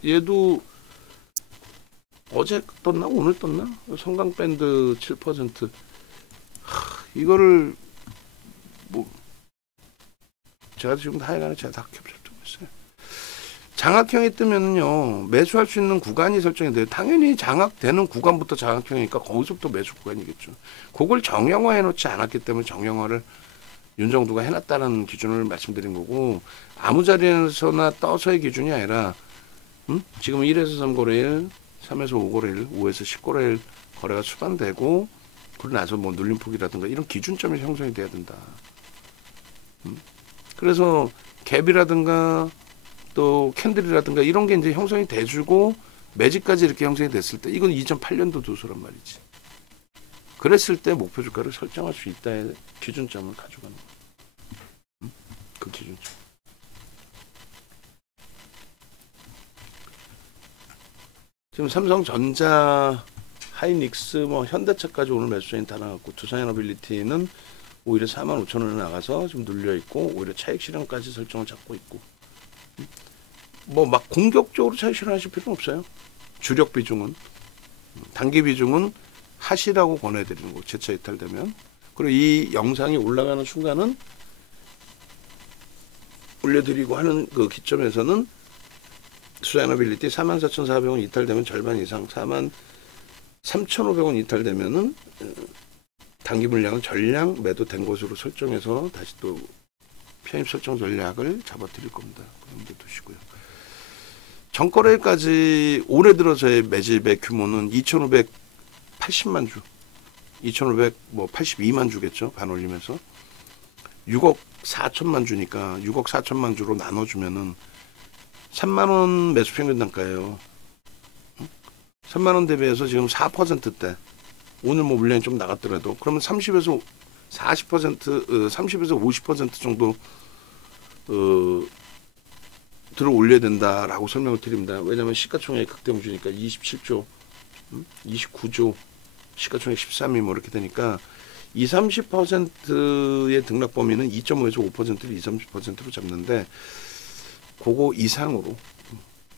얘도 어제 떴나 오늘 떴나? 성강밴드 7%. 이거를 뭐 제가 지금 하여간에 제가 다 캡처하고 있어요. 장악형이 뜨면요 매수할 수 있는 구간이 설정이 돼요. 당연히 장악되는 구간부터 장악형이니까 거기서부터 매수 구간이겠죠. 그걸 정형화해 놓지 않았기 때문에 정형화를 윤정두가 해놨다는 기준을 말씀드린 거고 아무 자리에서나 떠서의 기준이 아니라 지금 1에서 3거래일, 3에서 5거래일, 5에서 10거래일 거래가 수반되고 그러고 나서 뭐 눌림폭이라든가 이런 기준점이 형성이 돼야 된다. 그래서 갭이라든가 또 캔들이라든가 이런 게 이제 형성이 돼주고 매직까지 이렇게 형성이 됐을 때 이건 2008년도 도서란 말이지. 그랬을 때 목표 주가를 설정할 수 있다의 기준점을 가져가는 거예요. 그 기준점. 지금 삼성전자, 하이닉스, 뭐 현대차까지 오늘 매수장이 다 나갔고 두산에너빌리티는 오히려 45,000원에 나가서 좀 눌려 있고 오히려 차익 실현까지 설정을 잡고 있고 뭐 막 공격적으로 차익 실현하실 필요는 없어요. 주력 비중은 단기 비중은 하시라고 권해드리는 거 재차 이탈되면. 그리고 이 영상이 올라가는 순간은 올려드리고 하는 그 기점에서는 수자에너빌리티 44,400원 이탈되면 절반 이상 3,500원 이탈되면은 단기 물량은 전량 매도된 것으로 설정해서 다시 또 편입 설정 전략을 잡아드릴 겁니다. 그런데 두시고요. 전거래까지 올해 들어서의 매집의 규모는 2,580만 주, 2,582만 주겠죠. 반올림해서 6억 4천만 주니까 6억 4천만 주로 나눠주면은 3만 원 매수 평균 단가예요. 3만 원 대비해서 지금 4%대. 오늘 뭐 물량이 좀 나갔더라도 그러면 30에서 40%, 30에서 50% 정도 들어 올려야 된다라고 설명을 드립니다. 왜냐하면 시가총액 극대무주니까 27조, 29조, 시가총액 13위 뭐 이렇게 되니까 20-30%의 등락 범위는 2.5에서 5%를 20-30%로 잡는데 그거 이상으로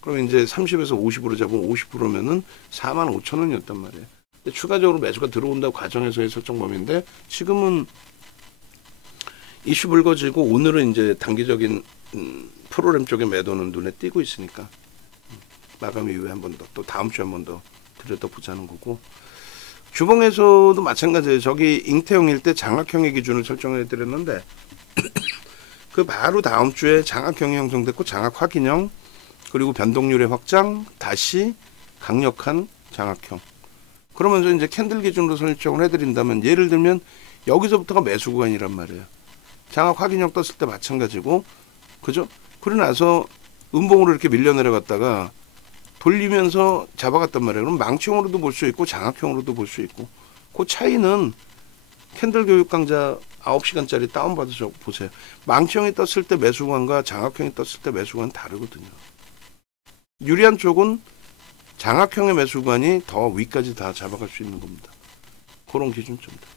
그럼 이제 30에서 50으로 잡으면 50%면은 45,000원이었단 말이에요. 근데 추가적으로 매수가 들어온다고 가정해서의 설정 범위인데 지금은 이슈 불거지고 오늘은 이제 단기적인 프로그램 쪽의 매도는 눈에 띄고 있으니까 마감 이후에 한 번 더 또 다음 주에 한 번 더 들여다보자는 거고 주봉에서도 마찬가지예요. 저기 잉태형일 때 장악형의 기준을 설정해 드렸는데 그 바로 다음 주에 장악형이 형성됐고 장악 확인형 그리고 변동률의 확장 다시 강력한 장악형 그러면서 이제 캔들 기준으로 설정을 해드린다면 예를 들면 여기서부터가 매수 구간이란 말이에요. 장악 확인형 떴을 때 마찬가지고 그죠? 그러고 나서 음봉으로 이렇게 밀려 내려갔다가 돌리면서 잡아갔단 말이에요. 그럼 망치형으로도 볼 수 있고 장악형으로도 볼 수 있고 그 차이는 캔들 교육 강좌 9시간짜리 다운받으셔 보세요. 망치형이 떴을 때 매수구간과 장악형이 떴을 때 매수구간은 다르거든요. 유리한 쪽은 장악형의 매수구간이 더 위까지 다 잡아갈 수 있는 겁니다. 그런 기준점입니다.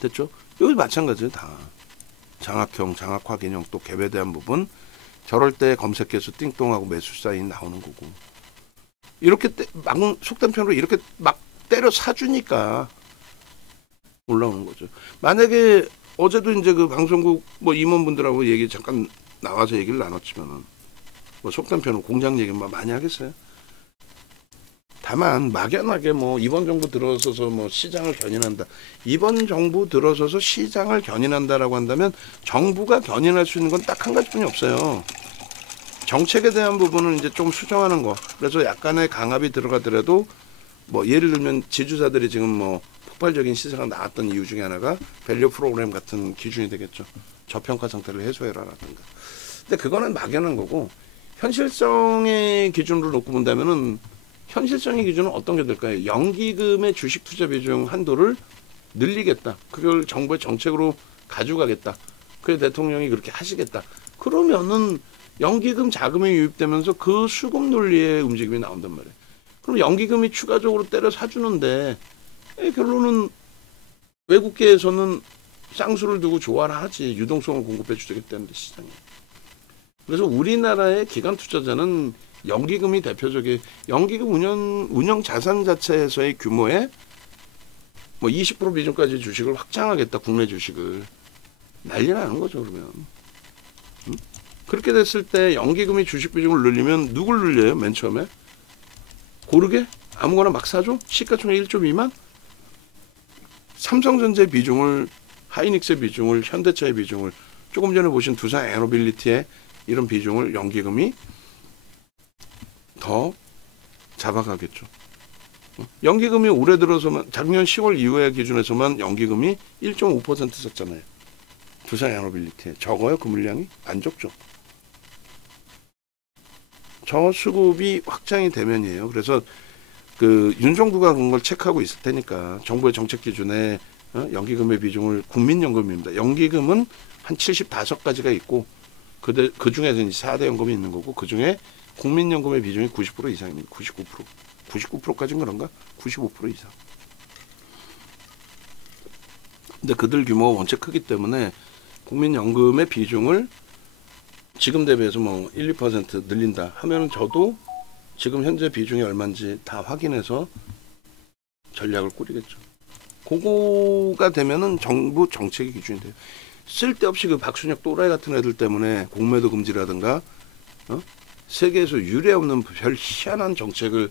됐죠? 여기 마찬가지예요. 다 장악형, 장악 확인형 또 갭에 대한 부분 저럴 때 검색해서 띵똥하고 매수 사인 나오는 거고 이렇게 막 속된 편으로 이렇게 막 때려 사주니까 올라오는 거죠. 만약에 어제도 이제 그 방송국 뭐 임원분들하고 얘기 잠깐 나와서 얘기를 나눴지만은 뭐 속된 편으로 공장 얘기만 많이 하겠어요. 다만 막연하게 뭐 이번 정부 들어서서 뭐 시장을 견인한다. 이번 정부 들어서서 시장을 견인한다라고 한다면 정부가 견인할 수 있는 건 딱 한 가지뿐이 없어요. 정책에 대한 부분은 이제 좀 수정하는 거. 그래서 약간의 강압이 들어가더라도 뭐 예를 들면 지주사들이 지금 뭐 폭발적인 시세가 나왔던 이유 중에 하나가 밸류 프로그램 같은 기준이 되겠죠. 저평가 상태를 해소해라라든가. 근데 그거는 막연한 거고 현실성의 기준으로 놓고 본다면은 현실성의 기준은 어떤 게 될까요? 연기금의 주식 투자 비중 한도를 늘리겠다. 그걸 정부의 정책으로 가져가겠다. 그래 대통령이 그렇게 하시겠다. 그러면은 연기금 자금이 유입되면서 그 수급 논리의 움직임이 나온단 말이에요. 그럼 연기금이 추가적으로 때려 사주는데 결론은 외국계에서는 쌍수를 두고 좋아라 하지. 유동성을 공급해 주기 때문에 시장에. 그래서 우리나라의 기관 투자자는 연기금이 대표적인 연기금 운영 자산 자체에서의 규모의 뭐 20% 비중까지 주식을 확장하겠다. 국내 주식을 난리 나는 거죠. 그러면 그렇게 됐을 때 연기금이 주식 비중을 늘리면 누굴 늘려요? 맨 처음에 고르게 아무거나 막 사줘? 시가총액 1조 미만? 삼성전자 비중을 하이닉스의 비중을 현대차의 비중을 조금 전에 보신 두산 에너빌리티의 이런 비중을 연기금이 더 잡아가겠죠. 연기금이 올해 들어서만 작년 10월 이후의 기준에서만 연기금이 1.5% 썼잖아요. 두산 에너빌리티에 적어요. 그 물량이 안 적죠. 저수급이 확장이 되면이에요. 그래서 그 윤정부가 그런 걸 체크하고 있을 테니까 정부의 정책 기준에 연기금의 비중을 국민연금입니다. 연기금은 한 75가지가 있고 그 중에서 이제 4대 연금이 있는 거고 그 중에 국민연금의 비중이 90% 이상입니다. 99%까지는 그런가? 95% 이상. 근데 그들 규모가 원체 크기 때문에 국민연금의 비중을 지금 대비해서 뭐 1, 2% 늘린다 하면 저도 지금 현재 비중이 얼마인지 다 확인해서 전략을 꾸리겠죠. 그거가 되면은 정부 정책의 기준이 돼요. 쓸데없이 그 박순혁 또라이 같은 애들 때문에 공매도 금지라든가 세계에서 유례 없는 별 희한한 정책을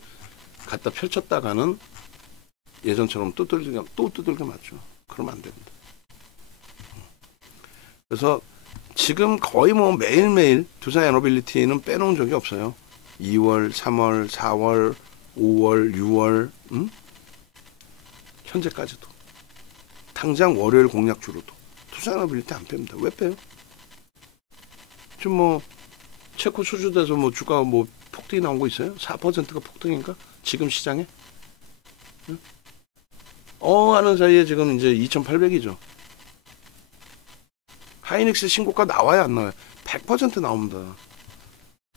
갖다 펼쳤다가는 예전처럼 또 두들겨 맞죠. 그러면 안 됩니다. 그래서 지금 거의 뭐 매일매일 두산 에너빌리티는 빼놓은 적이 없어요. 2월, 3월, 4월, 5월, 6월, 현재까지도. 당장 월요일 공약주로도 두산 에너빌리티 안 뺍니다. 왜 빼요? 지금 뭐 체코 수주돼서 뭐 주가 뭐 폭등이 나온 거 있어요? 4%가 폭등인가? 지금 시장에? 응? 하는 사이에 지금 이제 2,800이죠. 하이닉스 신고가 나와야 안 나와요? 100% 나옵니다.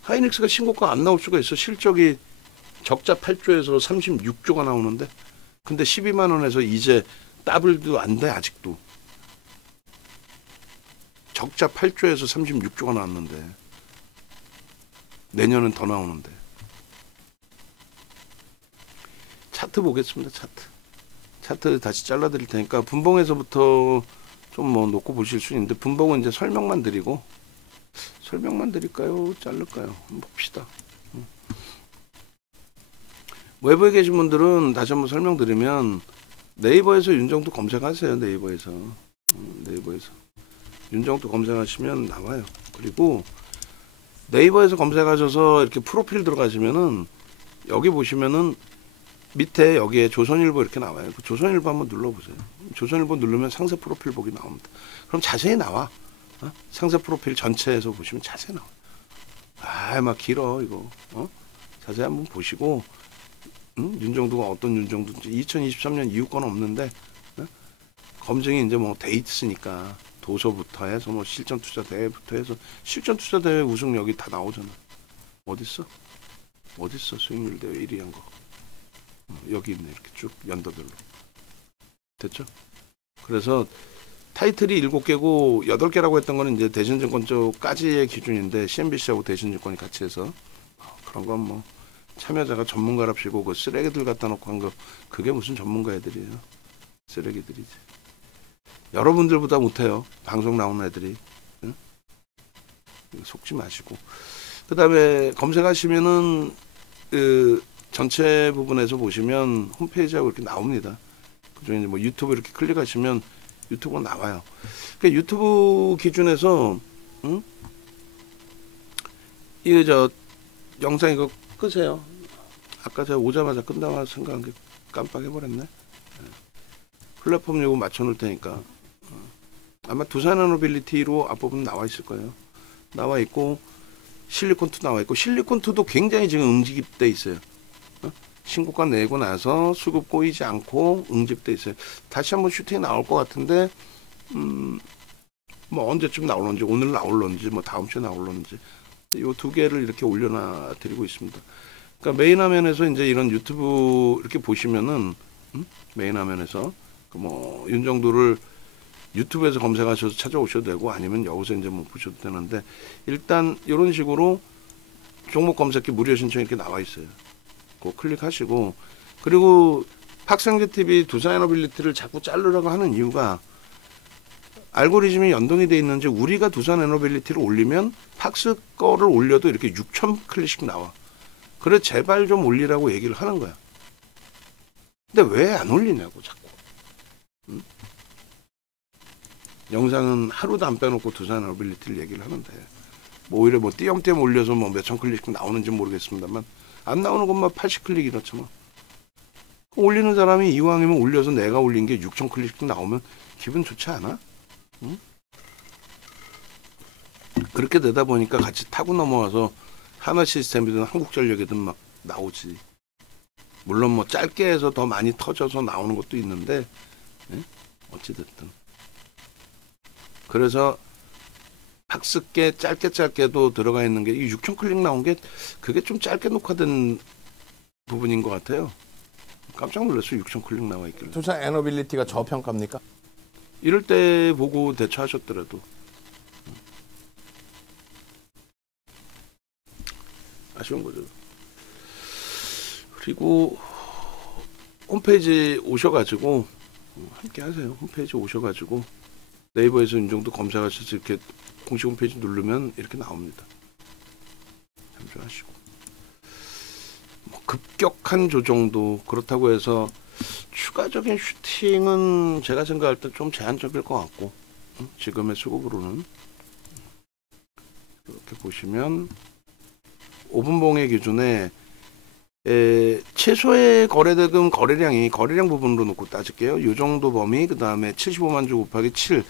하이닉스가 신고가 안 나올 수가 있어. 실적이 적자 8조에서 36조가 나오는데, 근데 12만 원에서 이제 더블도 안 돼. 아직도 적자 8조에서 36조가 나왔는데 내년은 더 나오는데. 차트 보겠습니다. 차트 다시 잘라 드릴 테니까 분봉에서부터 좀 뭐 놓고 보실 수 있는데, 분봉은 이제 설명만 드릴까요? 자를까요? 한번 봅시다. 외부에 계신 분들은 다시 한번 설명드리면, 네이버에서 윤정도 검색하세요. 네이버에서 윤정도 검색하시면 나와요. 그리고 네이버에서 검색하셔서 이렇게 프로필 들어가시면은 여기 보시면은 밑에 여기에 조선일보 이렇게 나와요. 그 조선일보 한번 눌러보세요. 조선일보 누르면 상세 프로필 보기 나옵니다. 그럼 자세히 나와. 상세 프로필 전체에서 보시면 자세히 나와. 막 길어 이거. 자세히 한번 보시고, 윤정도가 어떤 윤정도인지 2023년 이후 건 없는데, 검증이 이제 뭐 돼 있으니까 도서부터 해서 뭐 실전 투자 대회부터 해서 실전 투자 대회 우승 여기 다 나오잖아. 어딨어 수익률 대회 1위 한 거. 여기 있네. 이렇게 쭉 연도별로. 됐죠? 그래서 타이틀이 7개고 8개라고 했던 거는 이제 대신증권 쪽까지의 기준인데, CNBC하고 대신증권이 같이 해서 그런 건 뭐 참여자가 전문가랍시고 그 쓰레기들 갖다 놓고 한 거, 그게 무슨 전문가 애들이에요. 쓰레기들이지. 여러분들보다 못해요. 방송 나오는 애들이. 응? 속지 마시고. 그 다음에 검색하시면은 그 전체 부분에서 보시면 홈페이지하고 이렇게 나옵니다. 그중에 이제 뭐 유튜브 이렇게 클릭하시면 유튜브가 나와요. 그러니까 유튜브 기준에서, 이거 저 영상 이거 끄세요. 아까 제가 오자마자 끈다고 생각한 게 깜빡해버렸네. 플랫폼 요거 맞춰놓을 테니까. 아마 두산 에너빌리티로 앞부분 나와 있을 거예요. 나와 있고 실리콘2 나와 있고, 실리콘2도 굉장히 지금 응집돼 있어요. 신고가 내고 나서 수급 꼬이지 않고 응집돼 있어요. 다시 한번 슈팅이 나올 것 같은데, 뭐 언제쯤 나올런지, 오늘 나올런지, 뭐 다음 주에 나올런지, 요 두 개를 이렇게 올려놔 드리고 있습니다. 그러니까 메인 화면에서 이제 이런 유튜브 이렇게 보시면은, 메인 화면에서 그 뭐 윤정도를 유튜브에서 검색하셔서 찾아오셔도 되고, 아니면 여기서 이제 뭐 보셔도 되는데, 일단 이런 식으로 종목 검색기 무료 신청 이렇게 나와 있어요. 그거 클릭하시고, 그리고 박상재 TV 두산 에너빌리티를 자꾸 자르려고 하는 이유가, 알고리즘이 연동이 돼 있는지 우리가 두산 에너빌리티를 올리면 팍스 거를 올려도 이렇게 6,000 클릭씩 나와. 그래 제발 좀 올리라고 얘기를 하는 거야. 근데 왜 안 올리냐고 자꾸. 영상은 하루도 안 빼놓고 두산 에너빌리티를 얘기를 하는데, 뭐 오히려 뭐 띄엄띄엄 올려서 뭐 몇천 클릭씩 나오는지 모르겠습니다만, 안 나오는 것만 80클릭 이렇죠 뭐. 올리는 사람이 이왕이면 올려서 내가 올린 게 6,000 클릭씩 나오면 기분 좋지 않아? 응? 그렇게 되다 보니까 같이 타고 넘어와서 하나시스템이든 한국전력이든 막 나오지. 물론 뭐 짧게 해서 더 많이 터져서 나오는 것도 있는데, 어찌됐든. 그래서 박스께 짧게도 들어가 있는 게, 이 6,000 클릭 나온 게 그게 좀 짧게 녹화된 부분인 것 같아요. 깜짝 놀랐어요. 6,000 클릭 나와 있길래. 두산 에너빌리티가 저평가입니까? 이럴 때 보고 대처하셨더라도 아쉬운 거죠. 그리고 홈페이지 오셔가지고 함께 하세요. 홈페이지 오셔가지고 네이버에서 윤정도 검색하셔서 이렇게 공식 홈페이지 누르면 이렇게 나옵니다. 참조하시고. 뭐 급격한 조정도 그렇다고 해서 추가적인 슈팅은 제가 생각할 때 좀 제한적일 것 같고 지금의 수급으로는 이렇게 보시면 5분봉의 기준에 최소의 거래대금 거래량 부분으로 놓고 따질게요. 이 정도 범위 그 다음에 75만 주 곱하기 7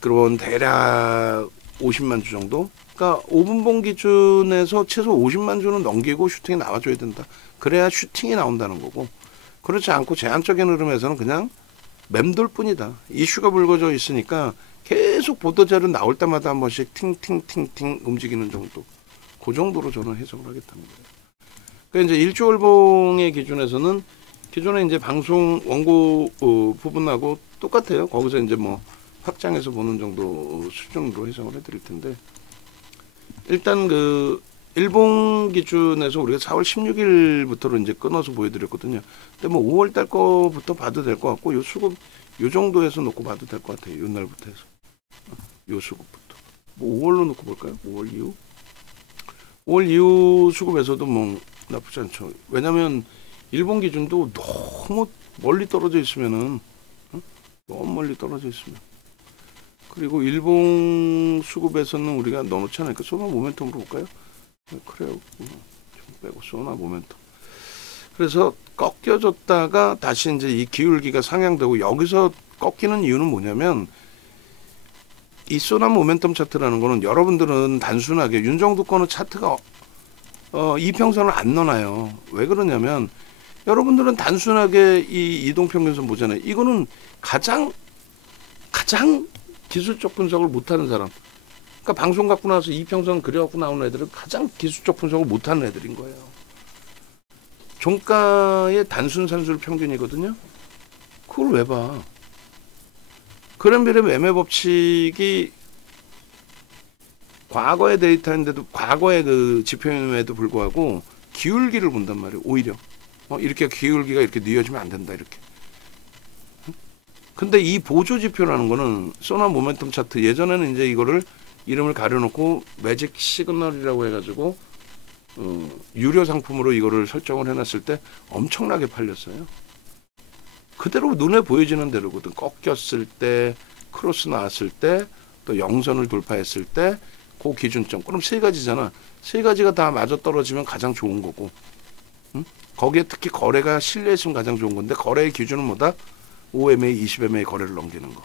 그런 대략 50만 주 정도. 그러니까 5분봉 기준에서 최소 50만 주는 넘기고 슈팅이 나와줘야 된다. 그래야 슈팅이 나온다는 거고. 그렇지 않고 제한적인 흐름에서는 그냥 맴돌 뿐이다. 이슈가 불거져 있으니까 계속 보도자료 나올 때마다 한 번씩 팅팅팅팅 움직이는 정도. 그 정도로 저는 해석을 하겠다는 거예요. 그러니까 이제 일주월봉의 기준에서는 기존에 이제 방송 원고 부분하고 똑같아요. 거기서 이제 뭐 확장해서 보는 정도 수준으로 해석을 해드릴 텐데 일단 그 일봉 기준에서 우리가 4월 16일부터로 이제 끊어서 보여드렸거든요. 근데 뭐 5월 달 거부터 봐도 될 것 같고 요 수급 요 정도에서 놓고 봐도 될 것 같아요. 요 날부터 해서 요 수급부터 뭐 5월로 놓고 볼까요? 5월 이후 수급에서도 뭐 나쁘지 않죠. 왜냐면 일본 기준도 너무 멀리 떨어져 있으면은 너무 멀리 떨어져 있으면 그리고 일본 수급에서는 우리가 넣어놓지 않으니까 소나 모멘텀으로 볼까요? 그래요. 좀 빼고 소나 모멘텀. 그래서 꺾여졌다가 다시 이제 이 기울기가 상향되고 여기서 꺾이는 이유는 뭐냐면 이 소나 모멘텀 차트라는 거는 여러분들은 단순하게 윤정도 거는 차트가 이평선을 안 넣어놔요. 왜 그러냐면 여러분들은 단순하게 이 이동평균선 보잖아요. 이거는 가장 기술적 분석을 못하는 사람. 그러니까 방송 갖고 나서 이평선 그려갖고 나오는 애들은 가장 기술적 분석을 못하는 애들인 거예요. 종가의 단순 산술 평균이거든요. 그걸 왜 봐? 그랜빌의 매매 법칙이 과거의 데이터인데도 과거의 그 지표임에도 불구하고 기울기를 본단 말이에요. 오히려 이렇게 기울기가 이렇게 뉘어지면 안 된다 이렇게. 근데 이 보조 지표라는 거는 소나 모멘텀 차트 예전에는 이제 이거를 이름을 가려놓고 매직 시그널이라고 해가지고 유료 상품으로 이거를 설정을 해놨을 때 엄청나게 팔렸어요. 그대로 눈에 보여지는 대로거든. 꺾였을 때, 크로스 나왔을 때, 또 영선을 돌파했을 때, 그 기준점. 그럼 세 가지잖아. 세 가지가 다 맞아 떨어지면 가장 좋은 거고. 응? 거기에 특히 거래가 실려있으면 가장 좋은 건데 거래의 기준은 뭐다? 5MA, 20MA 거래를 넘기는 거.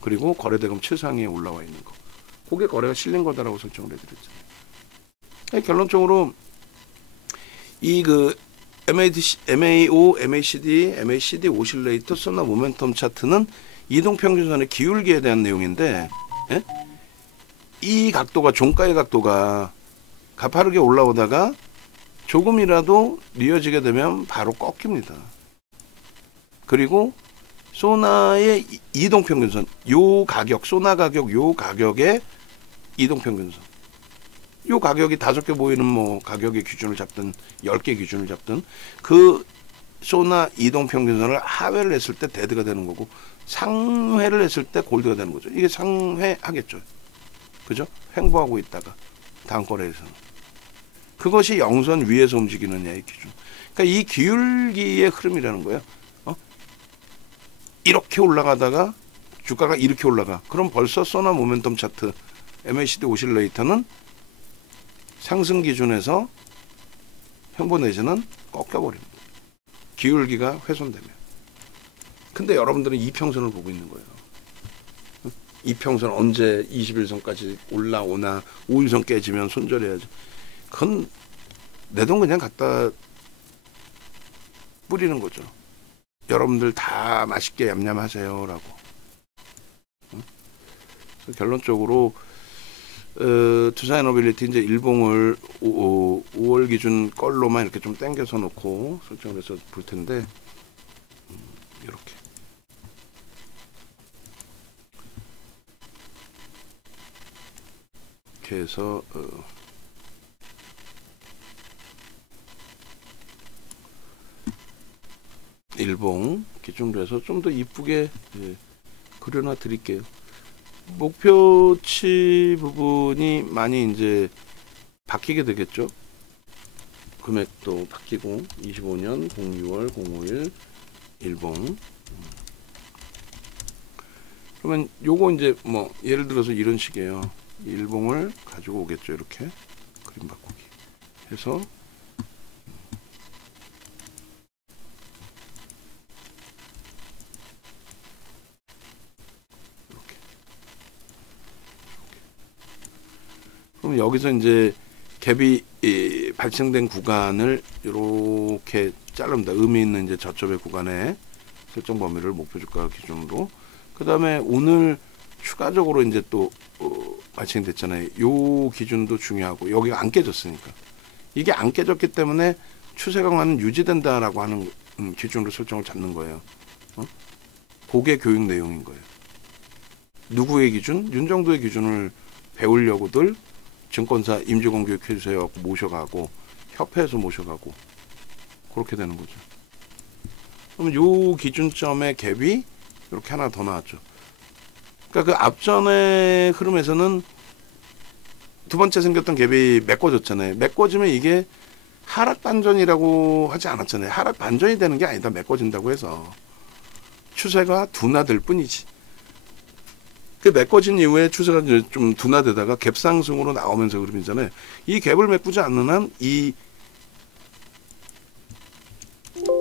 그리고 거래대금 최상위에 올라와 있는 거. 그게 거래가 실린 거다라고 설정을 해드렸잖아요. 결론적으로 이 그 MAO, MACD 오실레이터, 소나 모멘텀 차트는 이동평균선의 기울기에 대한 내용인데 예? 이 각도가 종가의 각도가 가파르게 올라오다가 조금이라도 뉘어지게 되면 바로 꺾입니다. 그리고 소나의 이동평균선 요 가격 소나 가격 요 가격의 이동평균선 요 가격이 5개 보이는 뭐 가격의 기준을 잡든 10개 기준을 잡든 그 소나 이동평균선을 하회를 했을 때 데드가 되는 거고 상회를 했을 때 골드가 되는 거죠. 이게 상회하겠죠. 그죠? 횡보하고 있다가 다음 거래에서는 그것이 영선 위에서 움직이느냐의 기준. 그러니까 이 기울기의 흐름이라는 거예요. 이렇게 올라가다가 주가가 이렇게 올라가. 그럼 벌써 소나 모멘텀 차트 MACD 오실레이터는 상승 기준에서 횡보 내지는 꺾여버립니다. 기울기가 훼손되면. 근데 여러분들은 이평선을 보고 있는 거예요. 이평선 언제 21선까지 올라오나 5일선 깨지면 손절해야죠. 그건 내 돈 그냥 갖다 뿌리는 거죠. 여러분들 다 맛있게 얌얌하세요라고. 결론적으로 투자에너빌리티 이제 일봉을 5월 기준 걸로만 이렇게 좀 당겨서 놓고 설정을 해서 볼 텐데 이렇게 해서 일봉 기준으로 해서 좀 더 이쁘게 그려놔 드릴게요. 목표치 부분이 많이 이제 바뀌게 되겠죠. 금액도 바뀌고 25년 06월 051 일봉. 그러면 요거 이제 뭐 예를 들어서 이런 식이에요. 일봉을 가지고 오겠죠. 이렇게 그림 바꾸기 해서 이렇게. 그럼 여기서 이제 갭이 발생된 구간을 이렇게 자릅니다. 의미 있는 이제 저점의 구간에 설정 범위를 목표 주가 기준으로. 그 다음에 오늘 추가적으로 이제 또 발생됐잖아요. 요 기준도 중요하고 여기가 안 깨졌으니까 이게 안 깨졌기 때문에 추세 강화는 유지된다라고 하는 기준으로 설정을 잡는 거예요. 그게 교육 내용인 거예요. 누구의 기준? 윤정도의 기준을 배우려고들 증권사 임직원 교육해주세요 모셔가고 협회에서 모셔가고 그렇게 되는 거죠. 그러면 요 기준점의 갭이 이렇게 하나 더 나왔죠. 그러니까 그 앞전의 흐름에서는 두 번째 생겼던 갭이 메꿔졌잖아요. 메꿔지면 이게 하락 반전이라고 하지 않았잖아요. 하락 반전이 되는 게 아니다. 메꿔진다고 해서 추세가 둔화될 뿐이지. 그 메꿔진 이후에 추세가 좀 둔화되다가 갭 상승으로 나오면서 그림이잖아요. 이 갭을 메꾸지 않는 한 이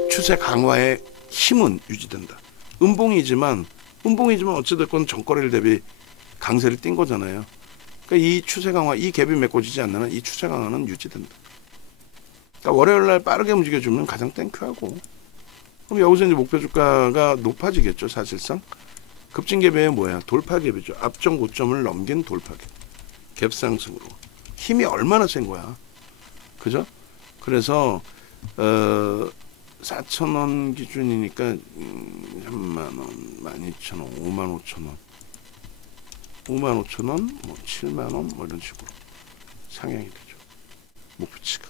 추세 강화의 힘은 유지된다. 음봉이지만 어찌됐건 전거래일 대비 강세를 띈 거잖아요. 그러니까 이 추세 강화, 이 갭이 메꿔지지 않는 한 이 추세 강화는 유지된다. 그러니까 월요일 날 빠르게 움직여주면 가장 땡큐하고, 그럼 여기서 이제 목표 주가가 높아지겠죠. 사실상 급진 갭이 뭐야? 돌파 갭이죠. 앞전 고점을 넘긴 돌파 갭. 갭 상승으로 힘이 얼마나 센 거야, 그죠? 그래서 4,000원 기준이니까 3만원, 12,000원, 55,000원, 55,000원, 뭐 7만원 뭐 이런 식으로 상향이 되죠. 목표치가.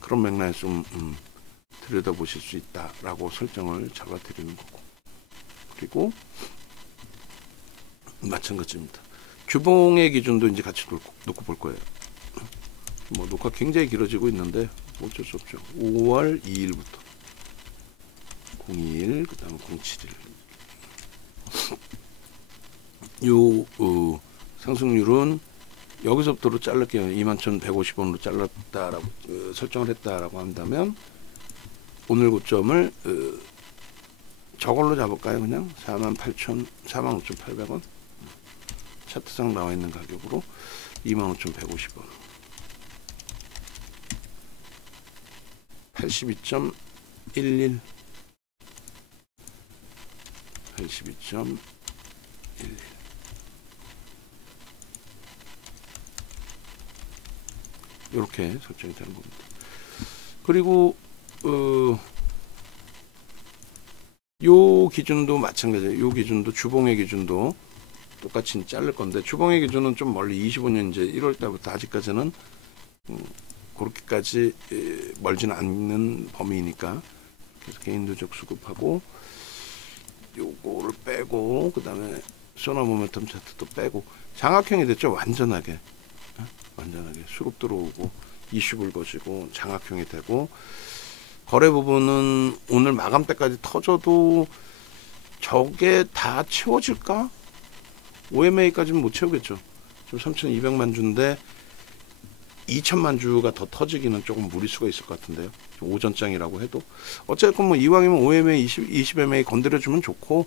그런 맥락에 좀 들여다보실 수 있다라고 설정을 잡아드리는 거고. 그리고 마찬가지입니다. 주봉의 기준도 이제 같이 놓고 볼 거예요. 뭐 녹화 굉장히 길어지고 있는데 어쩔 수 없죠. 5월 2일부터 02일 그다음 07일 요 상승률은 여기서부터로 자를게요. 21,150원으로 잘랐다라고 설정을 했다라고 한다면 오늘 고점을 저걸로 잡을까요? 그냥 45,800원 차트상 나와 있는 가격으로 25,150원 82.11 82.11 이렇게 설정이 되는 겁니다. 그리고 요 기준도 마찬가지예요. 요 기준도 주봉의 기준도 똑같이 자를 건데 주봉의 기준은 좀 멀리 25년 이제 1월 달부터 아직까지는 그렇게까지 멀지는 않는 범위니까 그래서 개인 누적 수급하고 요거를 빼고 그다음에 소나 모멘텀 차트도 빼고 장악형이 됐죠. 완전하게 수급 들어오고 이슈 불거지고 장악형이 되고 거래 부분은 오늘 마감 때까지 터져도 저게 다 채워질까? OMA까지는 못 채우겠죠. 지금 3,200만 주인데 2천만 주가 더 터지기는 조금 무리수가 있을 것 같은데요. 오전장이라고 해도 어쨌든 뭐 이왕이면 OMA 20MA 건드려주면 좋고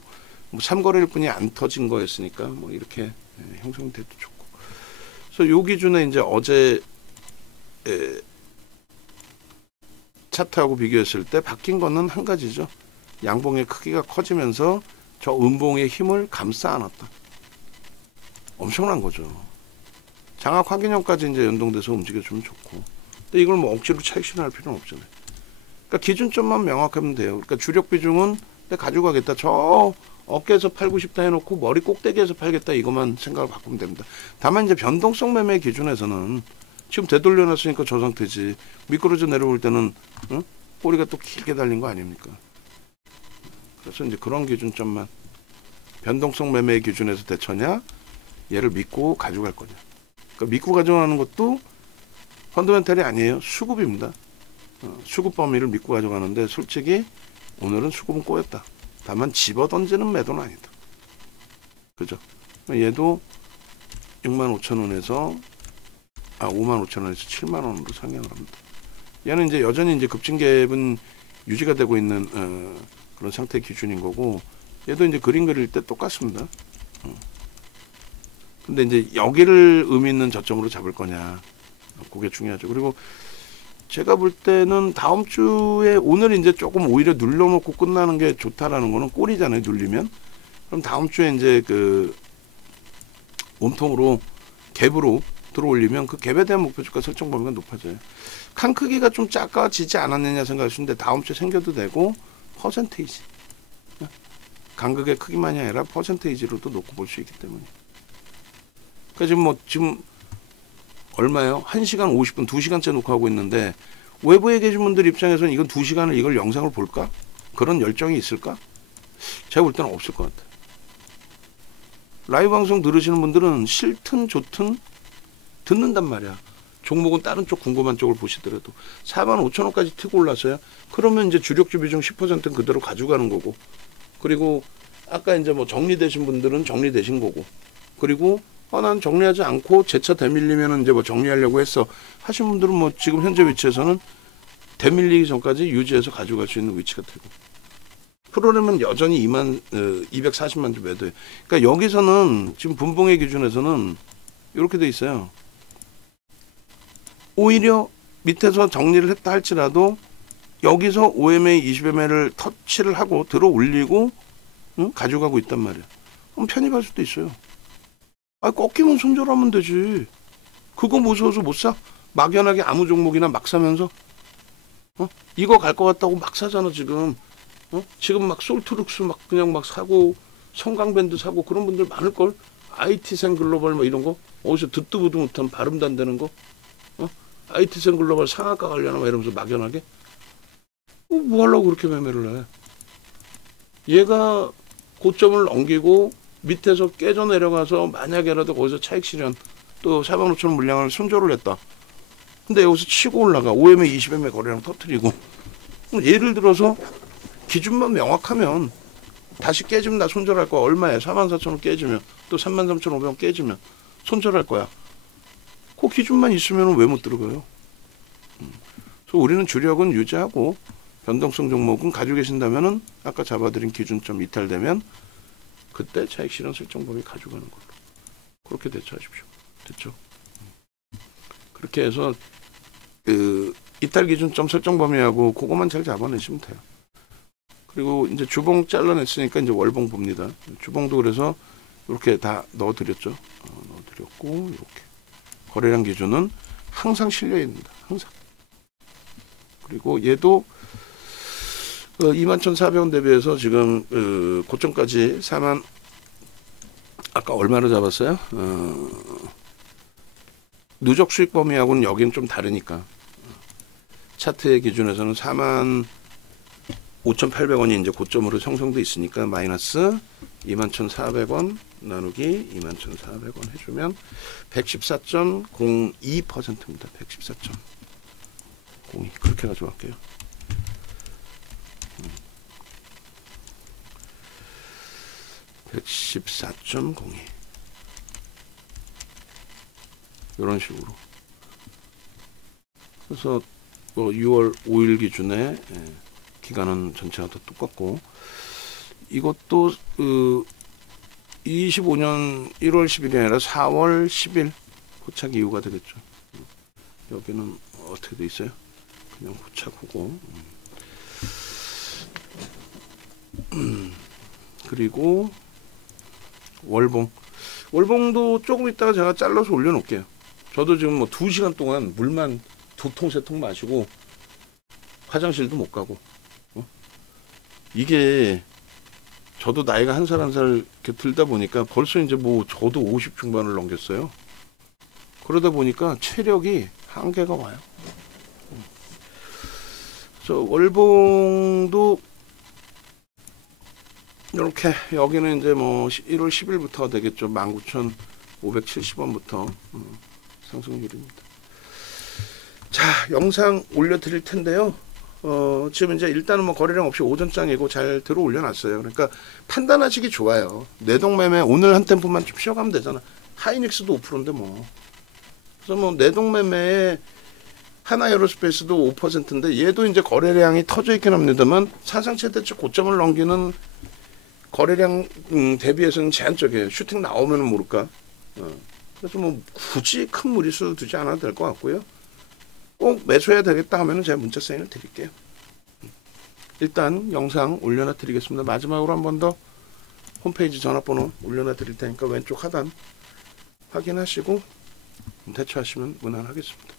뭐 3거래일 뿐이 안 터진 거였으니까 뭐 이렇게 형성돼도 좋고. 그래서 요 기준에 이제 어제 차트하고 비교했을 때 바뀐 거는 한 가지죠. 양봉의 크기가 커지면서 저 음봉의 힘을 감싸 안았다. 엄청난 거죠. 장악 확인형까지 이제 연동돼서 움직여주면 좋고. 근데 이걸 뭐 억지로 차익 실현할 필요는 없잖아요. 그러니까 기준점만 명확하면 돼요. 그러니까 주력 비중은 내가 가지고 가겠다. 저 어깨에서 팔고 싶다 해놓고 머리 꼭대기에서 팔겠다. 이것만 생각을 바꾸면 됩니다. 다만 이제 변동성 매매 기준에서는 지금 되돌려놨으니까 저 상태지. 미끄러져 내려올 때는 꼬리가 또 길게 달린 거 아닙니까? 그래서 이제 그런 기준점만 변동성 매매 기준에서 대처냐, 얘를 믿고 가져갈 거냐. 그러니까 믿고 가져가는 것도 펀더멘탈이 아니에요. 수급입니다. 수급 범위를 믿고 가져가는데 솔직히 오늘은 수급은 꼬였다. 다만 집어던지는 매도는 아니다. 그죠? 얘도 65,000원에서 55,000원에서 70,000원으로 상향을 합니다. 얘는 이제 여전히 이제 급증갭은 유지가 되고 있는 그런 상태 기준인 거고, 얘도 이제 그림 그릴 때 똑같습니다. 근데 이제 여기를 의미 있는 저점으로 잡을 거냐, 그게 중요하죠. 그리고 제가 볼 때는 다음 주에 오늘 이제 조금 오히려 눌러놓고 끝나는 게 좋다라는 거는 꼴이잖아요. 눌리면. 그럼 다음 주에 이제 그 몸통으로 갭으로 들어올리면 그 갭에 대한 목표 주가 설정 범위가 높아져요. 칸 크기가 좀 작아지지 않았느냐 생각하시는데 다음 주에 생겨도 되고, 퍼센테이지, 간극의 크기만이 아니라 퍼센테이지로도 놓고 볼 수 있기 때문에. 그러니까 지금 얼마예요? 1시간 50분, 2시간째 놓고 하고 있는데 외부에 계신 분들 입장에서는 이건 2시간을 이걸 영상을 볼까? 그런 열정이 있을까? 제가 볼 때는 없을 것 같아요. 라이브 방송 들으시는 분들은 싫든 좋든 듣는단 말이야. 종목은 다른 쪽 궁금한 쪽을 보시더라도 45,000원까지 튀고 올랐어요. 그러면 이제 주력주 비중 10%는 그대로 가져가는 거고, 그리고 아까 이제 뭐 정리되신 분들은 정리되신 거고, 그리고 난 정리하지 않고 재차 대밀리면은 이제 뭐 정리하려고 했어 하신 분들은 뭐 지금 현재 위치에서는 대밀리기 전까지 유지해서 가져갈 수 있는 위치가 되고, 프로그램은 여전히 240만 주 매도해. 그러니까 여기서는 지금 분봉의 기준에서는 이렇게 돼 있어요. 오히려 밑에서 정리를 했다 할지라도 여기서 OMA 20MA를 터치를 하고 들어 올리고 가져가고 있단 말이야. 그럼 편입할 수도 있어요. 꺾이면 손절하면 되지. 그거 무서워서 못 사? 막연하게 아무 종목이나 막 사면서 이거 갈 것 같다고 막 사잖아 지금. 지금 막 솔트룩스 막 그냥 막 사고 성강밴드 사고 그런 분들 많을걸. IT생 글로벌 뭐 이런 거 어디서 듣도 보도 못한 발음도 안 되는 거. IT생 글로벌 상한가 가려나 막 이러면서 막연하게 뭐 하려고 그렇게 매매를 해. 얘가 고점을 넘기고 밑에서 깨져 내려가서 만약에라도 거기서 차익 실현 또 45,000원 물량을 손절을 했다. 근데 여기서 치고 올라가 5MA 20MA 거래량 터뜨리고, 예를 들어서 기준만 명확하면 다시 깨지면 나 손절할 거야. 얼마에? 44,000원 깨지면, 또 33,500원 깨지면 손절할 거야. 그 기준만 있으면 왜 못 들어가요? 그래서 우리는 주력은 유지하고 변동성 종목은 가지고 계신다면은 아까 잡아드린 기준점 이탈되면 그때 차익 실현 설정 범위 가져가는 걸로 그렇게 대처하십시오. 됐죠? 그렇게 해서 그 이탈 기준점 설정 범위하고 그것만 잘 잡아내시면 돼요. 그리고 이제 주봉 잘라냈으니까 이제 월봉 봅니다. 주봉도 그래서 이렇게 다 넣어드렸죠. 넣어드렸고 이렇게 거래량 기준은 항상 실려 있습니다. 항상. 그리고 얘도 21,400원 대비해서 지금 고점까지 4만 아까 얼마로 잡았어요? 누적 수익 범위하고는 여기는 좀 다르니까 차트의 기준에서는 45,800원이 이제 고점으로 형성돼 있으니까 마이너스 21,400원 나누기 21,400원 해주면 114.02%입니다. 114.02 그렇게 가져갈게요. 114.02 이런 식으로. 그래서 뭐 6월 5일 기준에 기간은 전체가 다 똑같고, 이것도 25년 1월 10일이 아니라 4월 10일 고착 이후가 되겠죠. 여기는 어떻게 돼 있어요? 그냥 고착하고 그리고 월봉도 조금 있다가 제가 잘라서 올려놓을게요. 저도 지금 뭐 2시간 동안 물만 2통 3통 마시고 화장실도 못 가고 이게 저도 나이가 한 살 한 살 이렇게 들다 보니까 벌써 이제 뭐 저도 50 중반을 넘겼어요. 그러다 보니까 체력이 한계가 와요. 그래서 월봉도 이렇게 여기는 이제 뭐 1월 10일부터 되겠죠. 19,570원부터 상승률입니다. 자, 영상 올려드릴 텐데요. 지금 이제 일단은 뭐 거래량 없이 오전장이고 잘 들어 올려놨어요. 그러니까 판단하시기 좋아요. 내동매매 오늘 한 템포만 좀 쉬어가면 되잖아. 하이닉스도 5%인데 뭐. 그래서 뭐 내동매매에 하나에어로스페이스도 5%인데 얘도 이제 거래량이 터져 있긴 합니다만 사상 최대치 고점을 넘기는 거래량 대비해서는 제한적이에요. 슈팅 나오면은 모를까. 그래서 뭐 굳이 큰 무리수 두지 않아도 될 것 같고요. 꼭 매수해야 되겠다 하면은 제가 문자 사인을 드릴게요. 일단 영상 올려놔 드리겠습니다. 마지막으로 한 번 더 홈페이지 전화번호 올려놔 드릴 테니까 왼쪽 하단 확인하시고 대처하시면 무난하겠습니다.